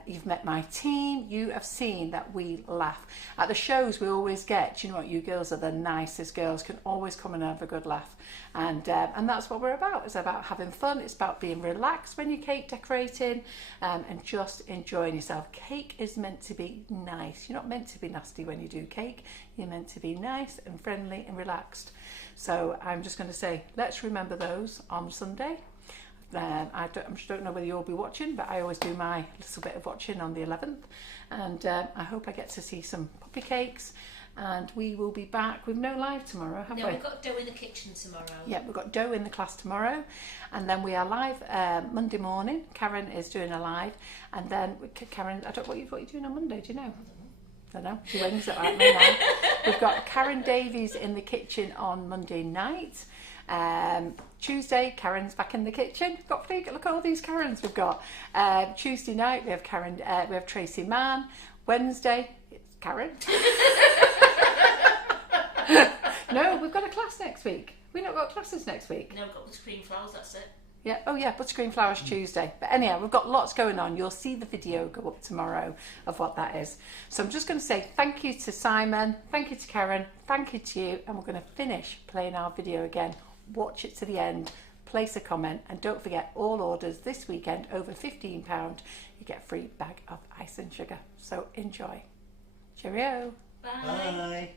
You've met my team. You have seen that we laugh. At the shows we always get, do you know what, you girls are the nicest girls, can always come and have a good laugh. And that's what we're about. It's about having fun. It's about being relaxed when you're cake decorating and just enjoying yourself. Cake is meant to be nice. You're not meant to be nasty when you do cake. You're meant to be nice and friendly and relaxed. So I'm just going to say, let's remember those on Sunday. I don't know whether you'll be watching, but I always do my little bit of watching on the 11th. And I hope I get to see some poppy cakes. And we will be back with no live tomorrow, have we? No, we've got dough in the kitchen tomorrow. Yeah, we've got dough in the class tomorrow. And then we are live Monday morning. Karen is doing a live. And then, Karen, I don't know what you're doing on Monday, do you know? I don't know, she wings it like me now. We've got Karen Davies in the kitchen on Monday night. Tuesday, Karen's back in the kitchen. Look at all these Karens we've got. Tuesday night, we have Tracy Mann. Wednesday, it's Karen. No, we've got a class next week. We've not got classes next week. No, we've got buttercream flowers, that's it. Yeah, oh yeah, Buttercream Flowers Tuesday. But anyhow, we've got lots going on. You'll see the video go up tomorrow of what that is. So I'm just going to say thank you to Simon, thank you to Karen, thank you to you, and we're going to finish playing our video again. Watch it to the end, place a comment, and don't forget all orders this weekend over £15, you get a free bag of ice and sugar. So enjoy. Cheerio. Bye. Bye.